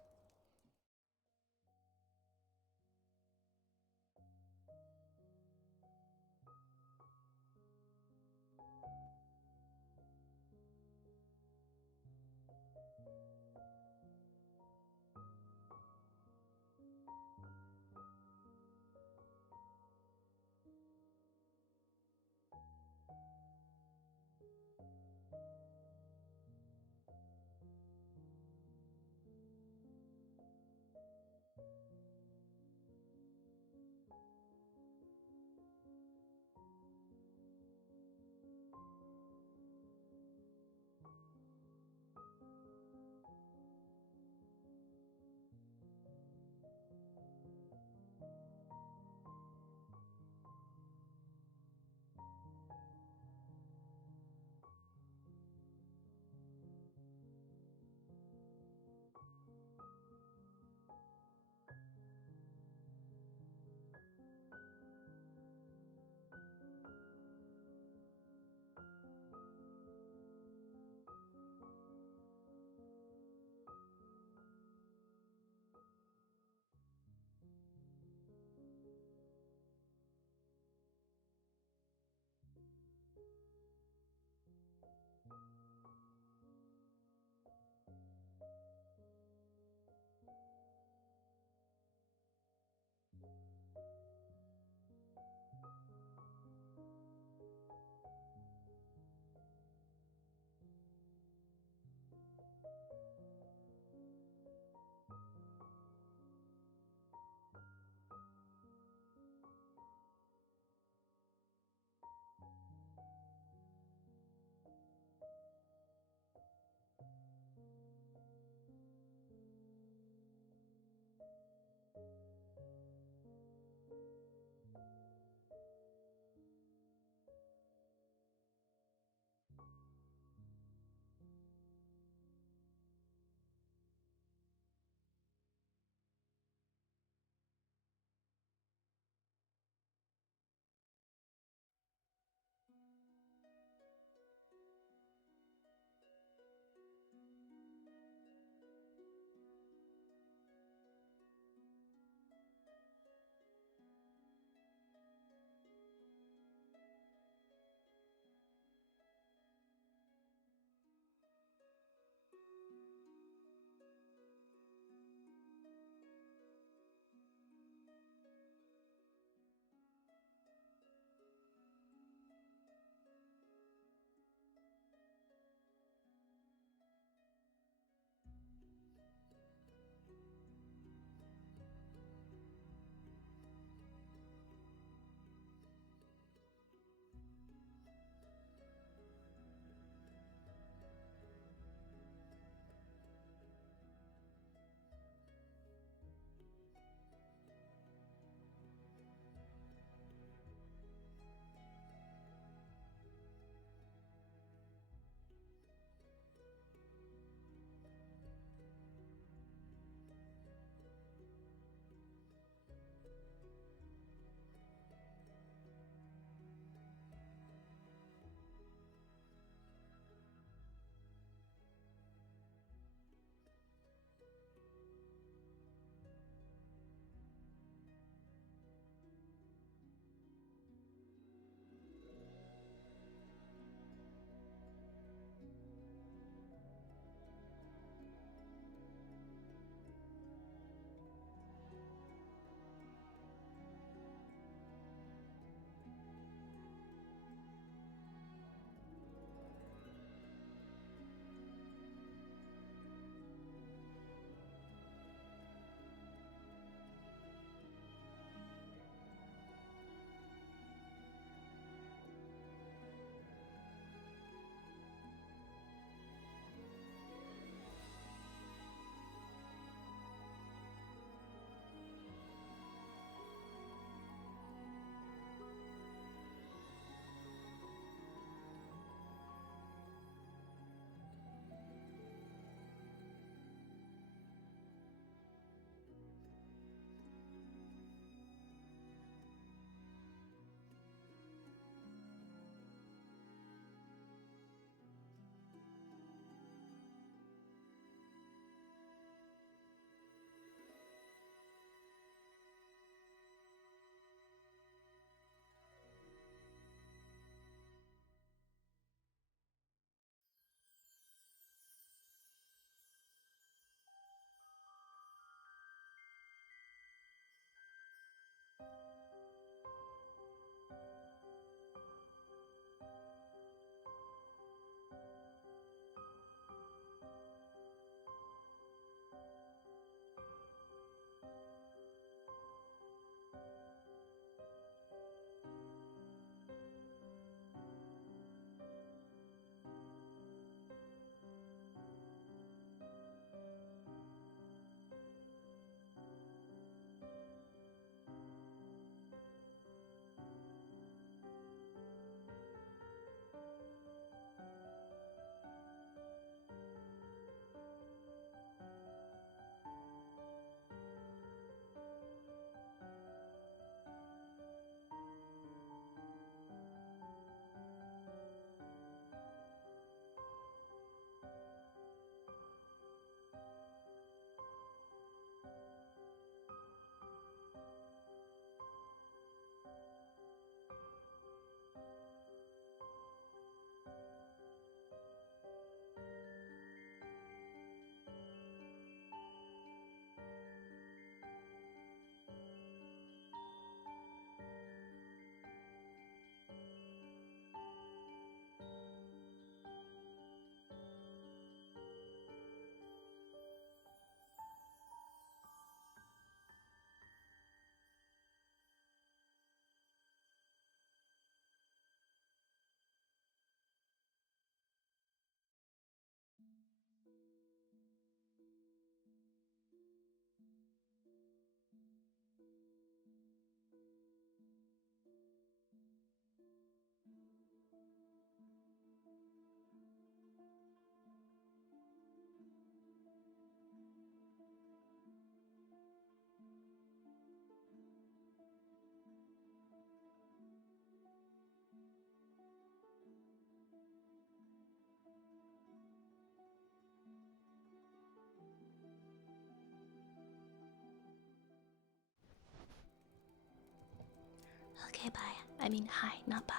I mean, hi, not bye.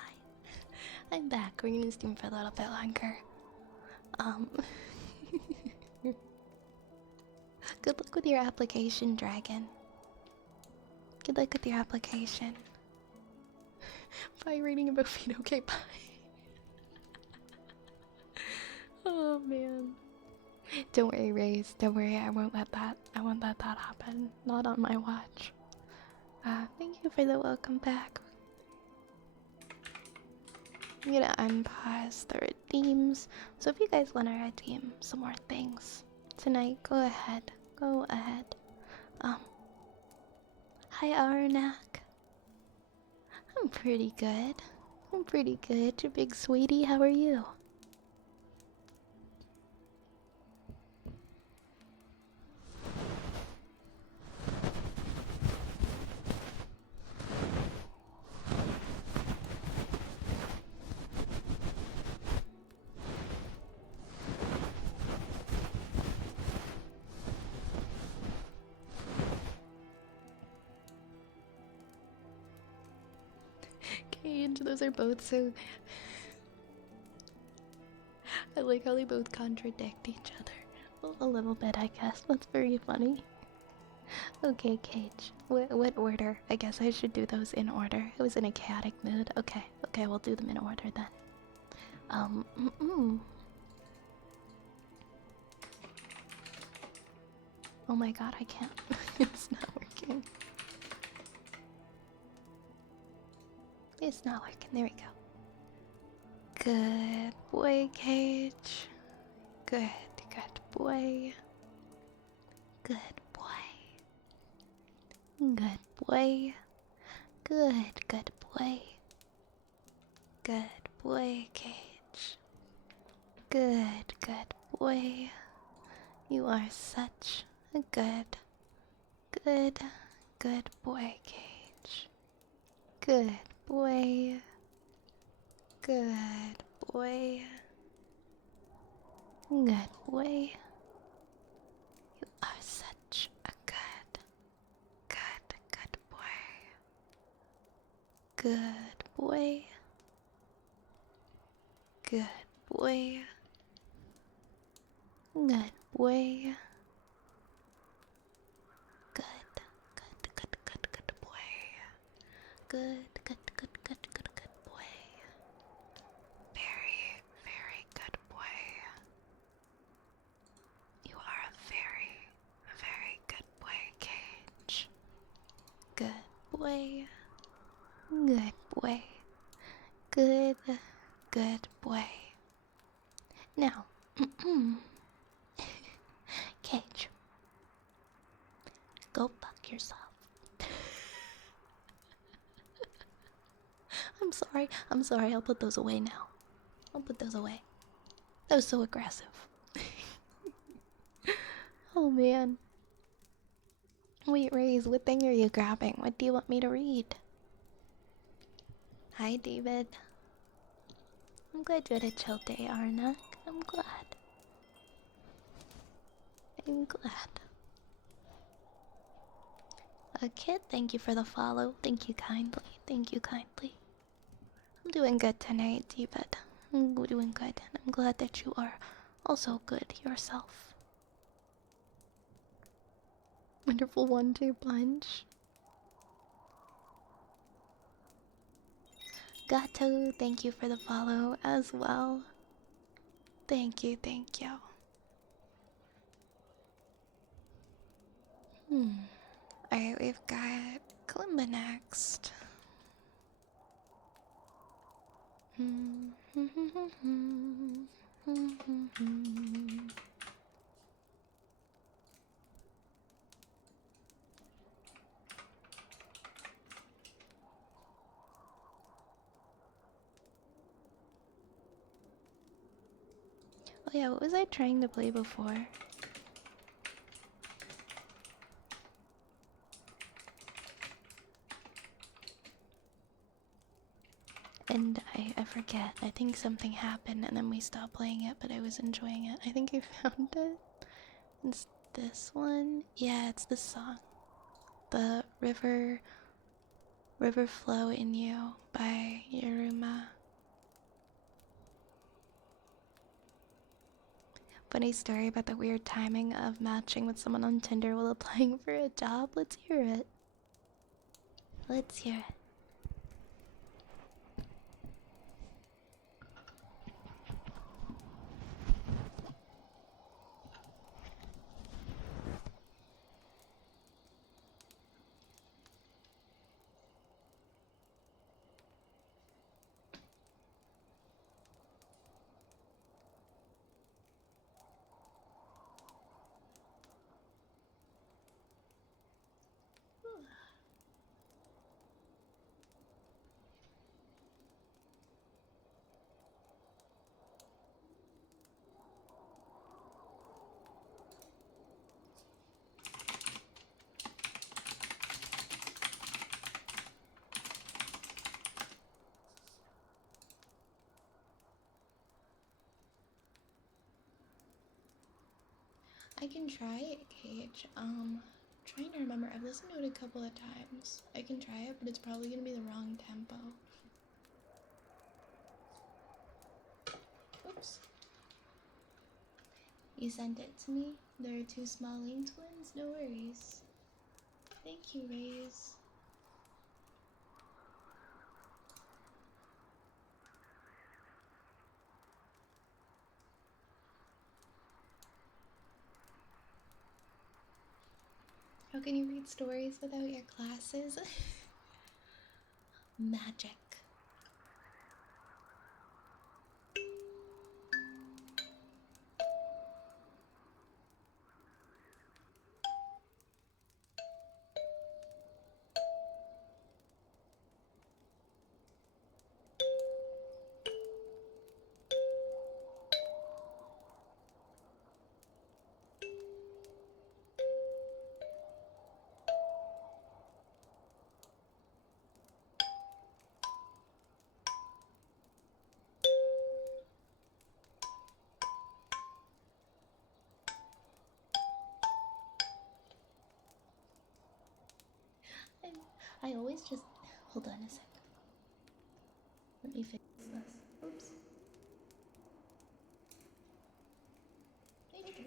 I'm back. We're gonna stream for a little bit longer. Um, good luck with your application, Dragon. Good luck with your application. Bye, reading about feet. Okay, bye. Oh man. Don't worry, Raze. Don't worry. I won't let that. I won't let that happen. Not on my watch. Thank you for the welcome back. I'm gonna unpause the redeems. So if you guys want to redeem some more things tonight, go ahead. Go ahead. Hi Arnak. I'm pretty good. I'm pretty good. You big sweetie, how are you? Cage, those are both so... I like how they both contradict each other. A little bit, I guess. That's very funny. Okay, Cage. What order? I guess I should do those in order. I was in a chaotic mood. Okay, we'll do them in order then. Oh my god, I can't. It's not working. It's not working. There we go. Good boy, Cage. Good boy. Good boy. Good boy. Good boy. Good boy, Cage. Good boy. You are such a good boy, Cage. Good boy. Good boy. Good boy. You are such a good boy. Good boy. Good boy. Good boy. Good boy. Good boy. Very good boy. You are a very good boy, Cage. Good boy. Good boy. Good boy. Now, Cage, go fuck yourself. I'm sorry, I'll put those away now. I'll put those away. That was so aggressive. Oh man. Wait, Raze, what thing are you grabbing? What do you want me to read? Hi, David. I'm glad you had a chill day, Arnak. I'm glad. A kid, thank you for the follow. Thank you kindly. I'm doing good tonight, David. I'm doing good, and I'm glad that you are also good yourself. Wonderful 1-2 punch. Gato, thank you for the follow as well. Thank you. Alright, we've got Kalimba next. Oh yeah, what was I trying to play before? And I forget. I think something happened and then we stopped playing it, but I was enjoying it. I think I found it. It's this one. Yeah, it's this song. The River River Flow in You by Yuruma. Funny story about the weird timing of matching with someone on Tinder while applying for a job. Let's hear it. Let's hear it. I can try it, Cage. Trying to remember. I've listened to it a couple of times. I can try it, but it's probably gonna be the wrong tempo. Oops. You sent it to me? There are two small lane twins? No worries. Thank you, Raze. How can you read stories without your glasses? Magic. I always just hold on a sec. Let me fix this. Oops. Thank you.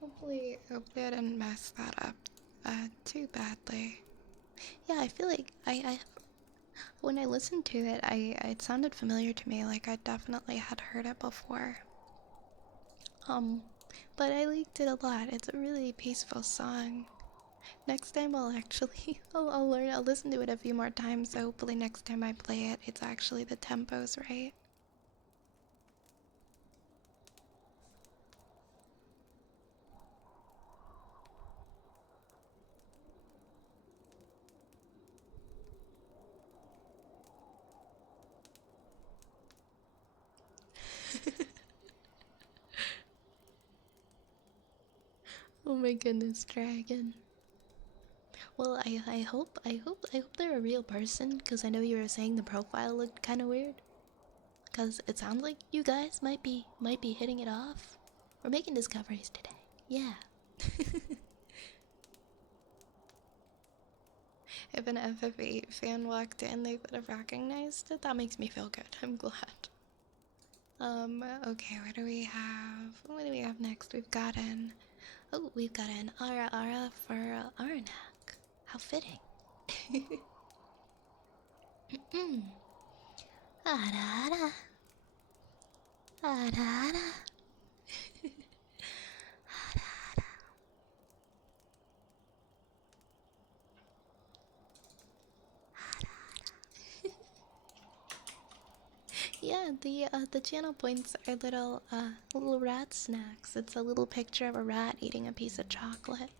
Hopefully I didn't mess that up too badly. Yeah, I feel like I when I listened to it, it sounded familiar to me, like I definitely had heard it before. Um, but I liked it a lot. It's a really peaceful song. Next time I'll actually I'll listen to it a few more times, so hopefully next time I play it, it's actually the tempo's right. Oh my goodness, Dragon. Well, I hope they're a real person, because I know you were saying the profile looked kind of weird. Because it sounds like you guys might be hitting it off. We're making discoveries today. Yeah. If an FF8 fan walked in, they would have recognized it. That makes me feel good. I'm glad. Okay, what do we have? What do we have next? We've got an Ara Ara for Aranak. How fitting. Ara Ara. Ara Ara. Yeah, the channel points are little rat snacks. It's a little picture of a rat eating a piece of chocolate.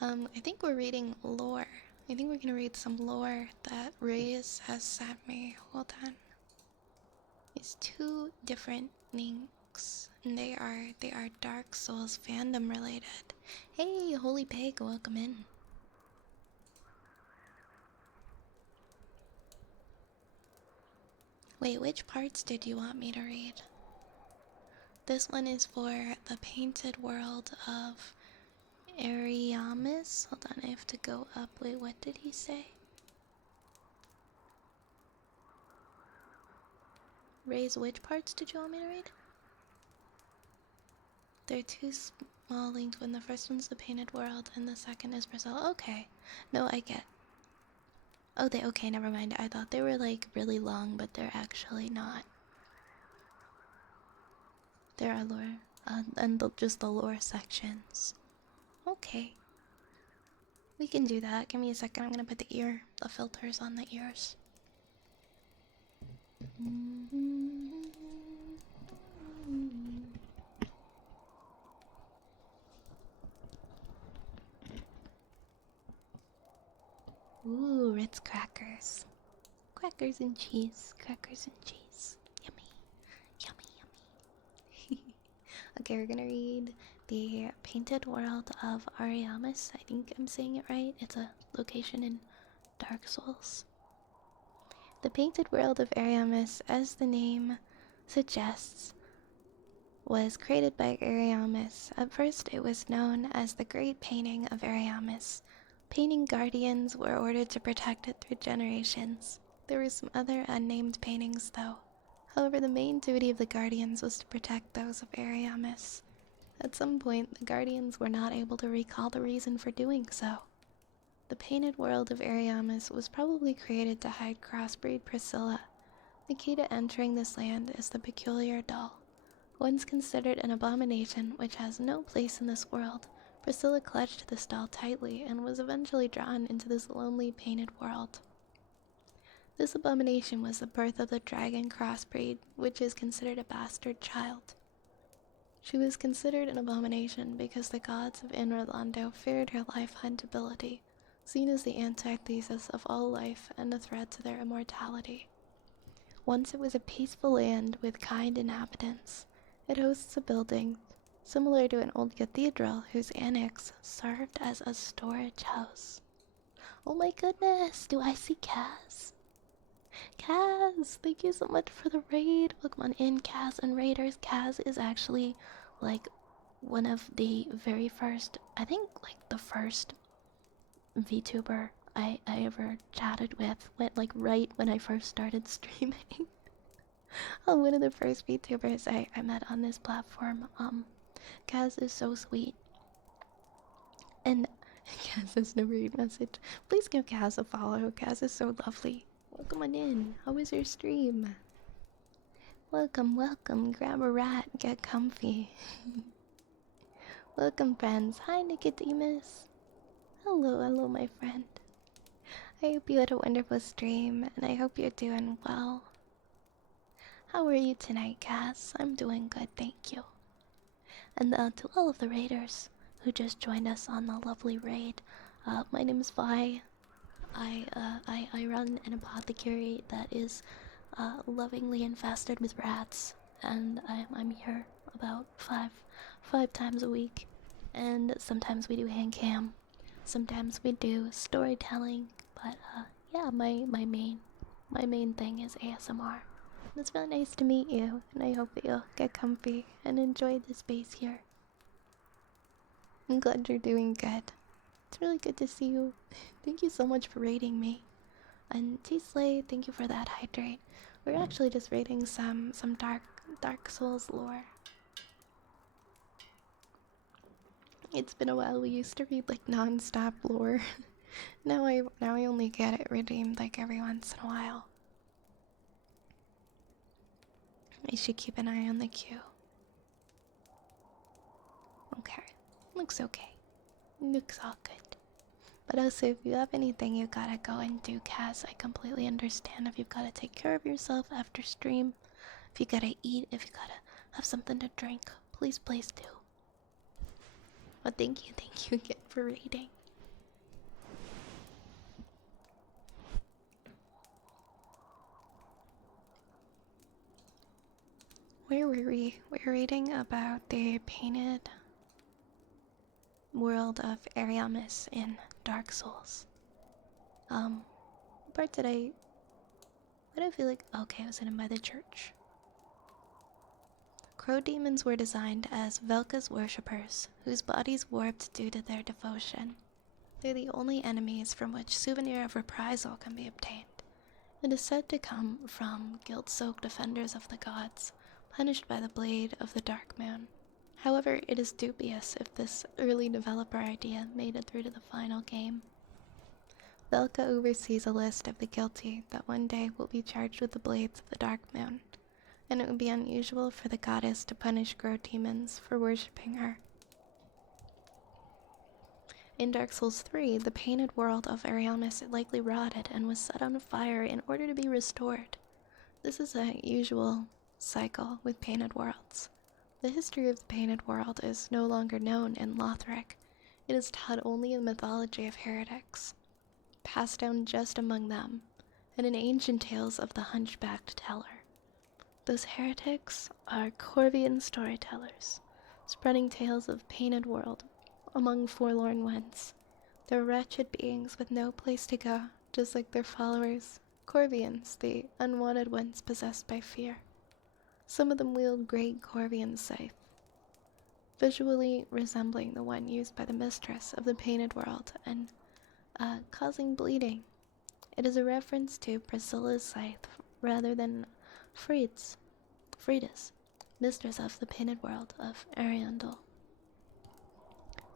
I think we're reading lore. I think we're gonna read some lore that Reyes has sent me. Hold on. It's two different links, and they are Dark Souls fandom related. Hey, Holy Pig, welcome in. Wait, which parts did you want me to read? This one is for the painted world of Ariamis. Hold on, I have to go up. Wait, what did he say? Raise, which parts did you want me to read? There are two small links. When the first one's the painted world, and the second is Brazil. Okay, no, I get. Oh, okay. Never mind. I thought they were like really long, but they're actually not. There are lore, and just the lore sections. Okay, we can do that. Give me a second. I'm gonna put the filters on the ears. Ooh, Ritz crackers. Crackers and cheese. Crackers and cheese. Yummy. Yummy, yummy. Okay, we're gonna read the Painted World of Ariamis. I think I'm saying it right. It's a location in Dark Souls. The Painted World of Ariamis, as the name suggests, was created by Ariamis. At first, it was known as the Great Painting of Ariamis. Painting guardians were ordered to protect it through generations. There were some other unnamed paintings, though. However, the main duty of the guardians was to protect those of Ariamis. At some point, the guardians were not able to recall the reason for doing so. The painted world of Ariamis was probably created to hide crossbreed Priscilla. The key to entering this land is the peculiar doll. Once considered an abomination which has no place in this world, Priscilla clutched this doll tightly and was eventually drawn into this lonely painted world. This abomination was the birth of the dragon crossbreed, which is considered a bastard child. She was considered an abomination because the gods of Inrolando feared her life hunt ability, seen as the antithesis of all life and a threat to their immortality. Once it was a peaceful land with kind inhabitants. It hosts a building similar to an old cathedral whose annex served as a storage house. Oh my goodness, do I see Kaz? Kaz, thank you so much for the raid. Welcome on in, Kaz and Raiders. Kaz is actually like one of the very first, I think like the first VTuber I ever chatted with went like right when I first started streaming. One of the first VTubers I met on this platform. Kaz is so sweet. And Kaz has no read message. Please give Kaz a follow. Kaz is so lovely. Welcome on in. How was your stream? Welcome, welcome. Grab a rat, get comfy. Welcome, friends. Hi, Nicodemus. Hello, hello, my friend. I hope you had a wonderful stream, and I hope you're doing well. How are you tonight, Cass? I'm doing good, thank you. And to all of the raiders who just joined us on the lovely raid, my name is Vi. I run an apothecary that is lovingly infested with rats, and I'm here about five times a week. And sometimes we do hand cam, sometimes we do storytelling, but yeah, my main thing is ASMR. It's really nice to meet you, and I hope that you'll get comfy and enjoy the space here. I'm glad you're doing good. It's really good to see you. Thank you so much for raiding me. And T-Slay, thank you for that hydrate. We're actually just raiding some Dark Souls lore. It's been a while. We used to read like non-stop lore. now I only get it redeemed like every once in a while. I should keep an eye on the queue. Okay. Looks okay. Looks all good. But also, if you have anything you gotta go and do, Cass, I completely understand. If you've gotta take care of yourself after stream, if you gotta eat, if you gotta have something to drink, please do. But thank you again for reading. Where were we? We were reading about the painted world of Ariamis in Dark Souls. Part did I feel like, okay, I was in by the church. Crow demons were designed as Velka's worshippers, whose bodies warped due to their devotion. They're the only enemies from which souvenir of reprisal can be obtained. It is said to come from guilt-soaked defenders of the gods, punished by the blade of the Dark Moon. However, it is dubious if this early developer idea made it through to the final game. Velka oversees a list of the guilty that one day will be charged with the blades of the Dark Moon, and it would be unusual for the goddess to punish grow demons for worshipping her. In Dark Souls 3, the painted world of Ariamis likely rotted and was set on fire in order to be restored. This is a usual cycle with painted worlds. The history of the painted world is no longer known in Lothric. It is taught only in the mythology of heretics, passed down just among them, and in ancient tales of the hunchbacked teller. Those heretics are Corvian storytellers, spreading tales of painted world among forlorn ones. They're wretched beings with no place to go, just like their followers, Corvians, the unwanted ones possessed by fear. Some of them wield great Corvian scythe, visually resembling the one used by the mistress of the painted world and causing bleeding. It is a reference to Priscilla's scythe rather than Frida's, mistress of the painted world of Ariandel.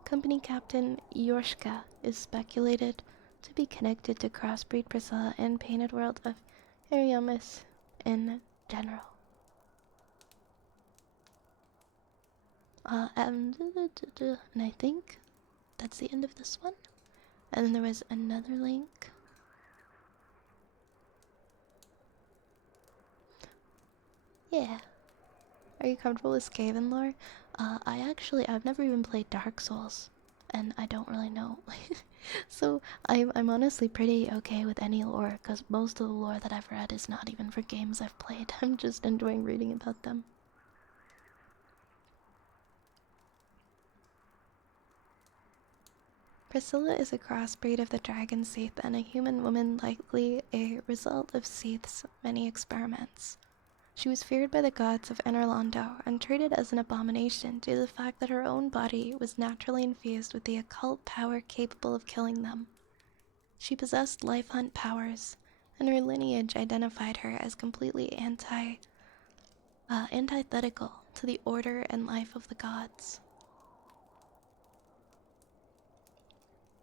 Company Captain Yorshka is speculated to be connected to crossbreed Priscilla and painted world of Ariamis in general. And I think that's the end of this one. And then there was another link. Yeah. Are you comfortable with Skaven lore? I've never even played Dark Souls, and I don't really know. So I'm honestly pretty okay with any lore, because most of the lore that I've read is not even for games I've played. I'm just enjoying reading about them. Priscilla is a crossbreed of the dragon Seath and a human woman, likely a result of Seath's many experiments. She was feared by the gods of Enerlando and treated as an abomination due to the fact that her own body was naturally infused with the occult power capable of killing them. She possessed life hunt powers, and her lineage identified her as completely antithetical to the order and life of the gods.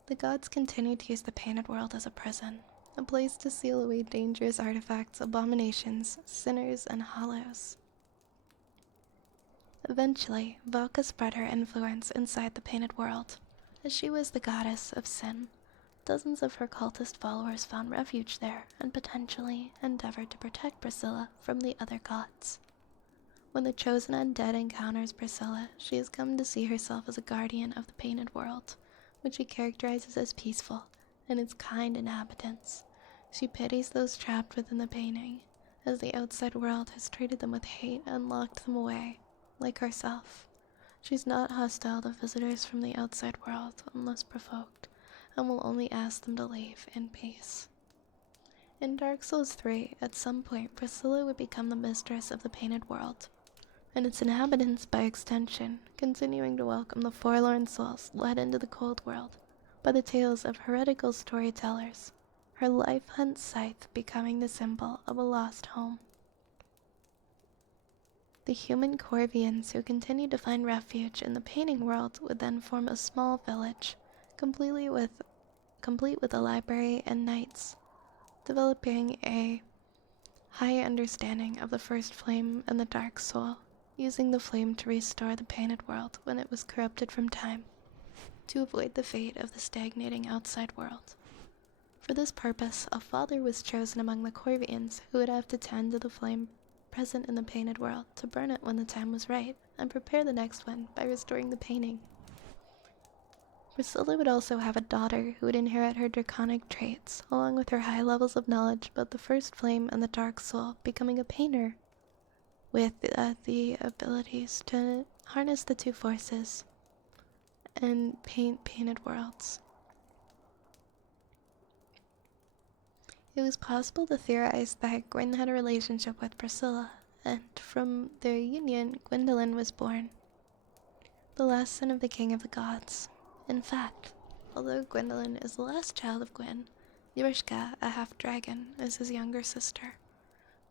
The gods continued to use the painted world as a prison, a place to seal away dangerous artifacts, abominations, sinners, and hollows. Eventually, Valka spread her influence inside the painted world. As she was the goddess of sin, dozens of her cultist followers found refuge there and potentially endeavored to protect Priscilla from the other gods. When the chosen undead encounters Priscilla, she has come to see herself as a guardian of the painted world, which she characterizes as peaceful and its kind inhabitants. She pities those trapped within the painting, as the outside world has treated them with hate and locked them away, like herself. She's not hostile to visitors from the outside world unless provoked, and will only ask them to leave in peace. In Dark Souls 3, at some point, Priscilla would become the mistress of the painted world, and its inhabitants by extension, continuing to welcome the forlorn souls led into the cold world by the tales of heretical storytellers, her life hunt scythe becoming the symbol of a lost home. The human Corvians who continued to find refuge in the painting world would then form a small village, complete with a library and knights, developing a high understanding of the first flame and the dark soul, using the flame to restore the painted world when it was corrupted from time, to avoid the fate of the stagnating outside world. For this purpose, a father was chosen among the Corvians who would have to tend to the flame present in the painted world to burn it when the time was right, and prepare the next one by restoring the painting. Priscilla would also have a daughter who would inherit her draconic traits, along with her high levels of knowledge about the first flame and the dark soul, becoming a painter with the abilities to harness the two forces and paint painted worlds. It was possible to theorize that Gwyn had a relationship with Priscilla, and from their union, Gwendolyn was born, the last son of the king of the gods. In fact, although Gwendolyn is the last child of Gwyn, Yorshka, a half-dragon, is his younger sister,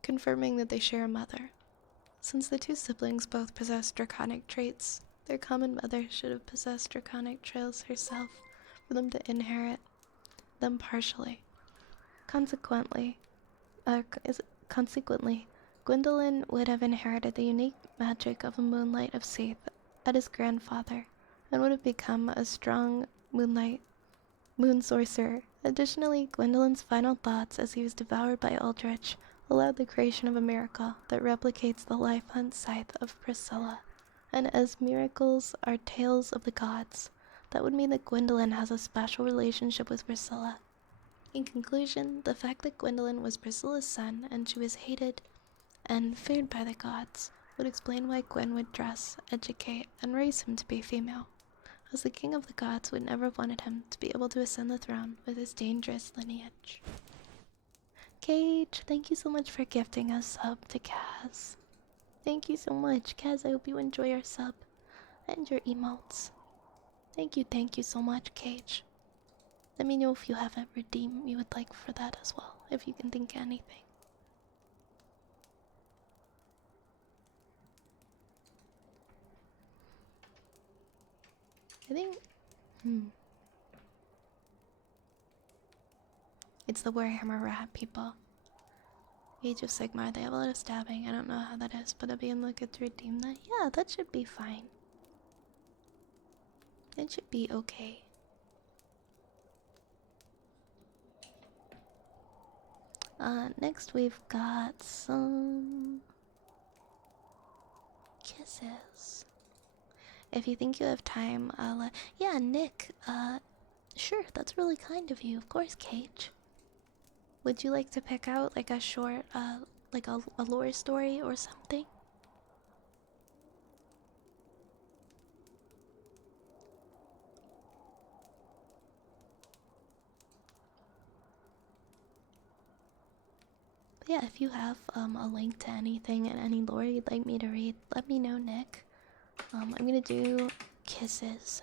confirming that they share a mother. Since the two siblings both possess draconic traits, their common mother should have possessed draconic traits herself for them to inherit them partially. Consequently, Gwendolyn would have inherited the unique magic of the Moonlight of Seath at his grandfather, and would have become a strong moon sorcerer. Additionally, Gwendolyn's final thoughts as he was devoured by Aldrich allowed the creation of a miracle that replicates the life hunt scythe of Priscilla. And as miracles are tales of the gods, that would mean that Gwendolyn has a special relationship with Priscilla. In conclusion, the fact that Gwendolyn was Priscilla's son and she was hated and feared by the gods would explain why Gwyn would dress, educate, and raise him to be female, as the king of the gods would never have wanted him to be able to ascend the throne with his dangerous lineage. Cage, thank you so much for gifting a sub to Kaz. Thank you so much, Kaz. I hope you enjoy your sub and your emotes. Thank you so much, Cage. Let me know if you have a redeem you would like for that as well, if you can think of anything. I think, it's the Warhammer Rat people. Age of Sigmar, they have a lot of stabbing. I don't know how that is, but I'll be able to redeem that. Yeah, that should be fine. It should be okay. Next we've got some kisses. If you think you have time, yeah, Nick, sure, that's really kind of you. Of course, Cage. Would you like to pick out, like, a short, like a lore story or something? But yeah, if you have, a link to anything and any lore you'd like me to read, let me know, Nick. I'm gonna do kisses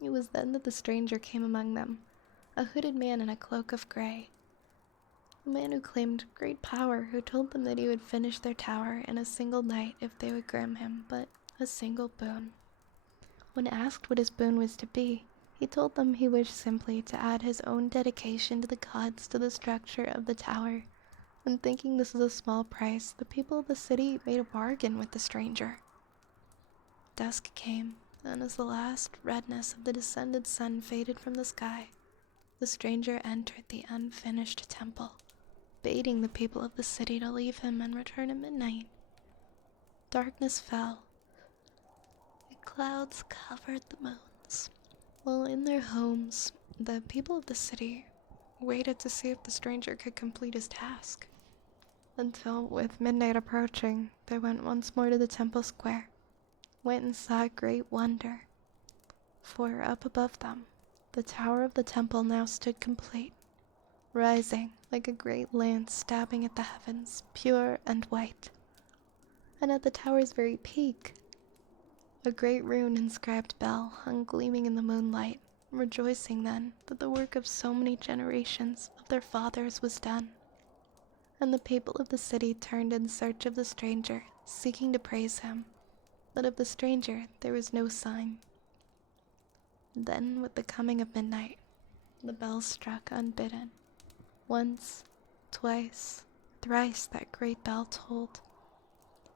It was then that the stranger came among them, a hooded man in a cloak of gray. A man who claimed great power, who told them that he would finish their tower in a single night if they would grant him but a single boon. When asked what his boon was to be, he told them he wished simply to add his own dedication to the gods to the structure of the tower, and thinking this was a small price, the people of the city made a bargain with the stranger. Dusk came, and as the last redness of the descended sun faded from the sky, the stranger entered the unfinished temple, baiting the people of the city to leave him and return at midnight. Darkness fell. The clouds covered the moons. While in their homes, the people of the city waited to see if the stranger could complete his task. Until, with midnight approaching, they went once more to the temple square, went and saw great wonder. For up above them, the tower of the temple now stood complete, rising like a great lance stabbing at the heavens, pure and white. And at the tower's very peak, a great rune-inscribed bell hung gleaming in the moonlight, rejoicing then that the work of so many generations of their fathers was done. And the people of the city turned in search of the stranger, seeking to praise him. But of the stranger there was no sign. Then, with the coming of midnight, the bells struck unbidden. Once, twice, thrice that great bell tolled,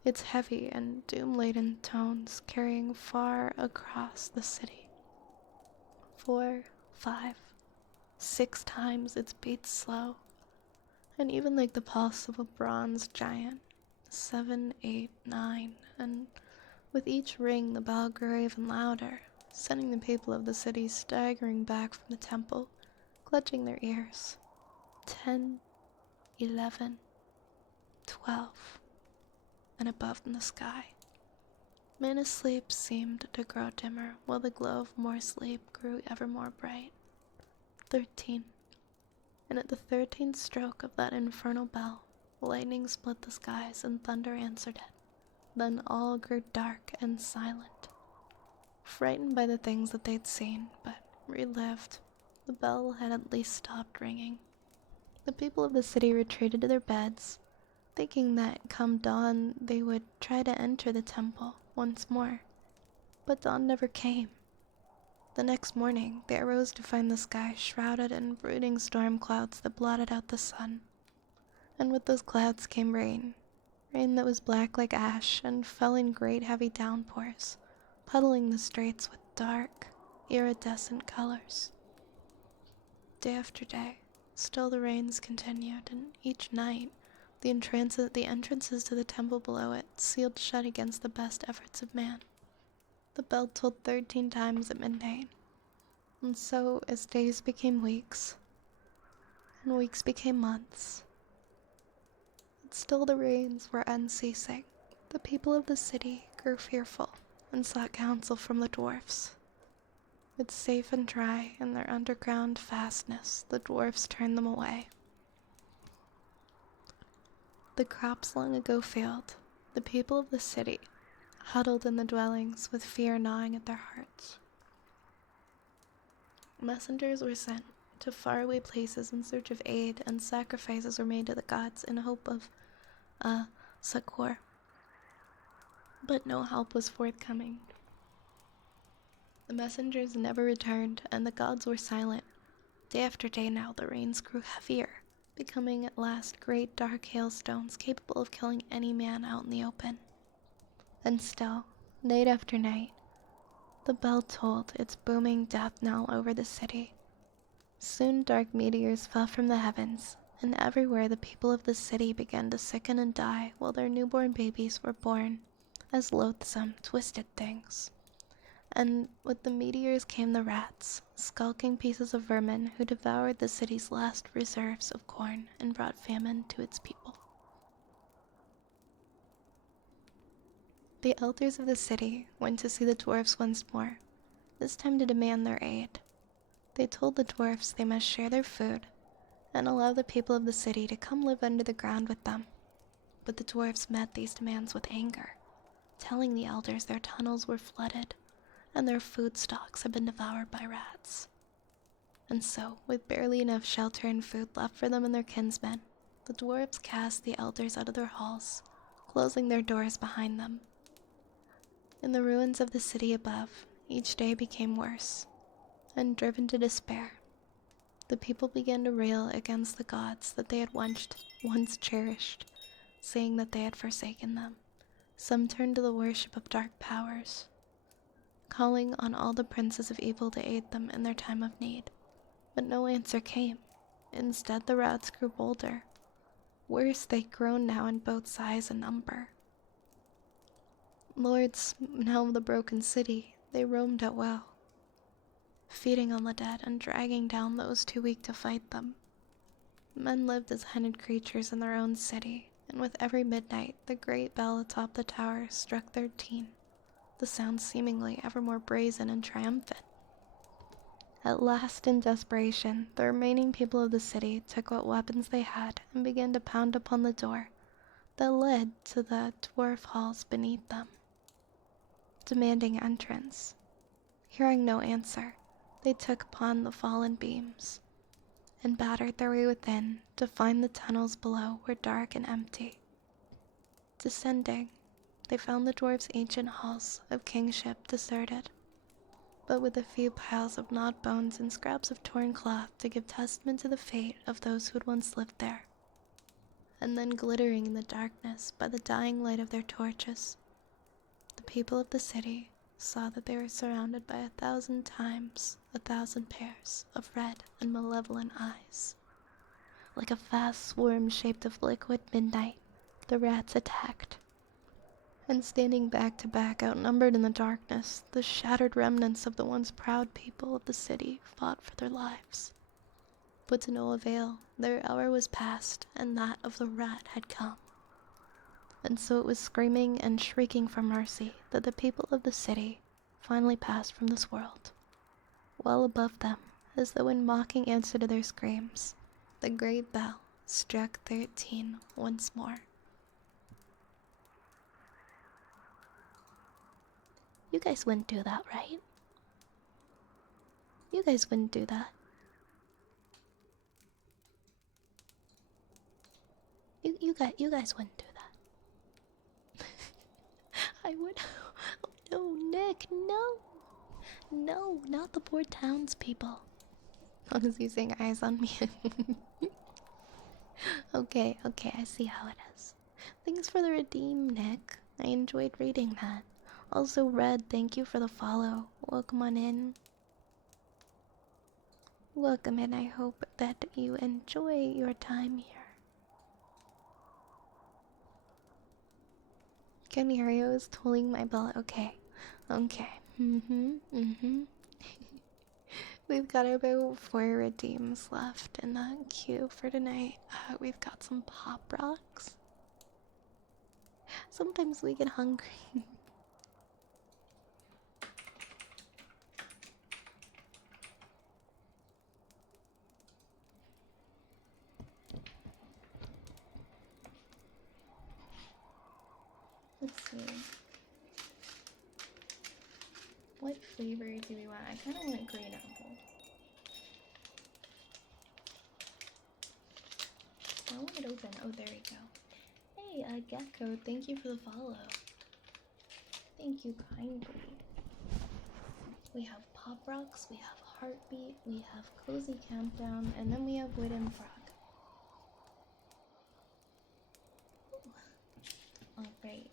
its heavy and doom-laden tones carrying far across the city. 4, 5, 6 times its beats slow, and even like the pulse of a bronze giant, 7, 8, 9, and with each ring the bell grew even louder, sending the people of the city staggering back from the temple, clutching their ears. 10, 11, 12, and above in the sky. Mana's sleep seemed to grow dimmer, while the glow of more sleep grew ever more bright. 13. And at the 13th stroke of that infernal bell, lightning split the skies and thunder answered it. Then all grew dark and silent. Frightened by the things that they'd seen, but relived, the bell had at least stopped ringing. The people of the city retreated to their beds, thinking that come dawn they would try to enter the temple once more. But dawn never came. The next morning, they arose to find the sky shrouded in brooding storm clouds that blotted out the sun. And with those clouds came rain that was black like ash and fell in great heavy downpours, puddling the streets with dark, iridescent colors. Day after day, still the rains continued, and each night, the entrances to the temple below it sealed shut against the best efforts of man. The bell tolled 13 times at midnight, and so as days became weeks, and weeks became months, and still the rains were unceasing, the people of the city grew fearful and sought counsel from the dwarfs. But safe and dry in their underground fastness, the dwarfs turned them away. The crops long ago failed, the people of the city huddled in the dwellings with fear gnawing at their hearts. Messengers were sent to faraway places in search of aid, and sacrifices were made to the gods in hope of succor. But no help was forthcoming. The messengers never returned, and the gods were silent. Day after day now the rains grew heavier, becoming at last great dark hailstones capable of killing any man out in the open. And still, night after night, the bell tolled its booming death knell over the city. Soon dark meteors fell from the heavens, and everywhere the people of the city began to sicken and die while their newborn babies were born as loathsome, twisted things. And with the meteors came the rats, skulking pieces of vermin who devoured the city's last reserves of corn and brought famine to its people. The elders of the city went to see the dwarfs once more, this time to demand their aid. They told the dwarfs they must share their food and allow the people of the city to come live under the ground with them. But the dwarfs met these demands with anger, telling the elders their tunnels were flooded, and their food stocks had been devoured by rats. And so, with barely enough shelter and food left for them and their kinsmen, the dwarves cast the elders out of their halls, closing their doors behind them. In the ruins of the city above, each day became worse, and driven to despair, the people began to rail against the gods that they had once cherished, saying that they had forsaken them. Some turned to the worship of dark powers, calling on all the princes of evil to aid them in their time of need. But no answer came. Instead, the rats grew bolder. Worse, they'd grown now in both size and number. Lords now of the broken city, they roamed at will, feeding on the dead and dragging down those too weak to fight them. Men lived as hunted creatures in their own city, and with every midnight, the great bell atop the tower struck 13, the sound seemingly ever more brazen and triumphant. At last, in desperation, the remaining people of the city took what weapons they had and began to pound upon the door that led to the dwarf halls beneath them, demanding entrance. Hearing no answer, they took upon the fallen beams and battered their way within to find the tunnels below were dark and empty. Descending, they found the dwarves' ancient halls of kingship deserted, but with a few piles of gnawed bones and scraps of torn cloth to give testament to the fate of those who had once lived there. And then, glittering in the darkness by the dying light of their torches, the people of the city saw that they were surrounded by 1,000 times 1,000 pairs of red and malevolent eyes. Like a vast swarm shaped of liquid midnight, the rats attacked. And standing back to back, outnumbered in the darkness, the shattered remnants of the once proud people of the city fought for their lives. But to no avail, their hour was past, and that of the rat had come. And so it was screaming and shrieking for mercy that the people of the city finally passed from this world. Well above them, as though in mocking answer to their screams, the great bell struck 13 once more. You guys wouldn't do that, right? You guys wouldn't do that. You guys wouldn't do that. I would. Oh, no, Nick, no. No, not the poor townspeople. As long as you saying eyes on me. Okay, I see how it is. Thanks for the redeem, Nick. I enjoyed reading that. Also, Red, thank you for the follow. Welcome on in. Welcome in. I hope that you enjoy your time here. Canario is tolling my bell. Okay. We've got about 4 redeems left in the queue for tonight. We've got some pop rocks. Sometimes we get hungry. Let's see. What flavor do we want? I kind of want green apple. I want it open. Oh, there we go. Hey, Gecko, thank you for the follow. Thank you kindly. We have Pop Rocks, we have Heartbeat, we have Cozy Campground, and then we have Wooden Frog. Alright.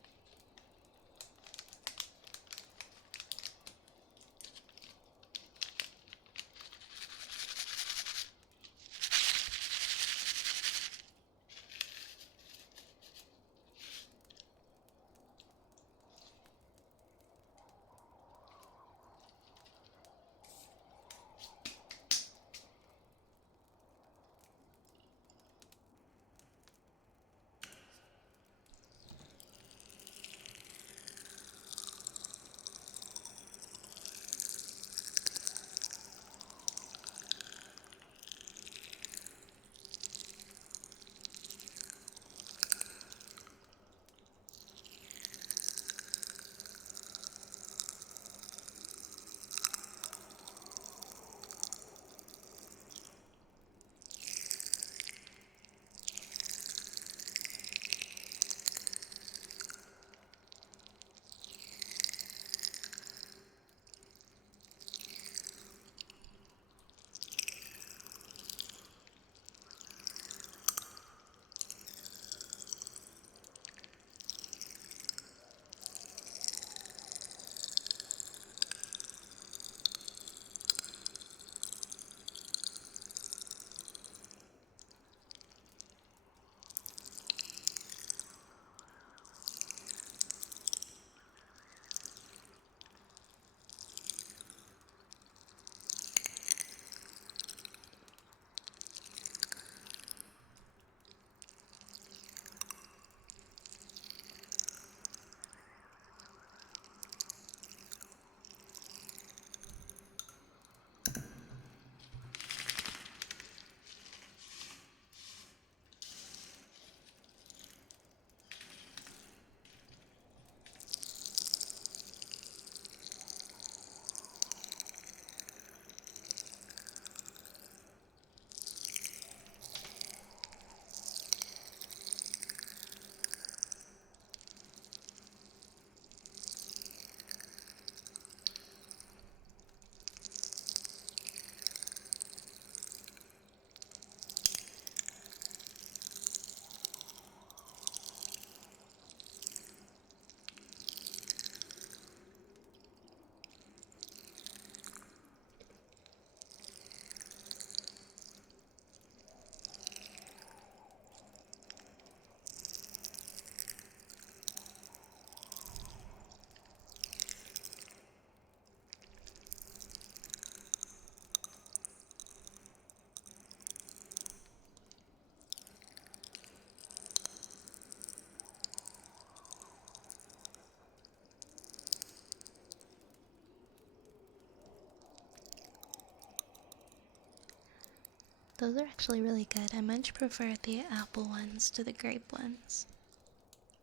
Those are actually really good. I much prefer the apple ones to the grape ones.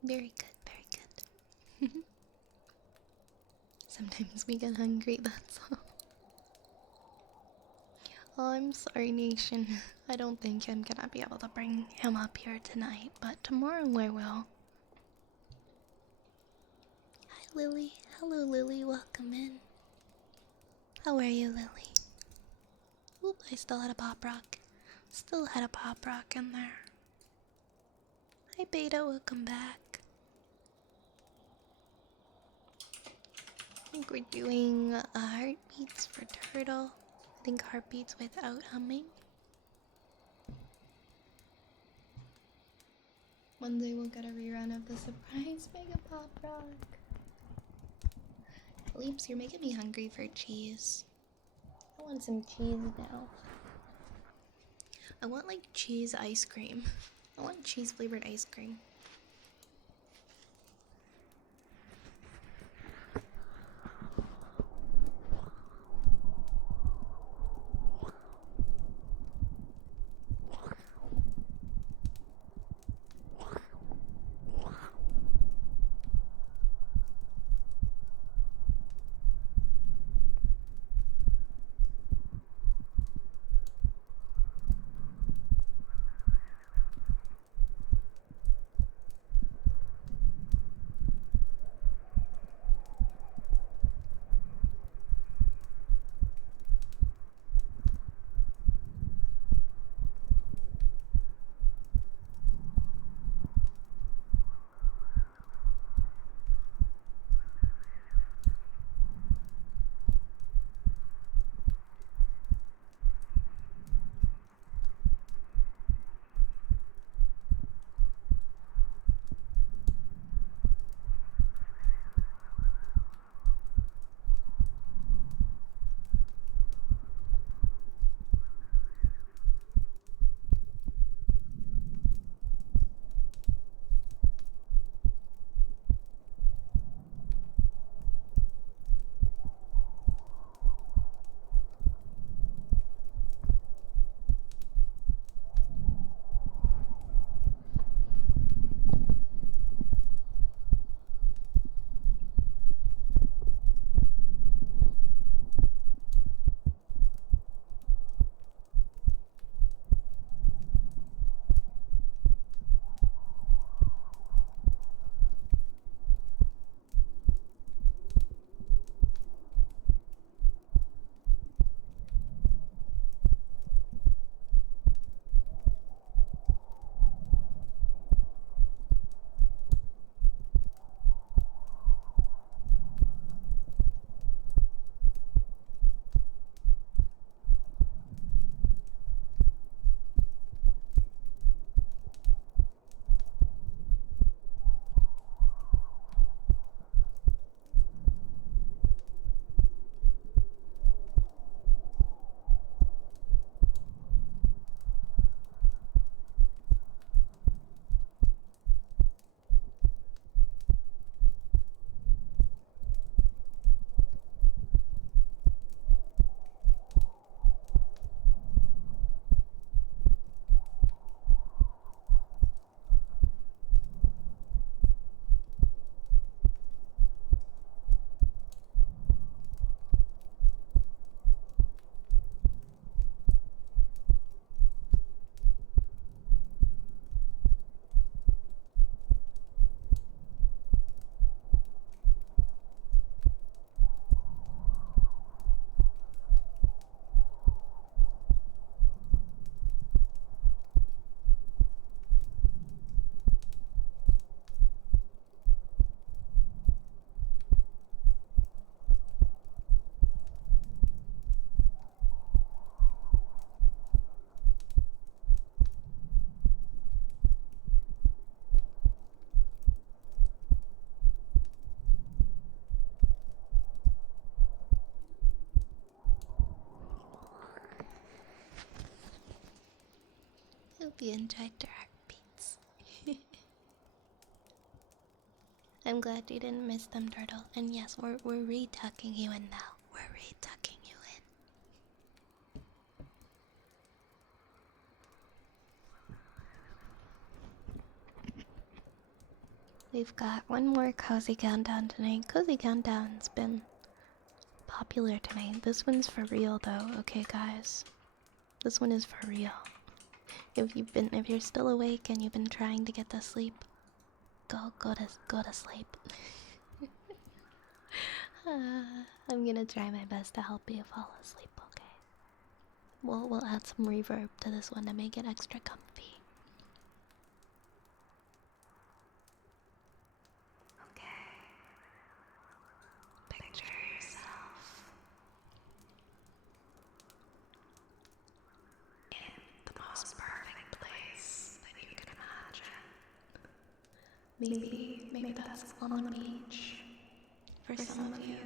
Very good, very good. Sometimes we get hungry, that's all. Oh, I'm sorry, Nation. I don't think I'm gonna be able to bring him up here tonight, but tomorrow I will. Hi, Lily. Hello, Lily. Welcome in. How are you, Lily? Oop, I still had a pop rock. Still had a pop rock in there. Hi, Beta. Welcome back. I think we're doing heartbeats for Turtle. I think heartbeats without humming. One day we'll get a rerun of the surprise Mega Pop Rock. Leaps, you're making me hungry for cheese. I want some cheese now. I want like cheese ice cream. I want cheese flavored ice cream. Hope you enjoyed your heartbeats. I'm glad you didn't miss them, Turtle. And yes, we're re-tucking you in now. We're re-tucking you in. We've got one more cozy countdown tonight. Cozy countdown's been popular tonight. This one's for real though, okay guys? This one is for real. If you're still awake and you've been trying to get to sleep, go to sleep. I'm gonna try my best to help you fall asleep, okay? We'll add some reverb to this one to make it extra comfy. Okay. Picture yourself in the most perfect place that you can imagine. Maybe that's on the beach for some of you,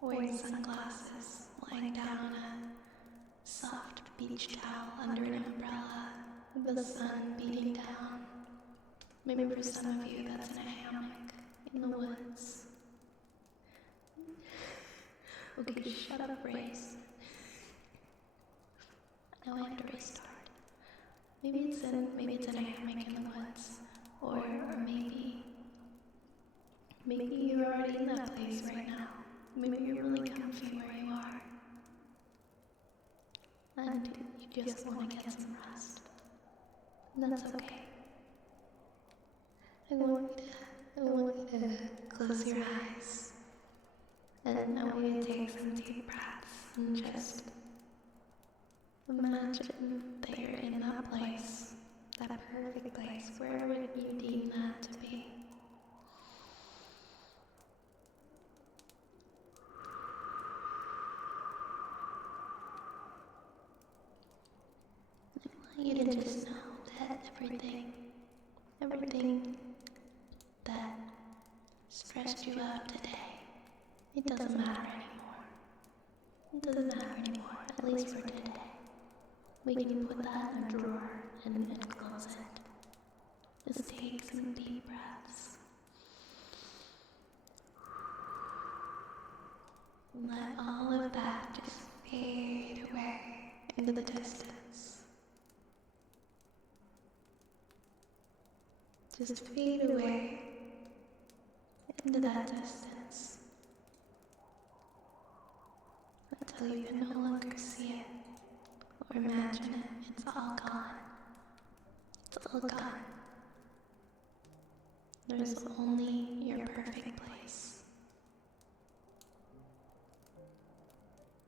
wearing sunglasses, lying down on a soft beach towel under an umbrella with the sun beating down. Maybe for some of you that's in a hammock in the woods. Okay, shut up, Race. Now I have to restart. Maybe it's in a hammock in the woods, or maybe you're already in that place right now. Maybe you're really comfy where you are, and you just want to get some rest. And that's okay. I want you to close your eyes, and I want you to take some deep breaths and just imagine that you're in that place, that perfect place, wherever you deem that to be. I want you to just know that everything that stressed you out today, it doesn't matter anymore. It doesn't matter anymore, at least for today. We can put that in a drawer and close it. Just take some deep breaths. Let all of that just fade away into the distance. Just fade away into that distance until you can no longer see it or imagine it. It's all gone. It's all gone. There's only your perfect place.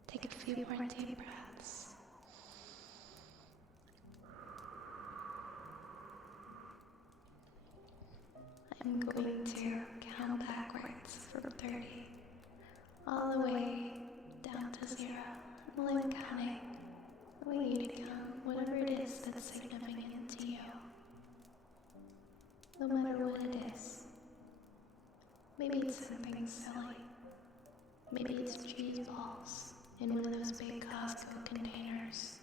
Take a few more deep breaths. I'm going to count backwards from 30, all the way down to 0. And while I'm counting, I want you to count whatever it is that's significant to you. No matter what it is. Maybe it's something silly. Maybe it's cheese balls in one of those big Costco containers.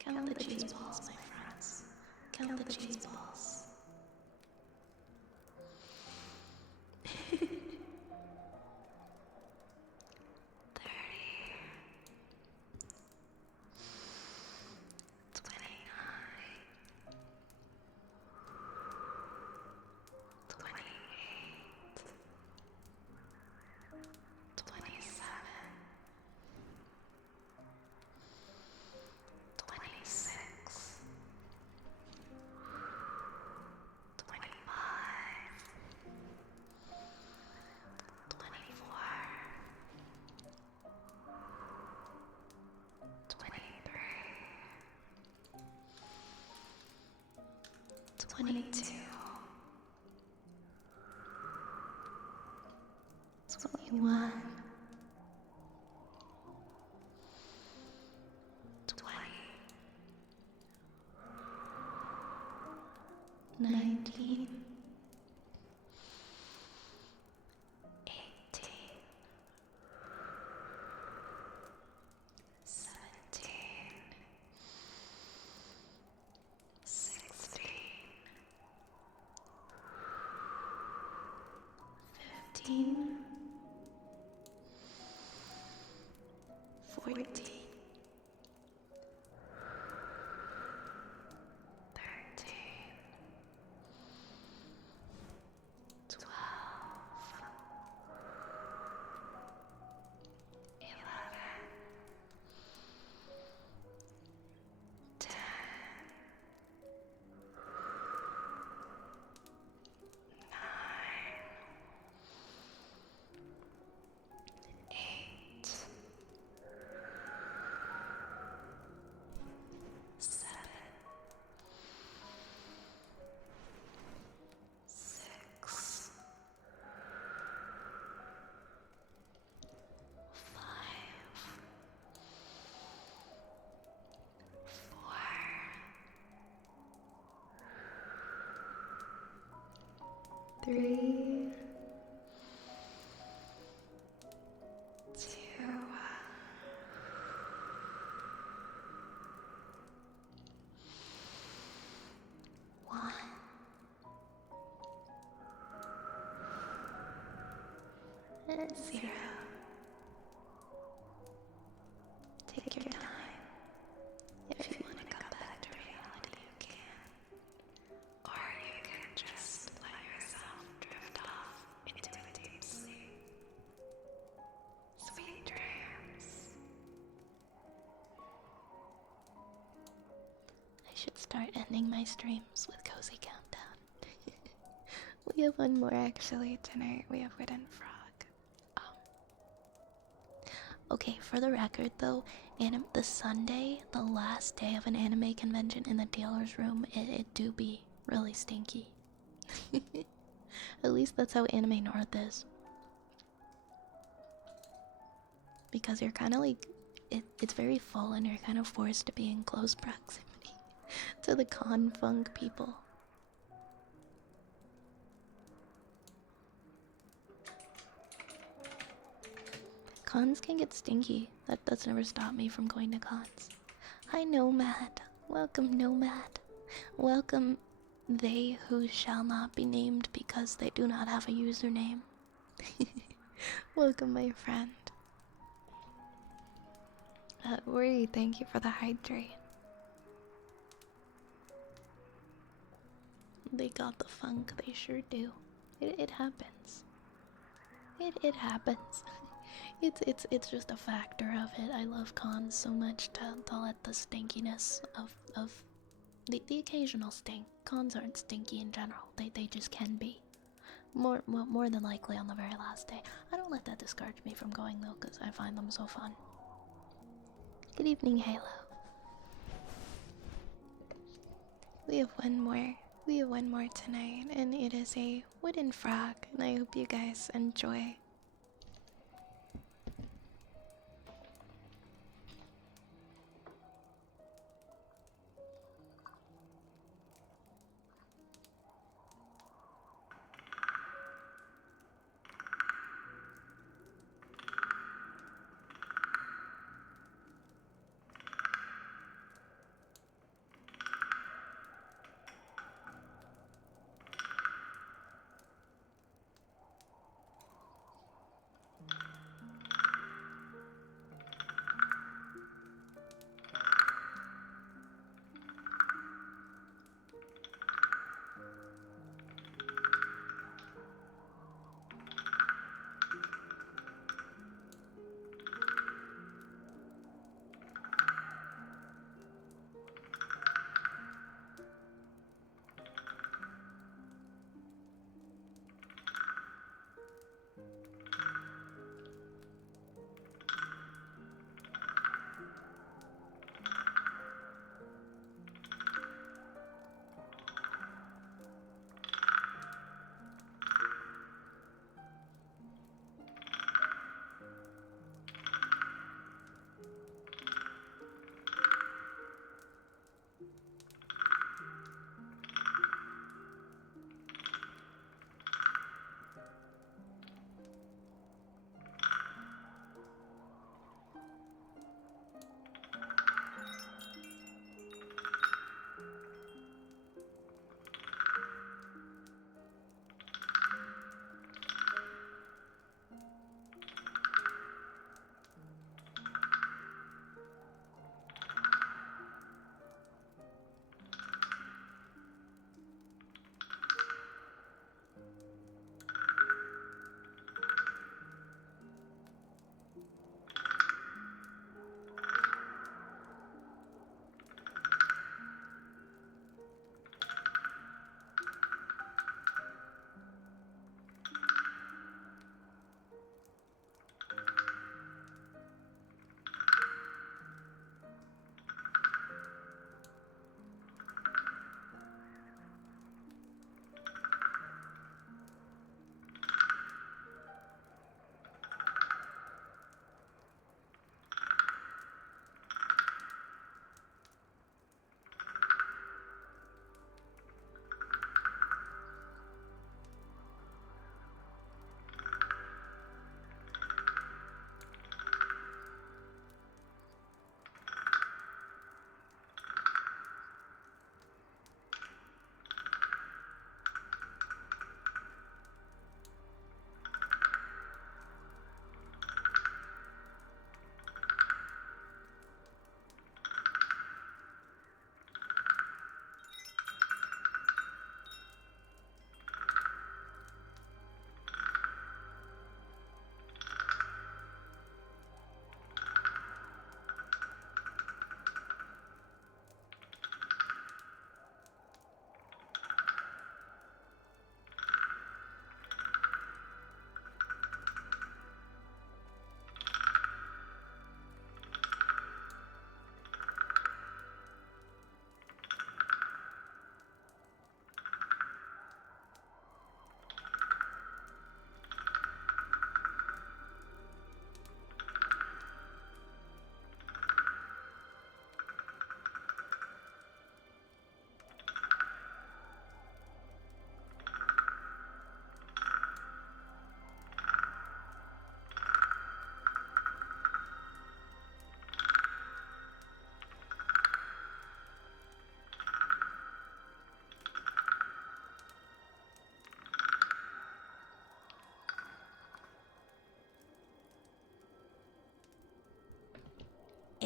Count the cheese balls, my friends. Count the cheese balls. 30, 29, 28, 27, 26, 25, 24, 23, 22, 21, 20, 19, 18, 17, 16, 15, 14, 13, 12, 3, 2, 1. 0. Take your time. If you want to come back to reality, you can. Or you can just let yourself drift off into a deep sleep. Sweet dreams. I should start ending my streams with Cozy Countdown. We have one more actually tonight. We have Wooden Frog. Okay, for the record though, the Sunday, the last day of an anime convention in the dealer's room, it do be really stinky. At least that's how Anime North is. Because you're kind of like, it's very full and you're kind of forced to be in close proximity to the con funk people. Cons can get stinky. That's never stopped me from going to cons. Hi Nomad. Welcome Nomad. Welcome they who shall not be named because they do not have a username. Welcome my friend. Worry, thank you for the hydrate. They got the funk, they sure do. It happens. It happens. It's just a factor of it. I love cons so much to let the stinkiness of the occasional stink. Cons aren't stinky in general. They just can be. More than likely on the very last day. I don't let that discourage me from going though, because I find them so fun. Good evening, Halo. We have one more. We have one more tonight, and it is a wooden frog, and I hope you guys enjoy.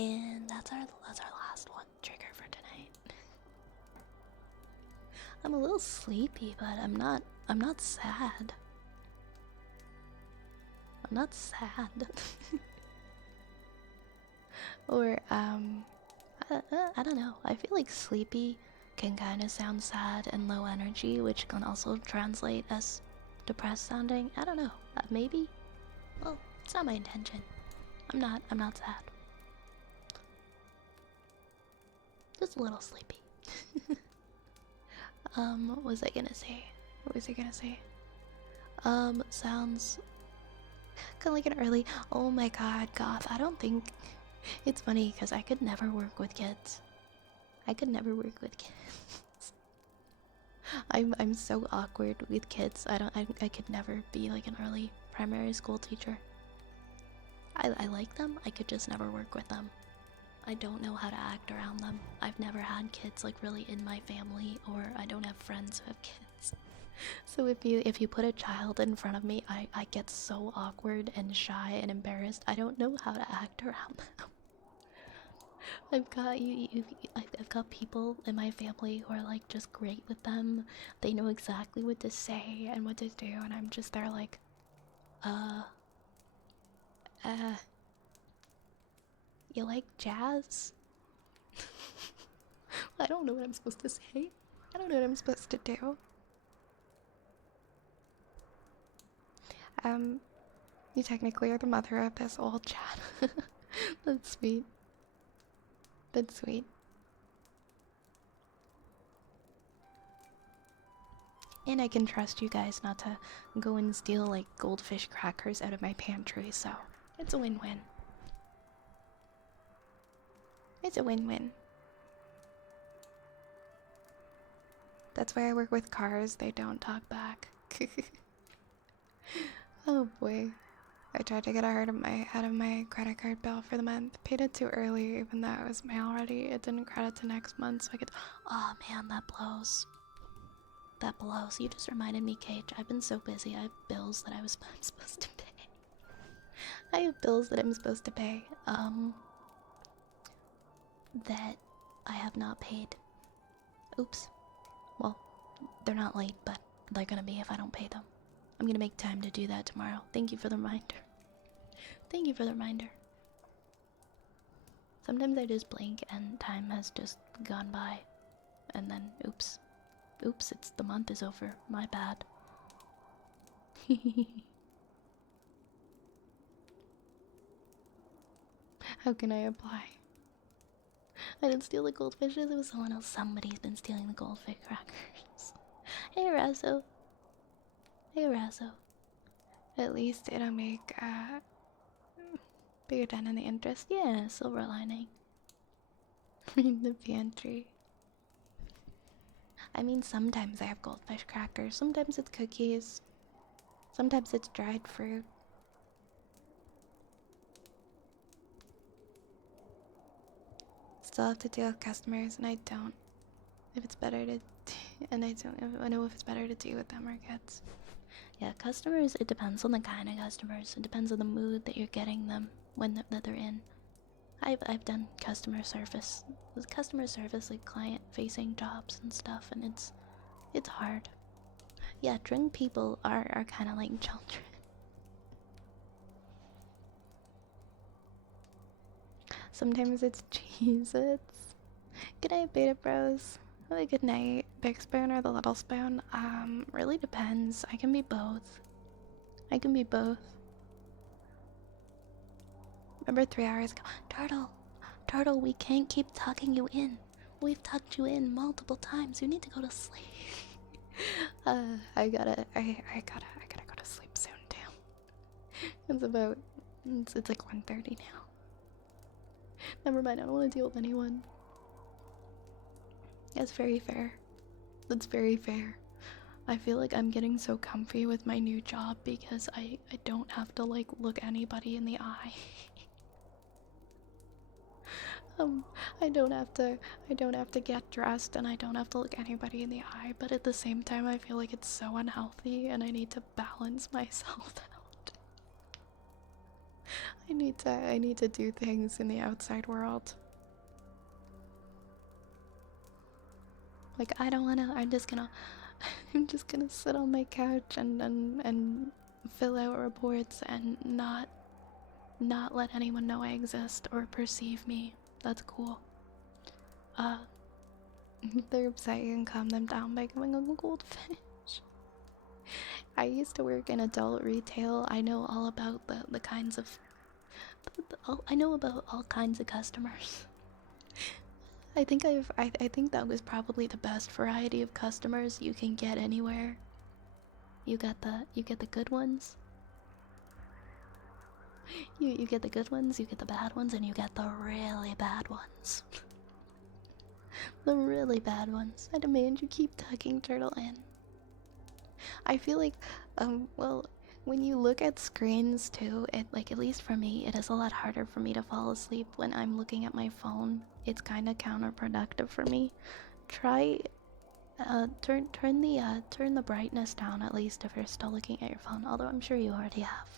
And that's our last one trigger for tonight. I'm a little sleepy, but I'm not sad. I'm not sad. Or I don't know. I feel like sleepy can kind of sound sad and low energy, which can also translate as depressed sounding. I don't know. Maybe. Well, it's not my intention. I'm not sad. Just a little sleepy. What was I gonna say? Sounds kind of like an early. Oh my god, goth. I don't think it's funny because I could never work with kids. I could never work with kids. I'm so awkward with kids. I could never be like an early primary school teacher. I like them. I could just never work with them. I don't know how to act around them. I've never had kids like really in my family, or I don't have friends who have kids. So if you put a child in front of me, I get so awkward and shy and embarrassed. I don't know how to act around them. I've got people in my family who are like just great with them. They know exactly what to say and what to do, and I'm just there like, you like jazz? I don't know what I'm supposed to say. I don't know what I'm supposed to do. You technically are the mother of this old chat. That's sweet. That's sweet. And I can trust you guys not to go and steal like goldfish crackers out of my pantry, so it's a win-win. It's a win-win. That's why I work with cars, they don't talk back. Oh boy. I tried to get out of my credit card bill for the month. Paid it too early, even though it was May already. It didn't credit to next month, so I could. Oh man, that blows. That blows. You just reminded me, Cage. I've been so busy. I have bills that I'm supposed to pay. I have bills that I'm supposed to pay. That I have not paid. Oops. Well, they're not late, but they're gonna be if I don't pay them. I'm gonna make time to do that tomorrow. Thank you for the reminder. Thank you for the reminder. Sometimes I just blink and time has just gone by. And then, oops. Oops, the month is over. My bad. How can I apply? I didn't steal the goldfishes, it was someone else. Somebody's been stealing the goldfish crackers. Hey, Razzo. Hey, Razzo. At least it'll make bigger dent in the interest. Yeah, silver lining. Read the pantry. I mean, sometimes I have goldfish crackers. Sometimes it's cookies. Sometimes it's dried fruit. Still have to deal with customers, and I don't. If it's better to, and I know if it's better to deal with them or kids. Yeah, customers. It depends on the kind of customers. It depends on the mood that you're getting them that they're in. I've done customer service like client-facing jobs and stuff, and it's hard. Yeah, drunk people are kind of like children. Sometimes it's Cheez-Its. Good night, Beta Bros. Have a good night. Big spoon or the little spoon? Really depends. I can be both. Remember 3 hours ago? Turtle, we can't keep tucking you in. We've tucked you in multiple times. You need to go to sleep. I gotta go to sleep soon too. It's like 1:30 now. Never mind, I don't want to deal with anyone. That's very fair. That's very fair. I feel like I'm getting so comfy with my new job because I don't have to like look anybody in the eye. I don't have to get dressed and I don't have to look anybody in the eye, but at the same time I feel like it's so unhealthy and I need to balance myself out. I need to do things in the outside world. Like I don't wanna I'm just gonna I'm just gonna sit on my couch and fill out reports and not let anyone know I exist or perceive me. That's cool. Uh if they're upset, you can calm them down by going on a goldfish. I used to work in adult retail. I know all about the kinds of I know about all kinds of customers. I think that was probably the best variety of customers you can get anywhere. You get the good ones. You get the good ones, you get the bad ones, and you get the really bad ones. The really bad ones. I demand you keep tucking Turtle in. I feel like, well, when you look at screens too, it, like, at least for me, it is a lot harder for me to fall asleep when I'm looking at my phone. It's kind of counterproductive for me. Try, turn the brightness down at least if you're still looking at your phone, although I'm sure you already have.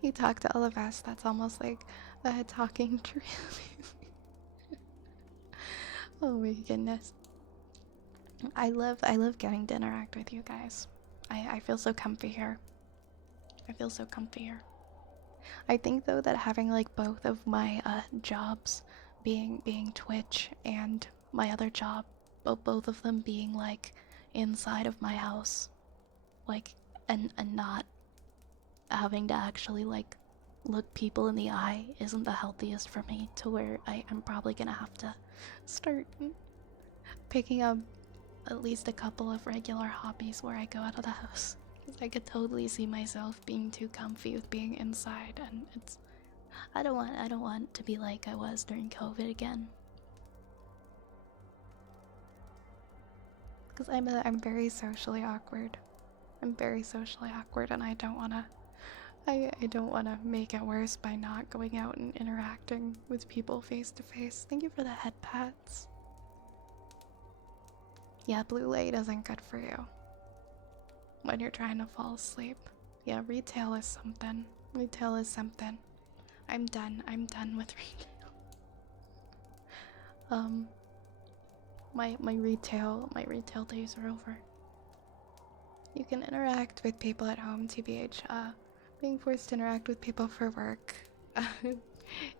You talk to all of us, that's almost like talking to Oh my goodness. I love getting to interact with you guys. I feel so comfy here. I feel so comfy here. I think though that having like both of my jobs being Twitch and my other job, both of them being like inside of my house, like and not having to actually like look people in the eye isn't the healthiest for me, to where I'm probably gonna have to start picking up at least a couple of regular hobbies where I go out of the house. Because I could totally see myself being too comfy with being inside, and it's I don't want to be like I was during COVID again. Because I'm very socially awkward. I'm very socially awkward, and I don't wanna I don't want to make it worse by not going out and interacting with people face to face. Thank you for the head pats. Yeah, blue light isn't good for you when you're trying to fall asleep. Yeah, retail is something. Retail is something. I'm done with retail. My retail days are over. You can interact with people at home, TBH. Being forced to interact with people for work.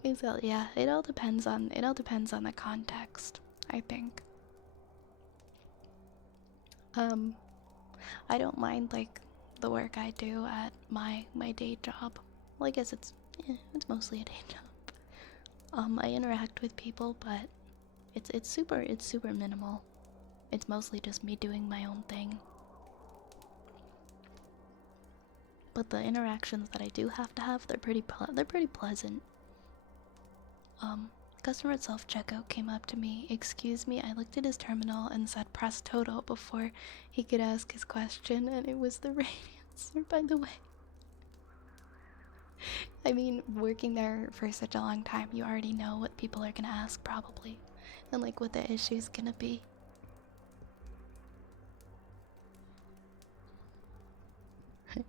Yeah, it all depends on the context, I think. I don't mind like the work I do at my day job. Well, I guess it's mostly a day job. I interact with people, but it's super minimal. It's mostly just me doing my own thing. But the interactions that I do have to have, they're pretty pleasant. Customer at self-checkout came up to me. Excuse me, I looked at his terminal and said press Toto before he could ask his question, and it was the right answer, by the way. I mean, working there for such a long time, you already know what people are gonna ask, probably. And like what the issue's gonna be.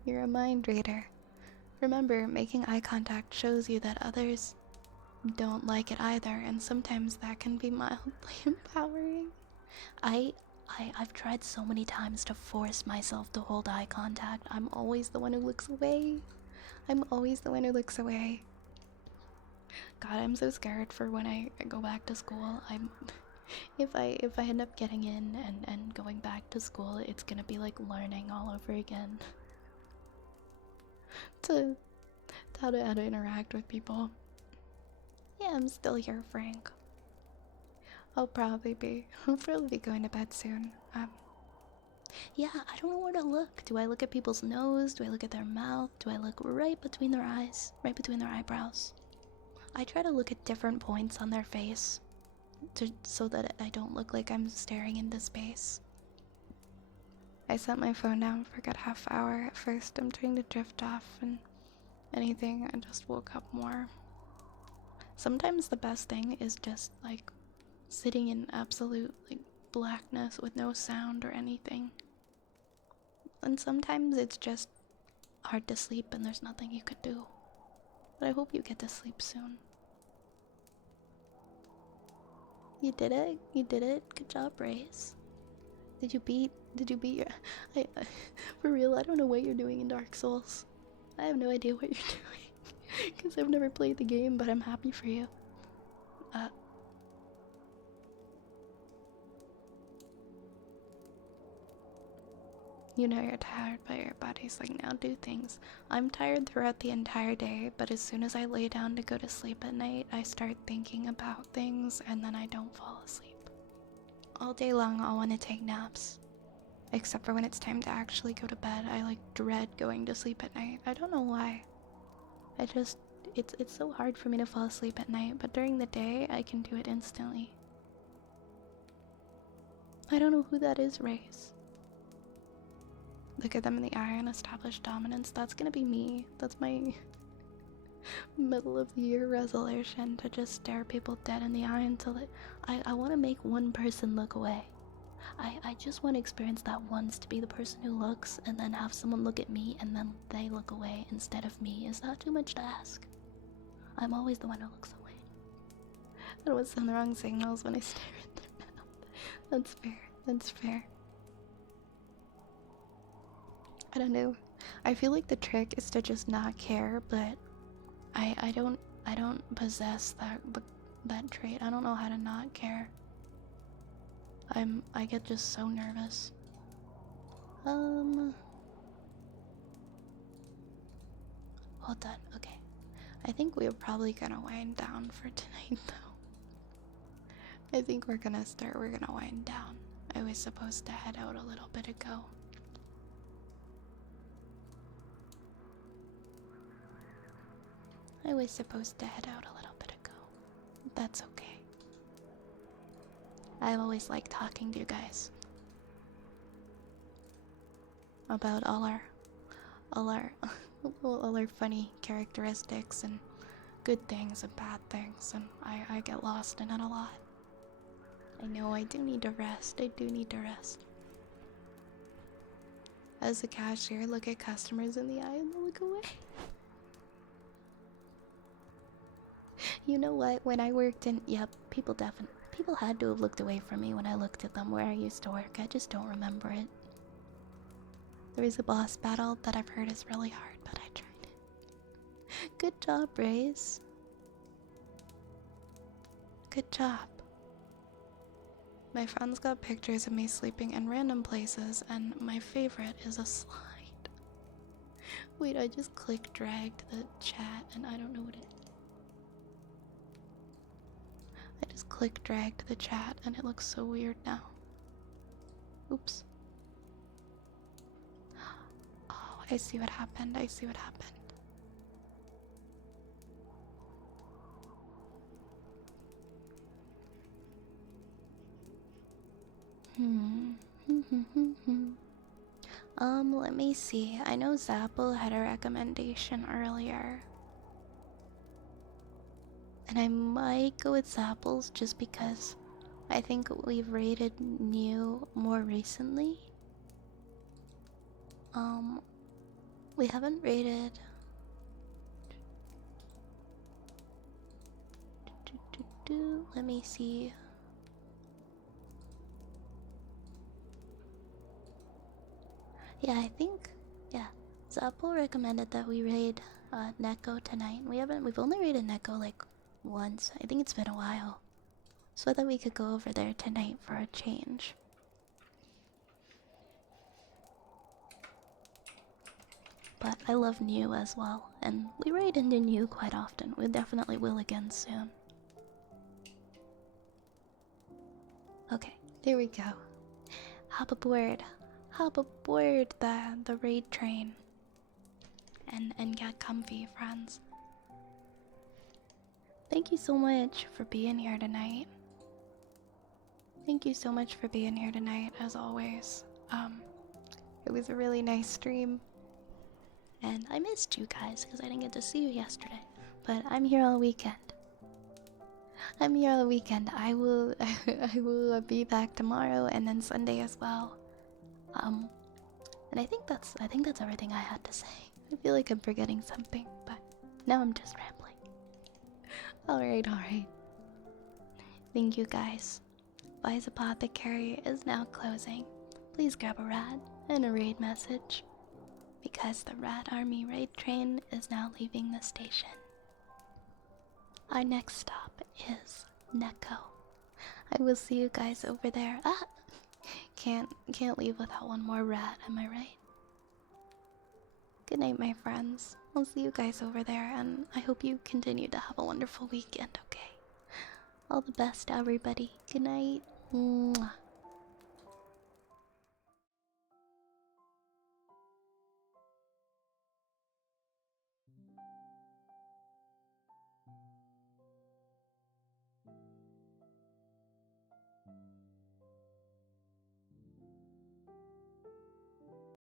You're a mind reader. Remember, making eye contact shows you that others don't like it either, and sometimes that can be mildly empowering. I've tried so many times to force myself to hold eye contact. I'm always the one who looks away. I'm always the one who looks away. God, I'm so scared for when I go back to school. If I end up getting in and going back to school, it's gonna be like learning all over again. to how to interact with people. Yeah, I'm still here, Frank. I'll probably be going to bed soon. Yeah, I don't know where to look. Do I look at people's nose? Do I look at their mouth? Do I look right between their eyes? Right between their eyebrows? I try to look at different points on their face so that I don't look like I'm staring into space. I set my phone down for a good half hour. At first, I'm trying to drift off and anything. I just woke up more. Sometimes the best thing is just like sitting in absolute like blackness with no sound or anything. And sometimes it's just hard to sleep and there's nothing you could do. But I hope you get to sleep soon. You did it. You did it. Good job, Race. Did you beat your for real, I don't know what you're doing in Dark Souls. I have no idea what you're doing. Because I've never played the game, but I'm happy for you. You know you're tired, but your body's like, now do things. I'm tired throughout the entire day, but as soon as I lay down to go to sleep at night, I start thinking about things, and then I don't fall asleep. All day long, I'll want to take naps. Except for when it's time to actually go to bed, I like dread going to sleep at night. I don't know why. It's so hard for me to fall asleep at night, but during the day, I can do it instantly. I don't know who that is, Race. Look at them in the eye and establish dominance. That's gonna be me. That's my middle of the year resolution, to just stare people dead in the eye until I want to make one person look away. I just want to experience that once, to be the person who looks and then have someone look at me and then they look away instead of me. Is that too much to ask? I'm always the one who looks away. I don't want to send the wrong signals when I stare at their mouth. That's fair. That's fair. I don't know. I feel like the trick is to just not care, but I don't possess that trait. I don't know how to not care. I get just so nervous. Hold on. Okay. I think we're probably gonna wind down for tonight though. I think we're gonna wind down. I was supposed to head out a little bit ago. I was supposed to head out a little bit ago. That's okay. I've always liked talking to you guys about all our funny characteristics and good things and bad things, and I get lost in it a lot. I know I do need to rest. I do need to rest. As a cashier, look at customers in the eye and they'll look away. You know what? When I worked in, people had to have looked away from me when I looked at them where I used to work. I just don't remember it. There is a boss battle that I've heard is really hard, but I tried it. Good job, Raze. Good job. My friends got pictures of me sleeping in random places, and my favorite is a slide. Wait, I just dragged the chat, and I don't know what it is. I just dragged the chat, and it looks so weird now. Oops. Oh, I see what happened. I see what happened. Let me see. I know Zapple had a recommendation earlier. And I might go with Zapple's just because I think we've rated new more recently. We haven't rated. Let me see. Yeah, I think, Zapple recommended that we raid Neko tonight. We've only raided Neko like once. I think it's been a while. So that we could go over there tonight for a change. But I love New as well, and we raid into New quite often. We definitely will again soon. Okay, there we go. Hop aboard the raid train. And get comfy, friends. Thank you so much for being here tonight. Thank you so much for being here tonight, as always. It was a really nice stream. And I missed you guys because I didn't get to see you yesterday. But I'm here all weekend. I'm here all weekend. I will I will be back tomorrow and then Sunday as well. And I think that's everything I had to say. I feel like I'm forgetting something, but now I'm just rambling. Alright. Thank you guys. Vi's Apothecary is now closing. Please grab a rat and a raid message, because the Rat Army raid train is now leaving the station. Our next stop is Neko. I will see you guys over there. Ah! Can't leave without one more rat, am I right? Good night, my friends. I'll see you guys over there, and I hope you continue to have a wonderful weekend, okay? All the best to everybody. Good night. Mwah.